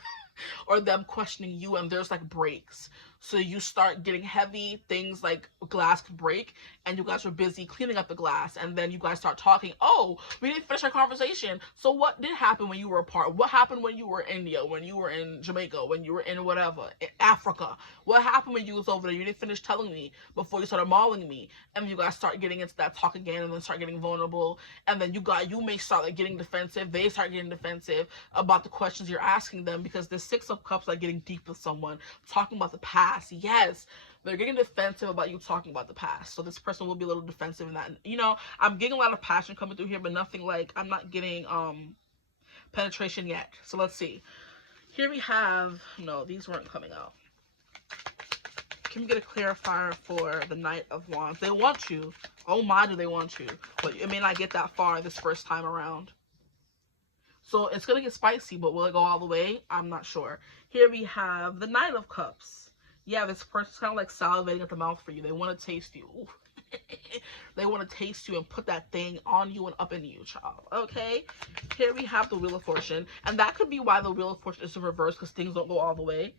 or them questioning you, and there's like breaks. So you start getting heavy, things like glass could break, and you guys were busy cleaning up the glass, and then you guys start talking, oh, we didn't finish our conversation. So what did happen when you were apart? What happened when you were in India, when you were in Jamaica, when you were in whatever, in Africa? What happened when you was over there? You didn't finish telling me before you started mauling me. And you guys start getting into that talk again, and then start getting vulnerable, and then you may start like getting defensive. They start getting defensive about the questions you're asking them, because the Six of Cups, like getting deep with someone, talking about the past. Yes, they're getting defensive about you talking about the past. So this person will be a little defensive in that. You know, I'm getting a lot of passion coming through here, but nothing like, I'm not getting penetration yet. So let's see. Here we have, no, these weren't coming out. Can we get a clarifier for the Knight of Wands? They want you. Oh my, do they want you. But it may not get that far this first time around. So it's going to get spicy, but will it go all the way? I'm not sure. Here we have the Knight of Cups. Yeah, this person's kind of like salivating at the mouth for you. They want to taste you. They want to taste you and put that thing on you and up in you, child. Okay? Here we have the Wheel of Fortune. And that could be why the Wheel of Fortune is in reverse, because things don't go all the way.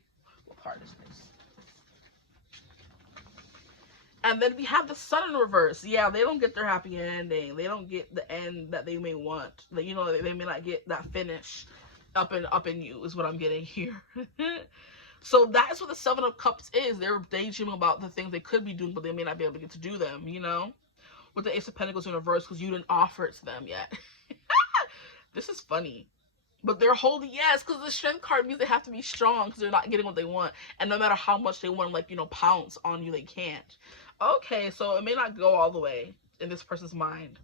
What card is this? And then we have the Sun in reverse. Yeah, they don't get their happy ending. They don't get the end that they may want. You know, they may not get that finish up in you, is what I'm getting here. So that's what the Seven of Cups is. They're daydreaming about the things they could be doing, but they may not be able to get to do them, you know? With the Ace of Pentacles in reverse, because you didn't offer it to them yet. This is funny. But they're holding, yes, because the Strength card means they have to be strong, because they're not getting what they want. And no matter how much they want to, like, you know, pounce on you, they can't. Okay, so it may not go all the way in this person's mind.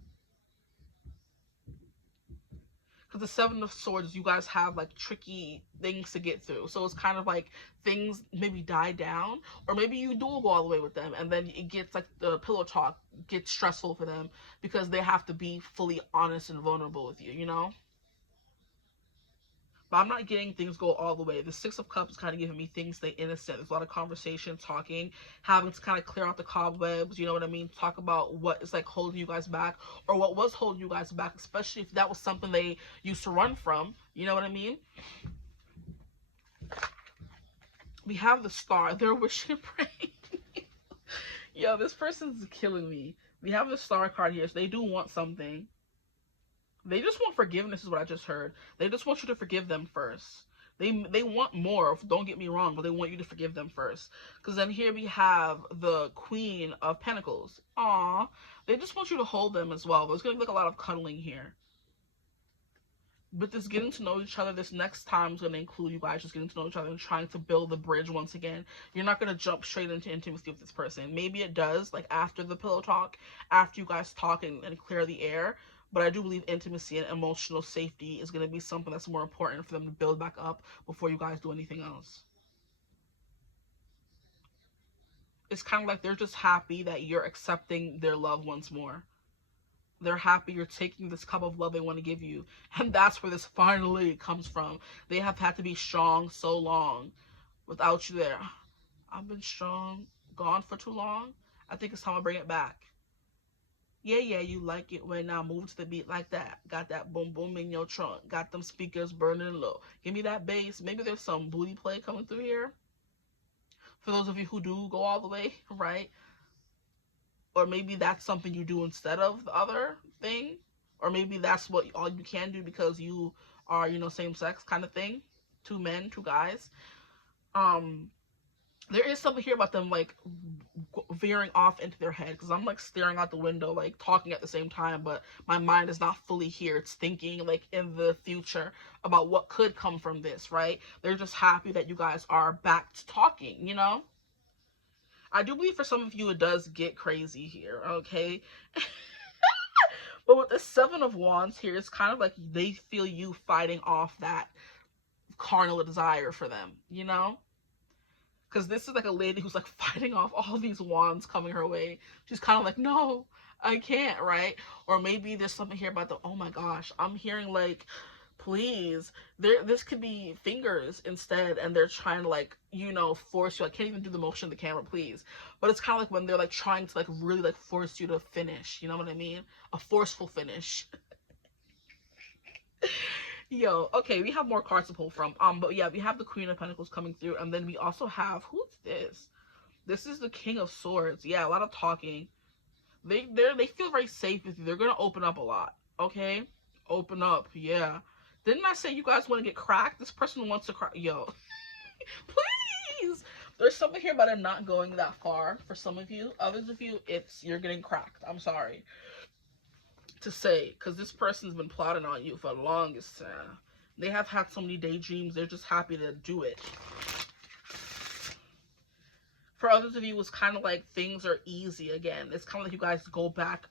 Because the Seven of Swords, you guys have like tricky things to get through. So it's kind of like things maybe die down, or maybe you do go all the way with them, and then it gets like the pillow talk gets stressful for them, because they have to be fully honest and vulnerable with you, you know? But I'm not getting things go all the way. The Six of Cups is kind of giving me things stay innocent. There's a lot of conversation, talking, having to kind of clear out the cobwebs, you know what I mean? Talk about what is like holding you guys back, or what was holding you guys back, especially if that was something they used to run from, you know what I mean? We have the Star. They're wishing and praying. Yo, this person's killing me. We have the Star card here, so they do want something. They just want forgiveness, is what I just heard. They just want you to forgive them first. They want more, don't get me wrong, but they want you to forgive them first. Because then here we have the Queen of Pentacles. Aww. They just want you to hold them as well. There's going to be like a lot of cuddling here. But this getting to know each other, this next time is going to include you guys just getting to know each other and trying to build the bridge once again. You're not going to jump straight into intimacy with this person. Maybe it does, like after the pillow talk, after you guys talk and clear the air. But I do believe intimacy and emotional safety is going to be something that's more important for them to build back up before you guys do anything else. It's kind of like they're just happy that you're accepting their love once more. They're happy you're taking this cup of love they want to give you. And that's where this finally comes from. They have had to be strong so long without you there. I've been strong, gone for too long. I think it's time to bring it back. Yeah, you like it when I move to the beat like that. Got that boom boom in your trunk. Got them speakers burning low. Give me that bass. Maybe there's some booty play coming through here. For those of you who do go all the way, right? Or maybe that's something you do instead of the other thing. Or maybe that's what all you can do because you are, you know, same sex kind of thing. Two men, two guys. There is something here about them like veering off into their head, because I'm like staring out the window, like talking at the same time, but my mind is not fully here. It's thinking like in the future about what could come from this, right? They're just happy that you guys are back to talking, you know? I do believe for some of you it does get crazy here, okay? But with the Seven of Wands here, it's kind of like they feel you fighting off that carnal desire for them, you know? Because this is like a lady who's like fighting off all these wands coming her way. She's kind of like, no, I can't, right? Or maybe there's something here about the, oh my gosh, I'm hearing like, please, this could be fingers instead, and they're trying to like, you know, force you. I can't even do the motion of the camera, please. But it's kind of like when they're like trying to like really like force you to finish, you know what I mean? A forceful finish. Yo, okay, we have more cards to pull from. But yeah, we have the Queen of Pentacles coming through, and then we also have, who's this? This is the King of Swords. Yeah, a lot of talking. They feel very safe with you. They're gonna open up a lot. Okay, open up. Yeah. Didn't I say you guys want to get cracked? This person wants to crack. Yo, please. There's something here about it not going that far for some of you. Others of you, you're getting cracked. I'm sorry to say, because this person's been plotting on you for the longest time. They have had so many daydreams. They're just happy to do it. For others of you, it's kind of like things are easy again. It's kind of like you guys go back,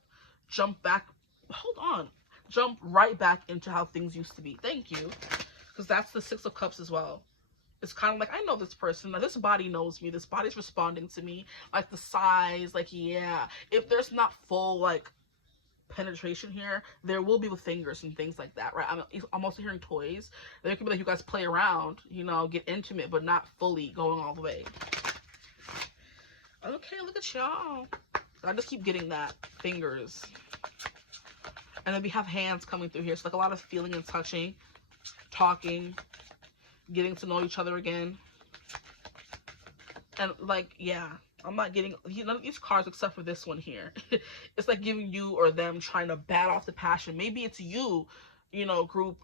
jump back. Hold on. Jump right back into how things used to be. Thank you. Because that's the Six of Cups as well. It's kind of like, I know this person. Like, this body knows me. This body's responding to me. Like, the size. Like, yeah. If there's not full, like, penetration here, there will be the fingers and things like that, right? I'm also hearing toys. There could be like you guys play around, you know, get intimate, but not fully going all the way. Okay, look at y'all. I just keep getting that. Fingers. And then we have hands coming through here. So like a lot of feeling and touching, talking, getting to know each other again. And like, yeah, I'm not getting none of these cards except for this one here. It's like giving you or them trying to bat off the passion. Maybe it's you, you know, group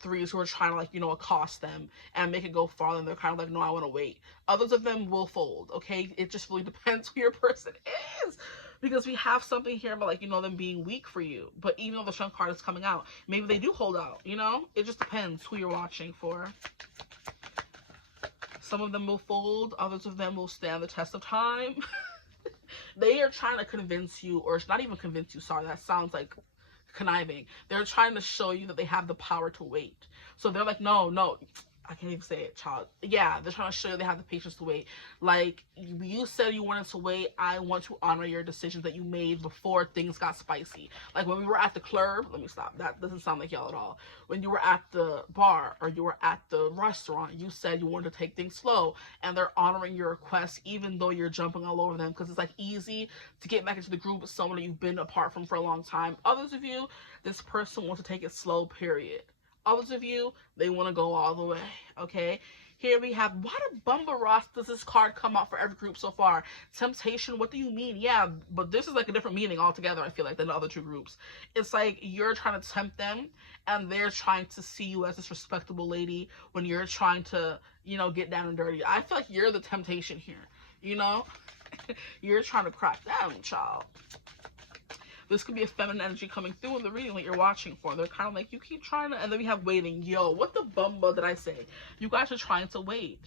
threes who are trying to, like, you know, accost them and make it go farther, and they're kind of like, no, I want to wait. Others of them will fold, okay? It just really depends who your person is, because we have something here about, like, you know, them being weak for you. But even though the Strength card is coming out, maybe they do hold out, you know? It just depends who you're watching for. Some of them will fold, others of them will stand the test of time. They are trying to convince you, or not even convince you, sorry, that sounds like conniving. They're trying to show you that they have the power to wait. So they're like, no, I can't even say it, child. Yeah, they're trying to show you they have the patience to wait. Like, you said you wanted to wait. I want to honor your decisions that you made before things got spicy. Like when we were at the club, let me stop. That doesn't sound like y'all at all. When you were at the bar or you were at the restaurant, you said you wanted to take things slow, and they're honoring your request even though you're jumping all over them, because it's like easy to get back into the group with someone that you've been apart from for a long time. Others of you, this person wants to take it slow, period. Others of you, they want to go all the way, okay? Here we have, why the Bumba Ross does this card come out for every group so far? Temptation, what do you mean? Yeah, but this is like a different meaning altogether, I feel like, than the other two groups. It's like you're trying to tempt them, and they're trying to see you as this respectable lady when you're trying to, you know, get down and dirty. I feel like you're the temptation here, you know? You're trying to crack them, child. This could be a feminine energy coming through in the reading that you're watching for. They're kind of like, you keep trying to, and then we have waiting. Yo, what the bumba did I say? You guys are trying to wait.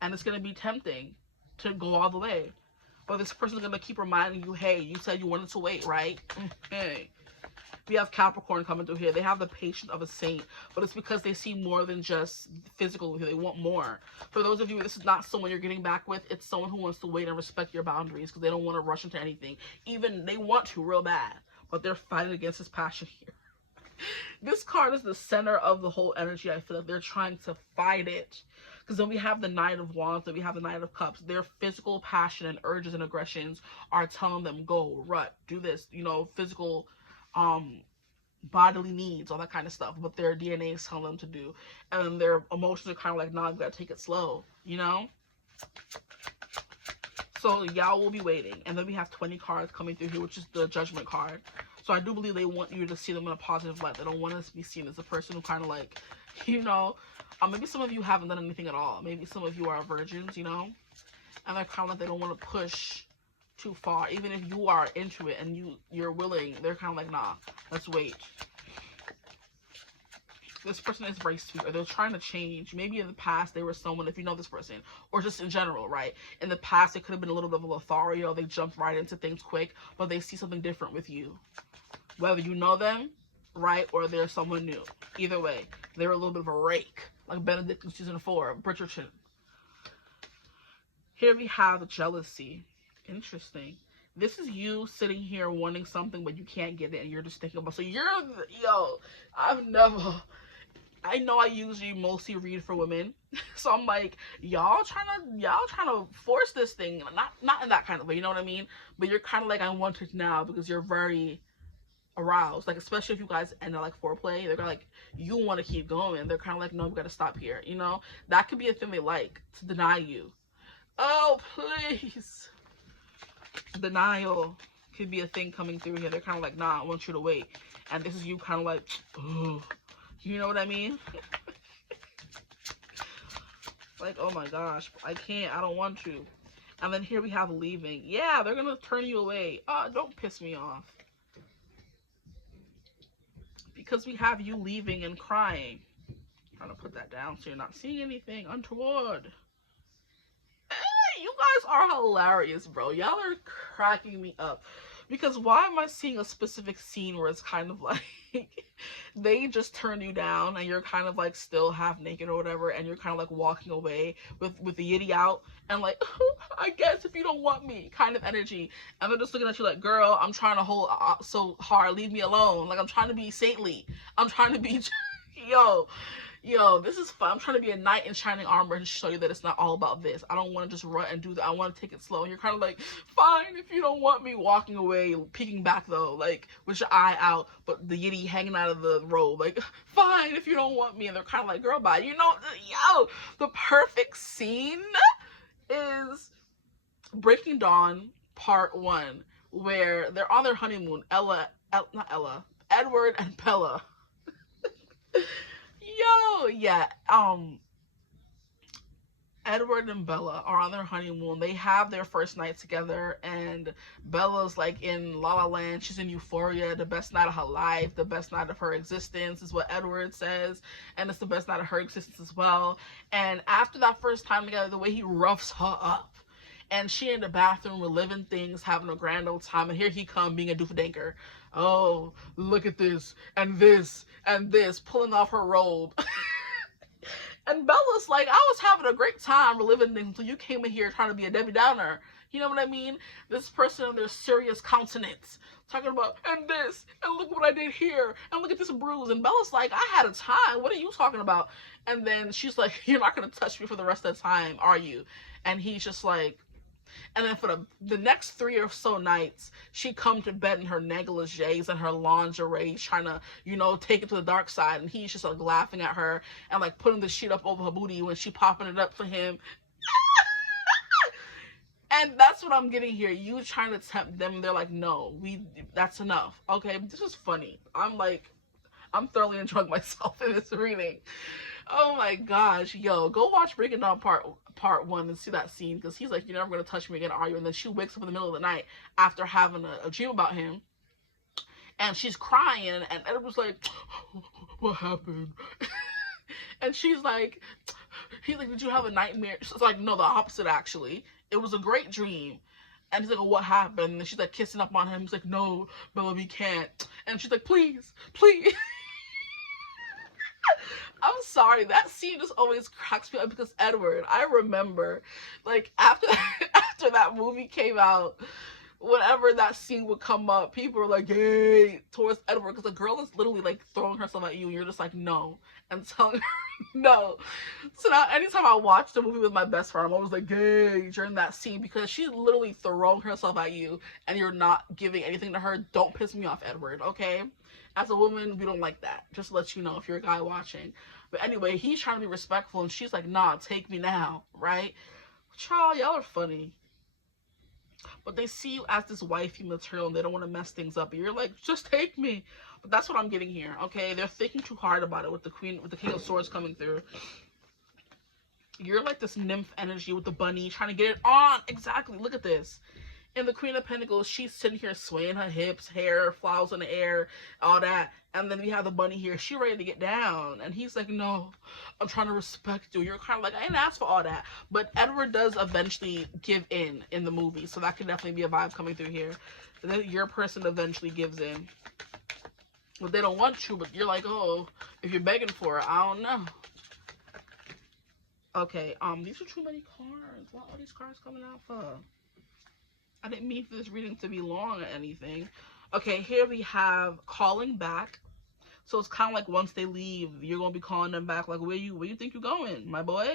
And it's going to be tempting to go all the way. But this person's going to keep reminding you, hey, you said you wanted to wait, right? Hey. We have Capricorn coming through here. They have the patience of a saint, but it's because they see more than just physical with you. They want more. For those of you, this is not someone you're getting back with. It's someone who wants to wait and respect your boundaries because they don't want to rush into anything. Even they want to real bad, but they're fighting against his passion here. This card is the center of the whole energy. I feel like they're trying to fight it. Because then we have the Knight of Wands, then we have the Knight of Cups. Their physical passion and urges and aggressions are telling them, go, rut, do this, you know, physical bodily needs, all that kind of stuff, but their DNA is telling them to do, and their emotions are kind of like, nah, you gotta take it slow, you know? So y'all will be waiting. And then we have 20 cards coming through here, which is the Judgment card. So I do believe they want you to see them in a positive light. They don't want us to be seen as a person who kind of like, you know, maybe some of you haven't done anything at all. Maybe some of you are virgins, you know, and they're kind of like, they don't want to push too far. Even if you are into it and you're willing, they're kind of like, nah, let's wait. This person is very sweet, or they're trying to change. Maybe in the past they were someone, if you know this person, or just in general, right? In the past it could have been a little bit of a Lothario. They jumped right into things quick, but they see something different with you. Whether you know them, right, or they're someone new. Either way, they're a little bit of a rake, like Benedict in season 4, Bridgerton. Here we have jealousy. Interesting. This is you sitting here wanting something, but you can't get it, and you're just thinking about. So you're, yo, I know I usually mostly read for women, so I'm like, y'all trying to force this thing, not in that kind of way, you know what I mean? But you're kind of like, I want it now, because you're very aroused, like especially if you guys end at like foreplay, they're like, you want to keep going, they're kind of like, no, we got to stop here, you know. That could be a thing they like, to deny you. Oh please, denial could be a thing coming through here. They're kind of like, nah, I want you to wait, and this is you kind of like, oh, you know what I mean? Like, oh my gosh, I can't, I don't want you. And then here we have leaving. Yeah, they're gonna turn you away. Don't piss me off. Because we have you leaving and crying. I'm trying to put that down so you're not seeing anything untoward. You guys are hilarious, bro. Y'all are cracking me up. Because why am I seeing a specific scene where it's kind of like they just turn you down and you're kind of like still half naked or whatever, and you're kind of like walking away with the yitty out and like, I guess if you don't want me kind of energy, and they're just looking at you like, girl, I'm trying to hold so hard, leave me alone. Like, I'm trying to be saintly, I'm trying to be yo, this is fun. I'm trying to be a knight in shining armor and show you that it's not all about this. I don't want to just run and do that. I want to take it slow. And you're kind of like, fine, if you don't want me, walking away, peeking back though, like with your eye out, but the yitty hanging out of the robe. Like, fine, if you don't want me. And they're kind of like, girl, bye. You know, yo, the perfect scene is Breaking Dawn Part 1, where they're on their honeymoon. Edward and Bella. Yo, yeah, Edward and Bella are on their honeymoon. They have their first night together, and Bella's like in La La Land. She's in euphoria, the best night of her life, the best night of her existence is what Edward says, and it's the best night of her existence as well. And after that first time together, the way he roughs her up, and she in the bathroom reliving things, having a grand old time, and here he come being a doofadanker. Oh, look at this, and this, and this, pulling off her robe. And Bella's like, I was having a great time reliving things until you came in here trying to be a Debbie Downer. You know what I mean? This person in their serious countenance, talking about, and this, and look what I did here, and look at this bruise. And Bella's like, I had a time. What are you talking about? And then she's like, you're not going to touch me for the rest of the time, are you? And he's just like, and then for the next 3 or so nights, she come to bed in her negligees and her lingerie, trying to, you know, take it to the dark side. And he's just like laughing at her and like putting the sheet up over her booty when she popping it up for him. And that's what I'm getting here. You trying to tempt them. They're like, no, that's enough. Okay, this is funny. I'm thoroughly enjoying myself in this reading. Oh my gosh, yo, go watch Breaking Dawn Part 1 and see that scene, because he's like, you're never going to touch me again, are you? And then she wakes up in the middle of the night after having a dream about him, and she's crying, and Ed was like, what happened? And she's like, he's like, did you have a nightmare? She's like, no, the opposite, actually. It was a great dream. And he's like, oh, what happened? And she's like kissing up on him. He's like, no, Bella, we can't. And she's like, please, please. I'm sorry, that scene just always cracks me up, because Edward, I remember, like, after that movie came out, whenever that scene would come up, people were like, hey, towards Edward, because the girl is literally, like, throwing herself at you, and you're just like, no, and telling her no. So now, anytime I watch the movie with my best friend, I'm always like, hey, during that scene, because she's literally throwing herself at you, and you're not giving anything to her. Don't piss me off, Edward, okay? As a woman, we don't like that. Just to let you know if you're a guy watching. But anyway, he's trying to be respectful, and she's like, nah, take me now, right? Child, y'all are funny. But they see you as this wifey material, and they don't want to mess things up. And you're like, just take me. But that's what I'm getting here, okay? They're thinking too hard about it with the King of Swords coming through. You're like this nymph energy with the bunny, trying to get it on. Exactly, look at this. And the Queen of Pentacles, she's sitting here swaying her hips, hair, flowers in the air, all that. And then we have the bunny here. She ready to get down. And he's like, no, I'm trying to respect you. You're kind of like, I didn't ask for all that. But Edward does eventually give in the movie. So that could definitely be a vibe coming through here. Your person eventually gives in. But they don't want you. But you're like, oh, if you're begging for it, I don't know. Okay, these are too many cards. Why are these cards coming out for? I didn't mean for this reading to be long or anything. Okay, here we have calling back. So it's kind of like once they leave, you're going to be calling them back. Like, where you think you're going, my boy?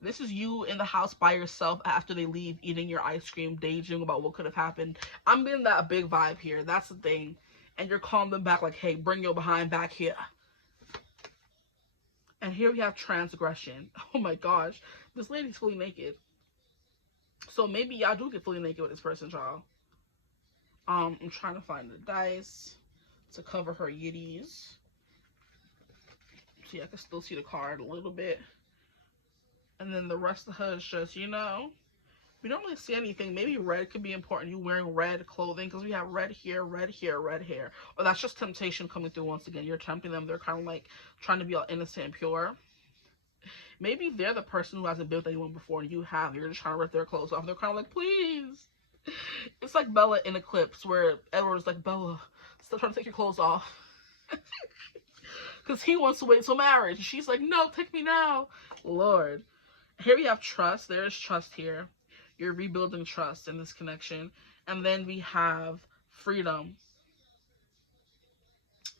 This is you in the house by yourself after they leave, eating your ice cream, daydreaming about what could have happened. I'm getting that big vibe here. That's the thing. And you're calling them back like, hey, bring your behind back here. And here we have transgression. Oh my gosh. This lady's fully naked. So maybe y'all do get fully naked with this person, y'all. I'm trying to find the dice to cover her yitties. See, I can still see the card a little bit. And then the rest of her is just, you know, we don't really see anything. Maybe red could be important. You wearing red clothing, because we have red here, red here, red hair. Or that's just temptation coming through once again. You're tempting them. They're kind of like trying to be all innocent and pure. Maybe they're the person who hasn't been with anyone before and you have. You're just trying to rip their clothes off. They're kind of like, please. It's like Bella in Eclipse, where Edward's like, Bella, stop trying to take your clothes off. Because he wants to wait till marriage. She's like, no, take me now. Lord. Here we have trust. There is trust here. You're rebuilding trust in this connection. And then we have freedom.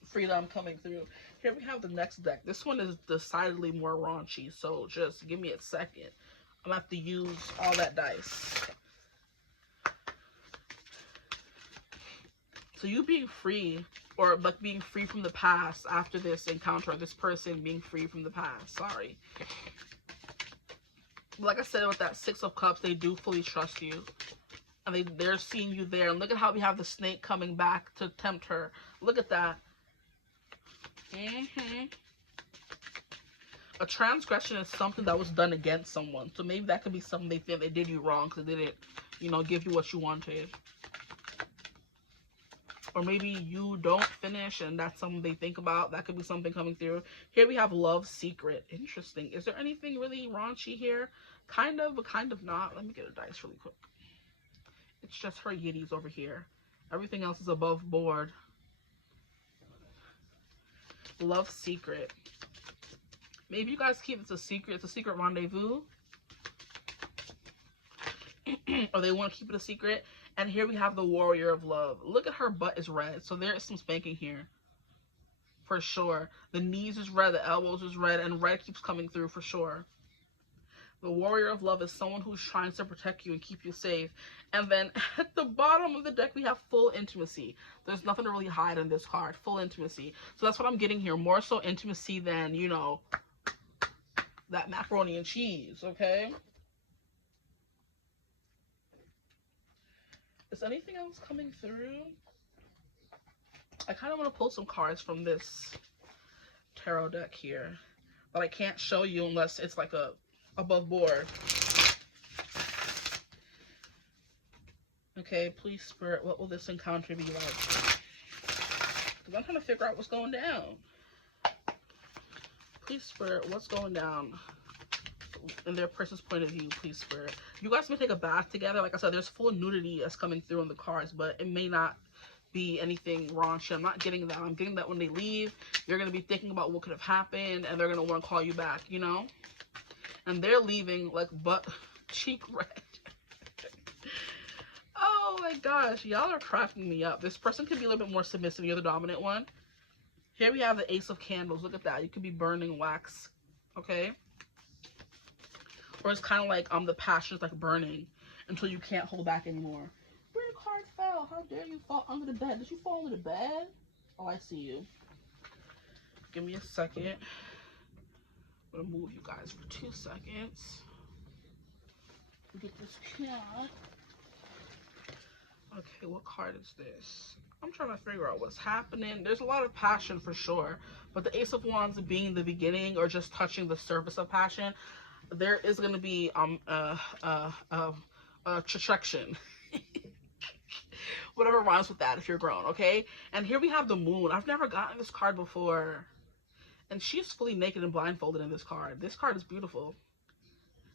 Freedom coming through. Here we have the next deck. This one is decidedly more raunchy. So just give me a second. I'm going to have to use all that dice. So you being free, or like being free from the past after this encounter, this person being free from the past. Sorry. Like I said, with that Six of Cups, they do fully trust you. And they're seeing you there. And look at how we have the snake coming back to tempt her. Look at that. A transgression is something that was done against someone. So maybe that could be something they think they did you wrong because they didn't, you know, give you what you wanted. Or maybe you don't finish and that's something they think about. That could be something coming through. Here we have love secret. Interesting. Is there anything really raunchy here? Kind of, but kind of not. Let me get a dice really quick. It's just her yitties over here. Everything else is above board. Love secret. Maybe you guys keep it a secret. It's a secret rendezvous. Or they want to keep it a secret. And here we have the warrior of love. Look at her butt is red. So there is some spanking here. For sure. The knees is red. The elbows is red. And red keeps coming through for sure. The warrior of love is someone who's trying to protect you and keep you safe. And then at the bottom of the deck, we have full intimacy. There's nothing to really hide in this card. Full intimacy. So that's what I'm getting here. More so intimacy than, you know, that macaroni and cheese. Okay? Is anything else coming through? I kind of want to pull some cards from this tarot deck here. But I can't show you unless it's like a above board. Okay, please spirit, what will this encounter be like? Because I'm trying to figure out what's going down. Please spirit, what's going down in their person's point of view, please spirit. You guys may take a bath together. Like I said, there's full nudity that's coming through in the cards, but it may not be anything raunchy. I'm not getting that. I'm getting that when they leave, you're going to be thinking about what could have happened, and they're going to want to call you back, you know? And they're leaving like butt cheek red. Oh my gosh, y'all are cracking me up. This person could be a little bit more submissive. You're the dominant one. Here we have the Ace of Candles. Look at that. You could be burning wax, okay? Or it's kind of like the passion is like burning until you can't hold back anymore. Where the card fell? How dare you fall under the bed? Did you fall under the bed? Oh, I see you. Give me a second. I'm gonna move you guys for 2 seconds. Get this cat. Okay, what card is this? I'm trying to figure out what's happening. There's a lot of passion for sure, but the Ace of Wands being the beginning or just touching the surface of passion, there is going to be attraction. Whatever rhymes with that if you're grown, okay? And here we have the Moon. I've never gotten this card before. And she's fully naked and blindfolded in this card. This card is beautiful.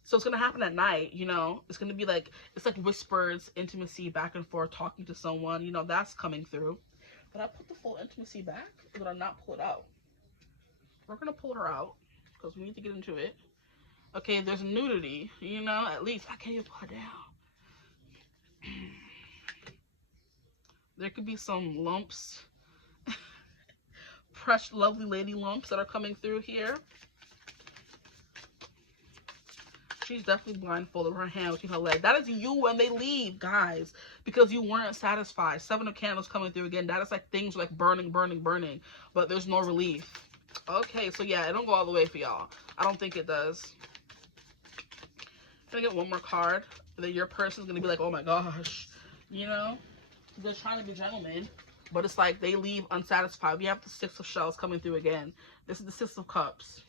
So it's going to happen at night, you know. It's going to be like, it's like whispers, intimacy, back and forth, talking to someone. You know, that's coming through. Did I put the full intimacy back? Or did I not pull it out? We're going to pull her out because we need to get into it. Okay, there's nudity, you know, at least. I can't even pull her down. There could be some lumps. Fresh, lovely lady lumps that are coming through here. She's definitely blindfolded, her hand between her leg. That is you when they leave, guys, because you weren't satisfied. 7 of Candles coming through again. That is like things like burning, burning, burning, but there's no relief. Okay, so yeah, it don't go all the way for y'all. I don't think it does. Can I get one more card? That your person's gonna be like, oh my gosh, you know? They're trying to be gentlemen, but it's like they leave unsatisfied. We have the 6 of Shells coming through again. This is the 6 of Cups.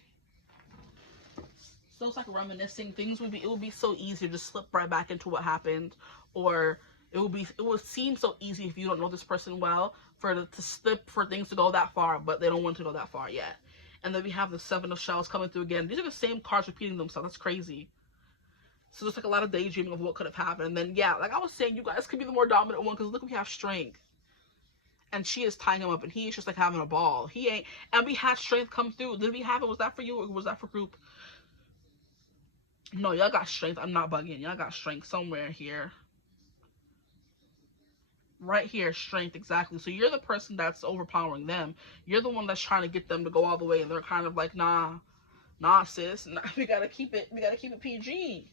So it's like reminiscing. Things would be, it would be so easy to slip right back into what happened, or it would seem so easy if you don't know this person well to slip, for things to go that far, but they don't want to go that far yet. And then we have the 7 of Shells coming through again. These are the same cards repeating themselves. That's crazy. So there's like a lot of daydreaming of what could have happened. And then, yeah, like I was saying, you guys could be the more dominant one, because look, we have Strength. And she is tying him up, and he is just like having a ball. He ain't. And we had Strength come through. Did we have it? Was that for you, or was that for group? No, y'all got Strength. I'm not bugging. Y'all got Strength somewhere here. Right here, Strength, exactly. So you're the person that's overpowering them. You're the one that's trying to get them to go all the way, and they're kind of like, nah, sis. Nah, we gotta keep it PG.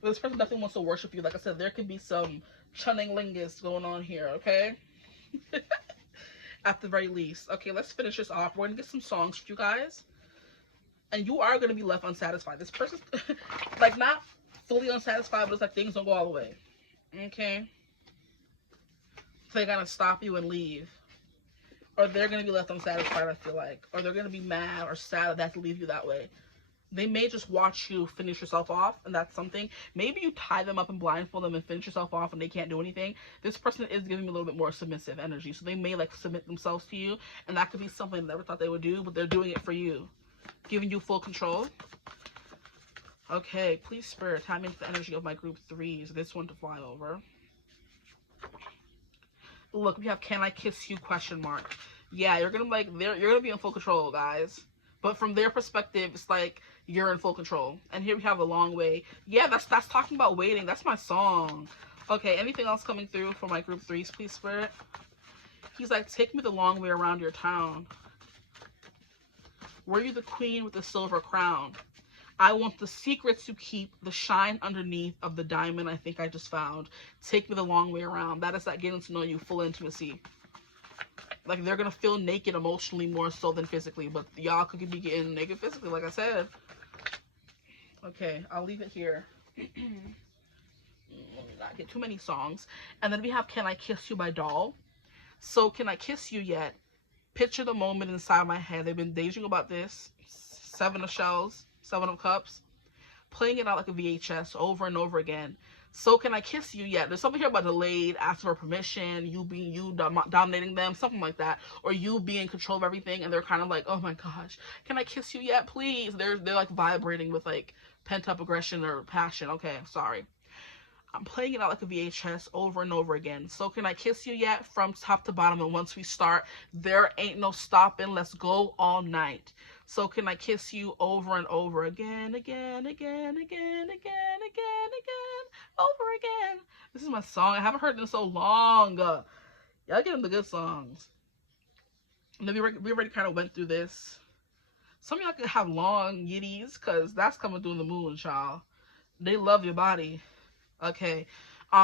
But this person definitely wants to worship you. Like I said, there could be some chunning-lingus going on here, okay? At the very least. Okay, let's finish this off. We're going to get some songs for you guys. And you are going to be left unsatisfied. This person's, like, not fully unsatisfied, but it's like things don't go all the way. Okay? So they're going to stop you and leave. Or they're going to be left unsatisfied, I feel like. Or they're going to be mad or sad that they have to leave you that way. They may just watch you finish yourself off, and that's something. Maybe you tie them up and blindfold them and finish yourself off, and they can't do anything. This person is giving me a little bit more submissive energy, so they may like submit themselves to you, and that could be something they never thought they would do, but they're doing it for you, giving you full control. Okay, please, Spirit, time into the energy of my group 3s. This one to fly over. Look, we have Can I Kiss You? ? Yeah, you're gonna you're gonna be in full control, guys. But from their perspective, it's like you're in full control. And here we have A Long Way. Yeah, that's talking about waiting. That's my song. Okay, anything else coming through for my group 3s, please, Spirit? He's like, take me the long way around your town. Were you the queen with the silver crown? I want the secrets you keep, the shine underneath of the diamond I think I just found. Take me the long way around. That is that getting to know you, full intimacy. Like, they're going to feel naked emotionally more so than physically. But y'all could be getting naked physically, like I said. Okay, I'll leave it here. Let me not get too many songs. And then we have Can I Kiss You by Doll. So, Can I Kiss You Yet? Picture the moment inside my head. They've been daydreaming about this. 7 of Shells, 7 of Cups. Playing it out like a VHS over and over again. So can I kiss you yet? There's something here about delayed, asking for permission, you being dominating them, something like that, or you being in control of everything, and they're kind of like, oh my gosh, can I kiss you yet, please? They're like vibrating with like pent up aggression or passion. Okay, sorry. I'm playing it out like a VHS over and over again. So can I kiss you yet? From top to bottom, and once we start, there ain't no stopping. Let's go all night. So can I kiss you over and over again, again, again, again, again, again, again, over again. This is my song. I haven't heard it in so long. Y'all get them the good songs. And then we already kind of went through this. Some of y'all could have long yitties, because that's coming through in the moon, child. They love your body. Okay.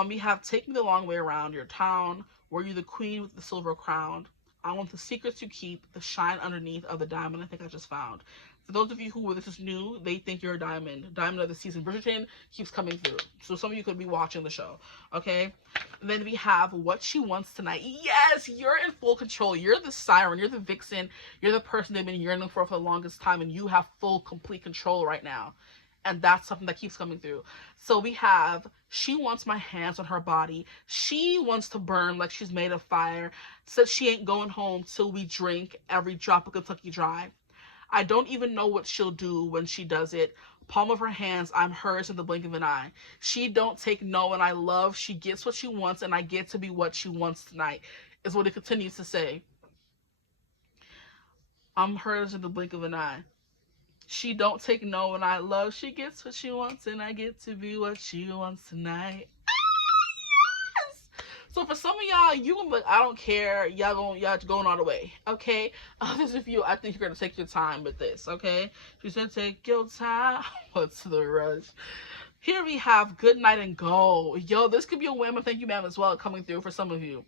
We have Take Me the Long Way Around Your Town. Were you the queen with the silver crown? I want the secrets you keep, the shine underneath of the diamond I think I just found. For those of you who this is new, they think you're a diamond. Diamond of the season. Bridgerton keeps coming through. So some of you could be watching the show. Okay? And then we have What She Wants Tonight. Yes, you're in full control. You're the siren. You're the vixen. You're the person they've been yearning for the longest time. And you have full, complete control right now. And that's something that keeps coming through. So we have, she wants my hands on her body. She wants to burn like she's made of fire. Says she ain't going home till we drink every drop of Kentucky Dry. I don't even know what she'll do when she does it. Palm of her hands, I'm hers in the blink of an eye. She don't take no, and I love. She gets what she wants, and I get to be what she wants tonight, is what it continues to say. I'm hers in the blink of an eye. She don't take no, and I love. She gets what she wants, and I get to be what she wants tonight. Yes! So for some of y'all, you gonna be like, I don't care. Y'all going all the way. Okay. Others of you, I think you're gonna take your time with this. Okay. She said, take your time. What's the rush? Here we have good night and go. Yo, this could be a women. Thank you, ma'am, as well, coming through for some of you.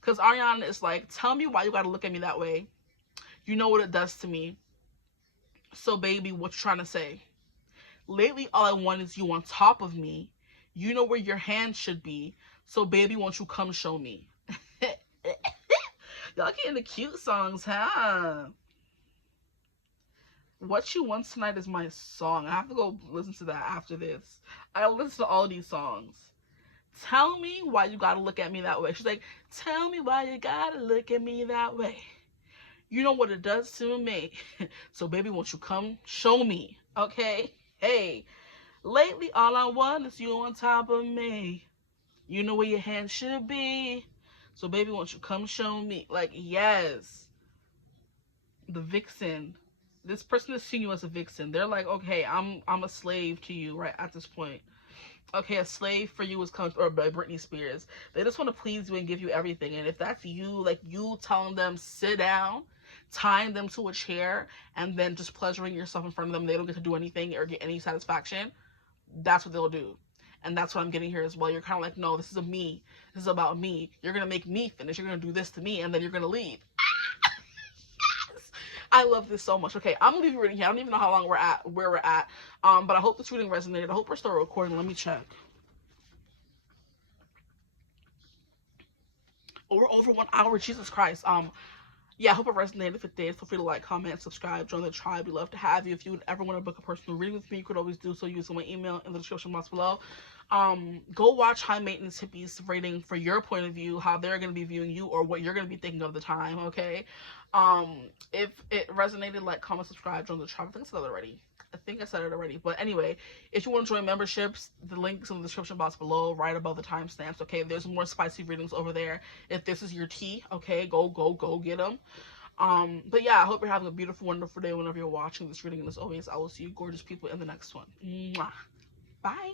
Because Ariana is like, tell me why you gotta look at me that way. You know what it does to me. So baby, what you trying to say? Lately, all I want is you on top of me. You know where your hand should be. So baby, won't you come show me? Y'all getting the cute songs, huh? What You Want Tonight is my song. I have to go listen to that after this. I listen to all these songs. Tell me why you gotta look at me that way. She's like, tell me why you gotta look at me that way. You know what it does to me. So baby, won't you come show me? Okay? Hey, lately all I want is you on top of me. You know where your hand should be. So baby, won't you come show me? Like, yes. The vixen. This person is seeing you as a vixen. They're like, okay, I'm a slave to you right at this point. Okay, a slave for you is coming, or by Britney Spears. They just want to please you and give you everything. And if that's you, like you telling them sit down, tying them to a chair, and then just pleasuring yourself in front of them, they don't get to do anything or get any satisfaction, that's what they'll do. And that's what I'm getting here as well. You're kind of like, no, this is a me. This is about me. You're going to make me finish. You're going to do this to me, and then you're going to leave. I love this so much. Okay, I'm gonna leave you reading here. I don't even know how long where we're at. But I hope this reading resonated. I hope we're still recording. Let me check. Oh, we're over 1 hour. Jesus Christ. Yeah, I hope it resonated. If it did, feel free to like, comment, subscribe, join the tribe. We'd love to have you. If you would ever want to book a personal reading with me, you could always do so using my email in the description box below. Go watch High Maintenance Hippies rating for your point of view, how they're going to be viewing you, or what you're going to be thinking of the time, okay? If it resonated, like, comment, subscribe, join the tribe. I think I said it already. But anyway, if you want to join memberships, the link's in the description box below, right above the timestamps, okay? There's more spicy readings over there. If this is your tea, okay, go get them. But yeah, I hope you're having a beautiful, wonderful day whenever you're watching this reading. And as always, I will see you gorgeous people in the next one. Mwah. Bye.